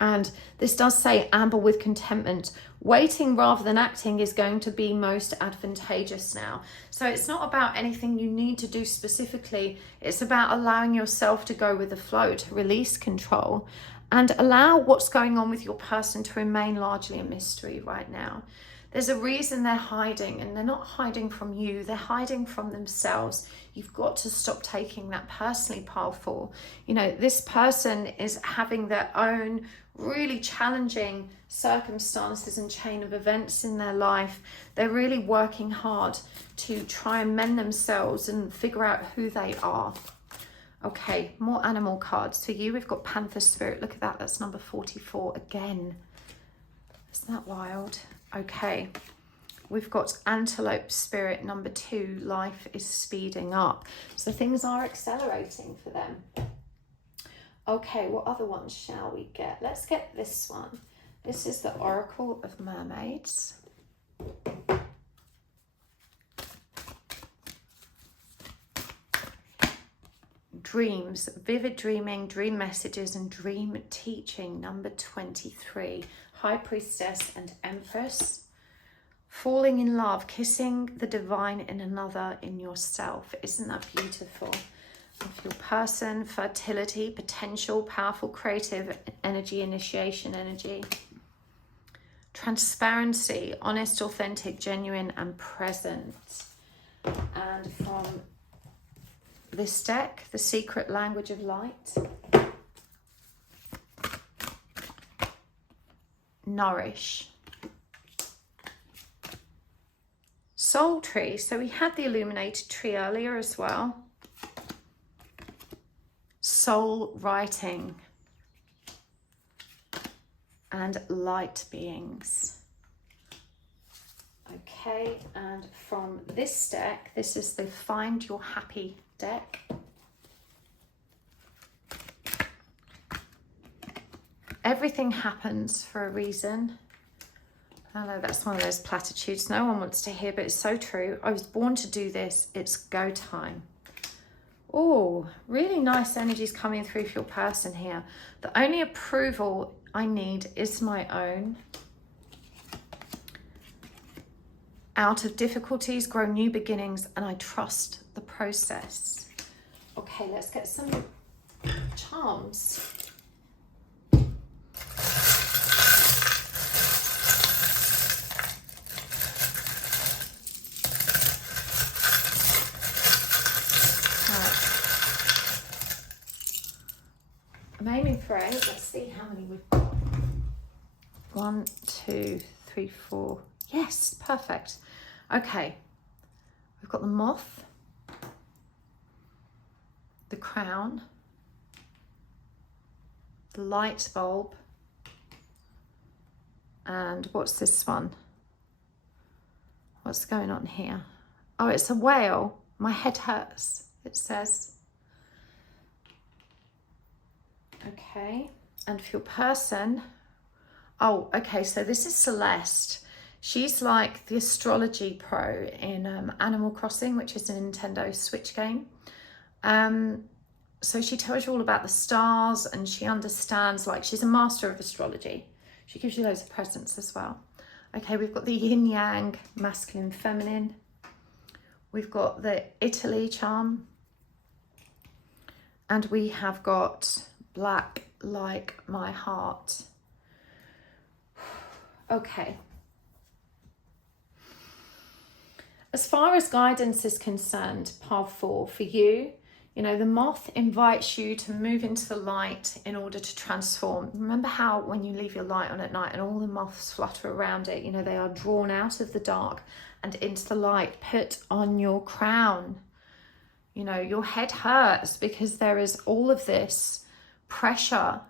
And this does say amble with contentment. Waiting rather than acting is going to be most advantageous now. So it's not about anything you need to do specifically. It's about allowing yourself to go with the flow, to release control and allow what's going on with your person to remain largely a mystery right now. There's a reason they're hiding, and they're not hiding from you, they're hiding from themselves. You've got to stop taking that personally, powerful. You know, this person is having their own really challenging circumstances and chain of events in their life. They're really working hard to try and mend themselves and figure out who they are. Okay, more animal cards. For you, we've got Panther Spirit. Look at that, that's number 44 again. Isn't that wild? Okay, we've got Antelope Spirit, number 2. Life is speeding up. So things are accelerating for them. Okay, what other ones shall we get? Let's get this one. This is the Oracle of Mermaids. Dreams, vivid dreaming, dream messages and dream teaching, number 23. High Priestess and Empress. Falling in love, kissing the divine in another, in yourself. Isn't that beautiful? Of your person, fertility, potential, powerful, creative energy, initiation energy. Transparency, honest, authentic, genuine and present. And from this deck, the secret language of light. Nourish. Soul tree. So we had the illuminated tree earlier as well. Soul writing. And light beings. Okay, and from this deck, this is the Find Your Happy deck. Everything happens for a reason. I know that's one of those platitudes no one wants to hear, but it's so true. I was born to do this. It's go time. Oh, really nice energies coming through for your person here. The only approval I need is my own. Out of difficulties grow new beginnings, and I trust the process. Okay, let's get some charms. I'm aiming for 8. Let's see how many we've got. 1, 2, 3, 4. Yes, perfect. Okay, we've got the moth, the crown, the light bulb, and what's this one? What's going on here? Oh, it's a whale. My head hurts, it says. Okay, and for your person, oh, okay, so this is Celeste. She's like the astrology pro in Animal Crossing, which is a Nintendo Switch game. So she tells you all about the stars, and she understands, like, she's a master of astrology. She gives you loads of presents as well. Okay, we've got the yin yang, masculine, feminine. We've got the Italy charm. And we have got black like my heart. Okay. As far as guidance is concerned, part 4, for you, you know, the moth invites you to move into the light in order to transform. Remember how when you leave your light on at night and all the moths flutter around it, you know, they are drawn out of the dark and into the light. Put on your crown. You know, your head hurts because there is all of this pressure,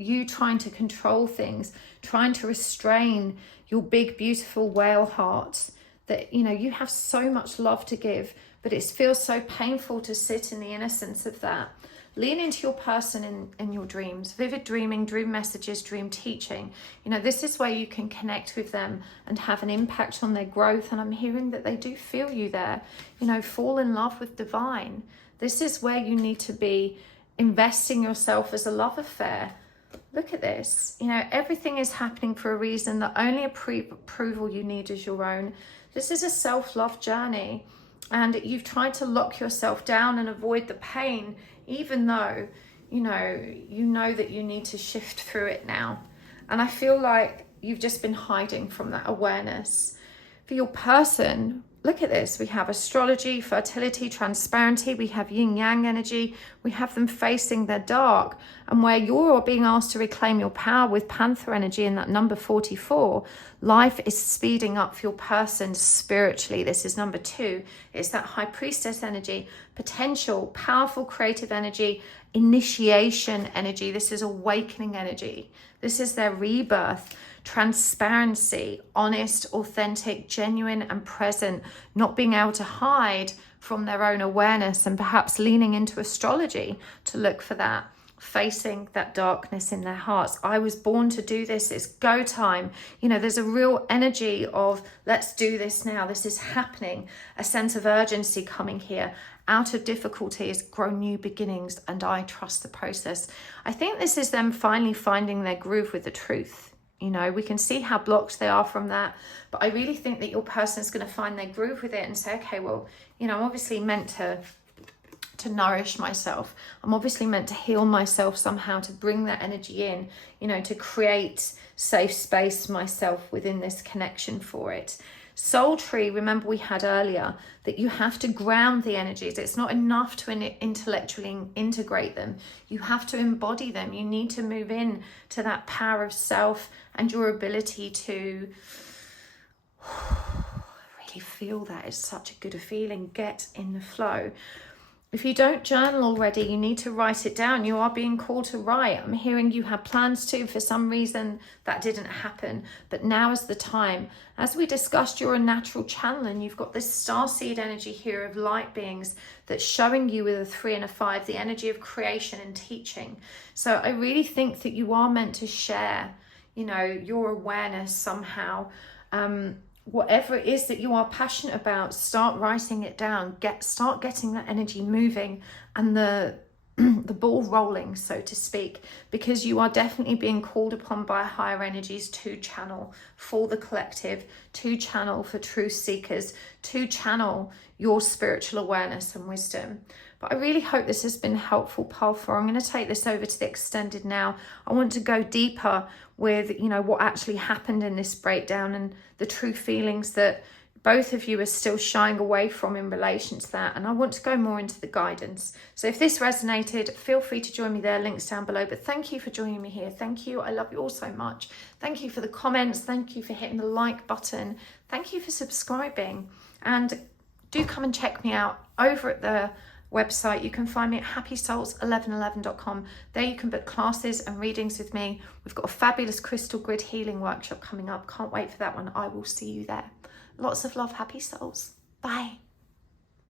you trying to control things, trying to restrain your big, beautiful whale heart, that, you know, you have so much love to give, but it feels so painful to sit in the innocence of that. Lean into your person in your dreams. Vivid dreaming, dream messages, dream teaching. You know, this is where you can connect with them and have an impact on their growth. And I'm hearing that they do feel you there. You know, fall in love with divine. This is where you need to be investing yourself as a love affair. Look at this. You know, everything is happening for a reason. The only approval you need is your own. This is a self-love journey. And you've tried to lock yourself down and avoid the pain, even though, you know that you need to shift through it now. And I feel like you've just been hiding from that awareness. For your person, look at this. We have astrology, fertility, transparency. We have yin yang energy. We have them facing their dark. And where you're being asked to reclaim your power with Panther energy in that number 44, life is speeding up for your person spiritually. This is number 2. It's that high priestess energy, potential, powerful creative energy, initiation energy. This is awakening energy. This is their rebirth. Transparency, honest, authentic, genuine and present, not being able to hide from their own awareness, and perhaps leaning into astrology to look for that, facing that darkness in their hearts. I was born to do this. It's go time. You know, there's a real energy of let's do this now. This is happening. A sense of urgency coming here. Out of difficulties grow new beginnings, and I trust the process. I think this is them finally finding their groove with the truth. You know, we can see how blocked they are from that, but I really think that your person is going to find their groove with it and say, okay, well, you know, I'm obviously meant to nourish myself. I'm obviously meant to heal myself somehow, to bring that energy in, you know, to create safe space for myself within this connection for it. Soul tree, remember we had earlier that you have to ground the energies. It's not enough to intellectually integrate them. You have to embody them. You need to move in to that power of self and your ability to really feel that. It's such a good feeling. Get in the flow. If you don't journal already, you need to write it down. You are being called to write. I'm hearing you had plans to. For some reason, that didn't happen. But now is the time. As we discussed, you're a natural channel, and you've got this starseed energy here of light beings that's showing you with a 3 and a 5, the energy of creation and teaching. So I really think that you are meant to share, you know, your awareness somehow. Whatever it is that you are passionate about, start writing it down. Start getting that energy moving and the ball rolling, so to speak, because you are definitely being called upon by higher energies to channel for the collective, to channel for truth seekers, to channel your spiritual awareness and wisdom. But I really hope this has been helpful, Pile 4. I'm going to take this over to the extended now. I want to go deeper with, you know, what actually happened in this breakdown and the true feelings that both of you are still shying away from in relation to that. And I want to go more into the guidance. So if this resonated, feel free to join me there, links down below. But thank you for joining me here. Thank you. I love you all so much. Thank you for the comments. Thank you for hitting the like button. Thank you for subscribing. And do come and check me out over at the website. You can find me at happysouls1111.com. There you can book classes and readings with me. We've got a fabulous crystal grid healing workshop coming up. Can't wait for that one. I will see you there. Lots of love, happy souls. Bye.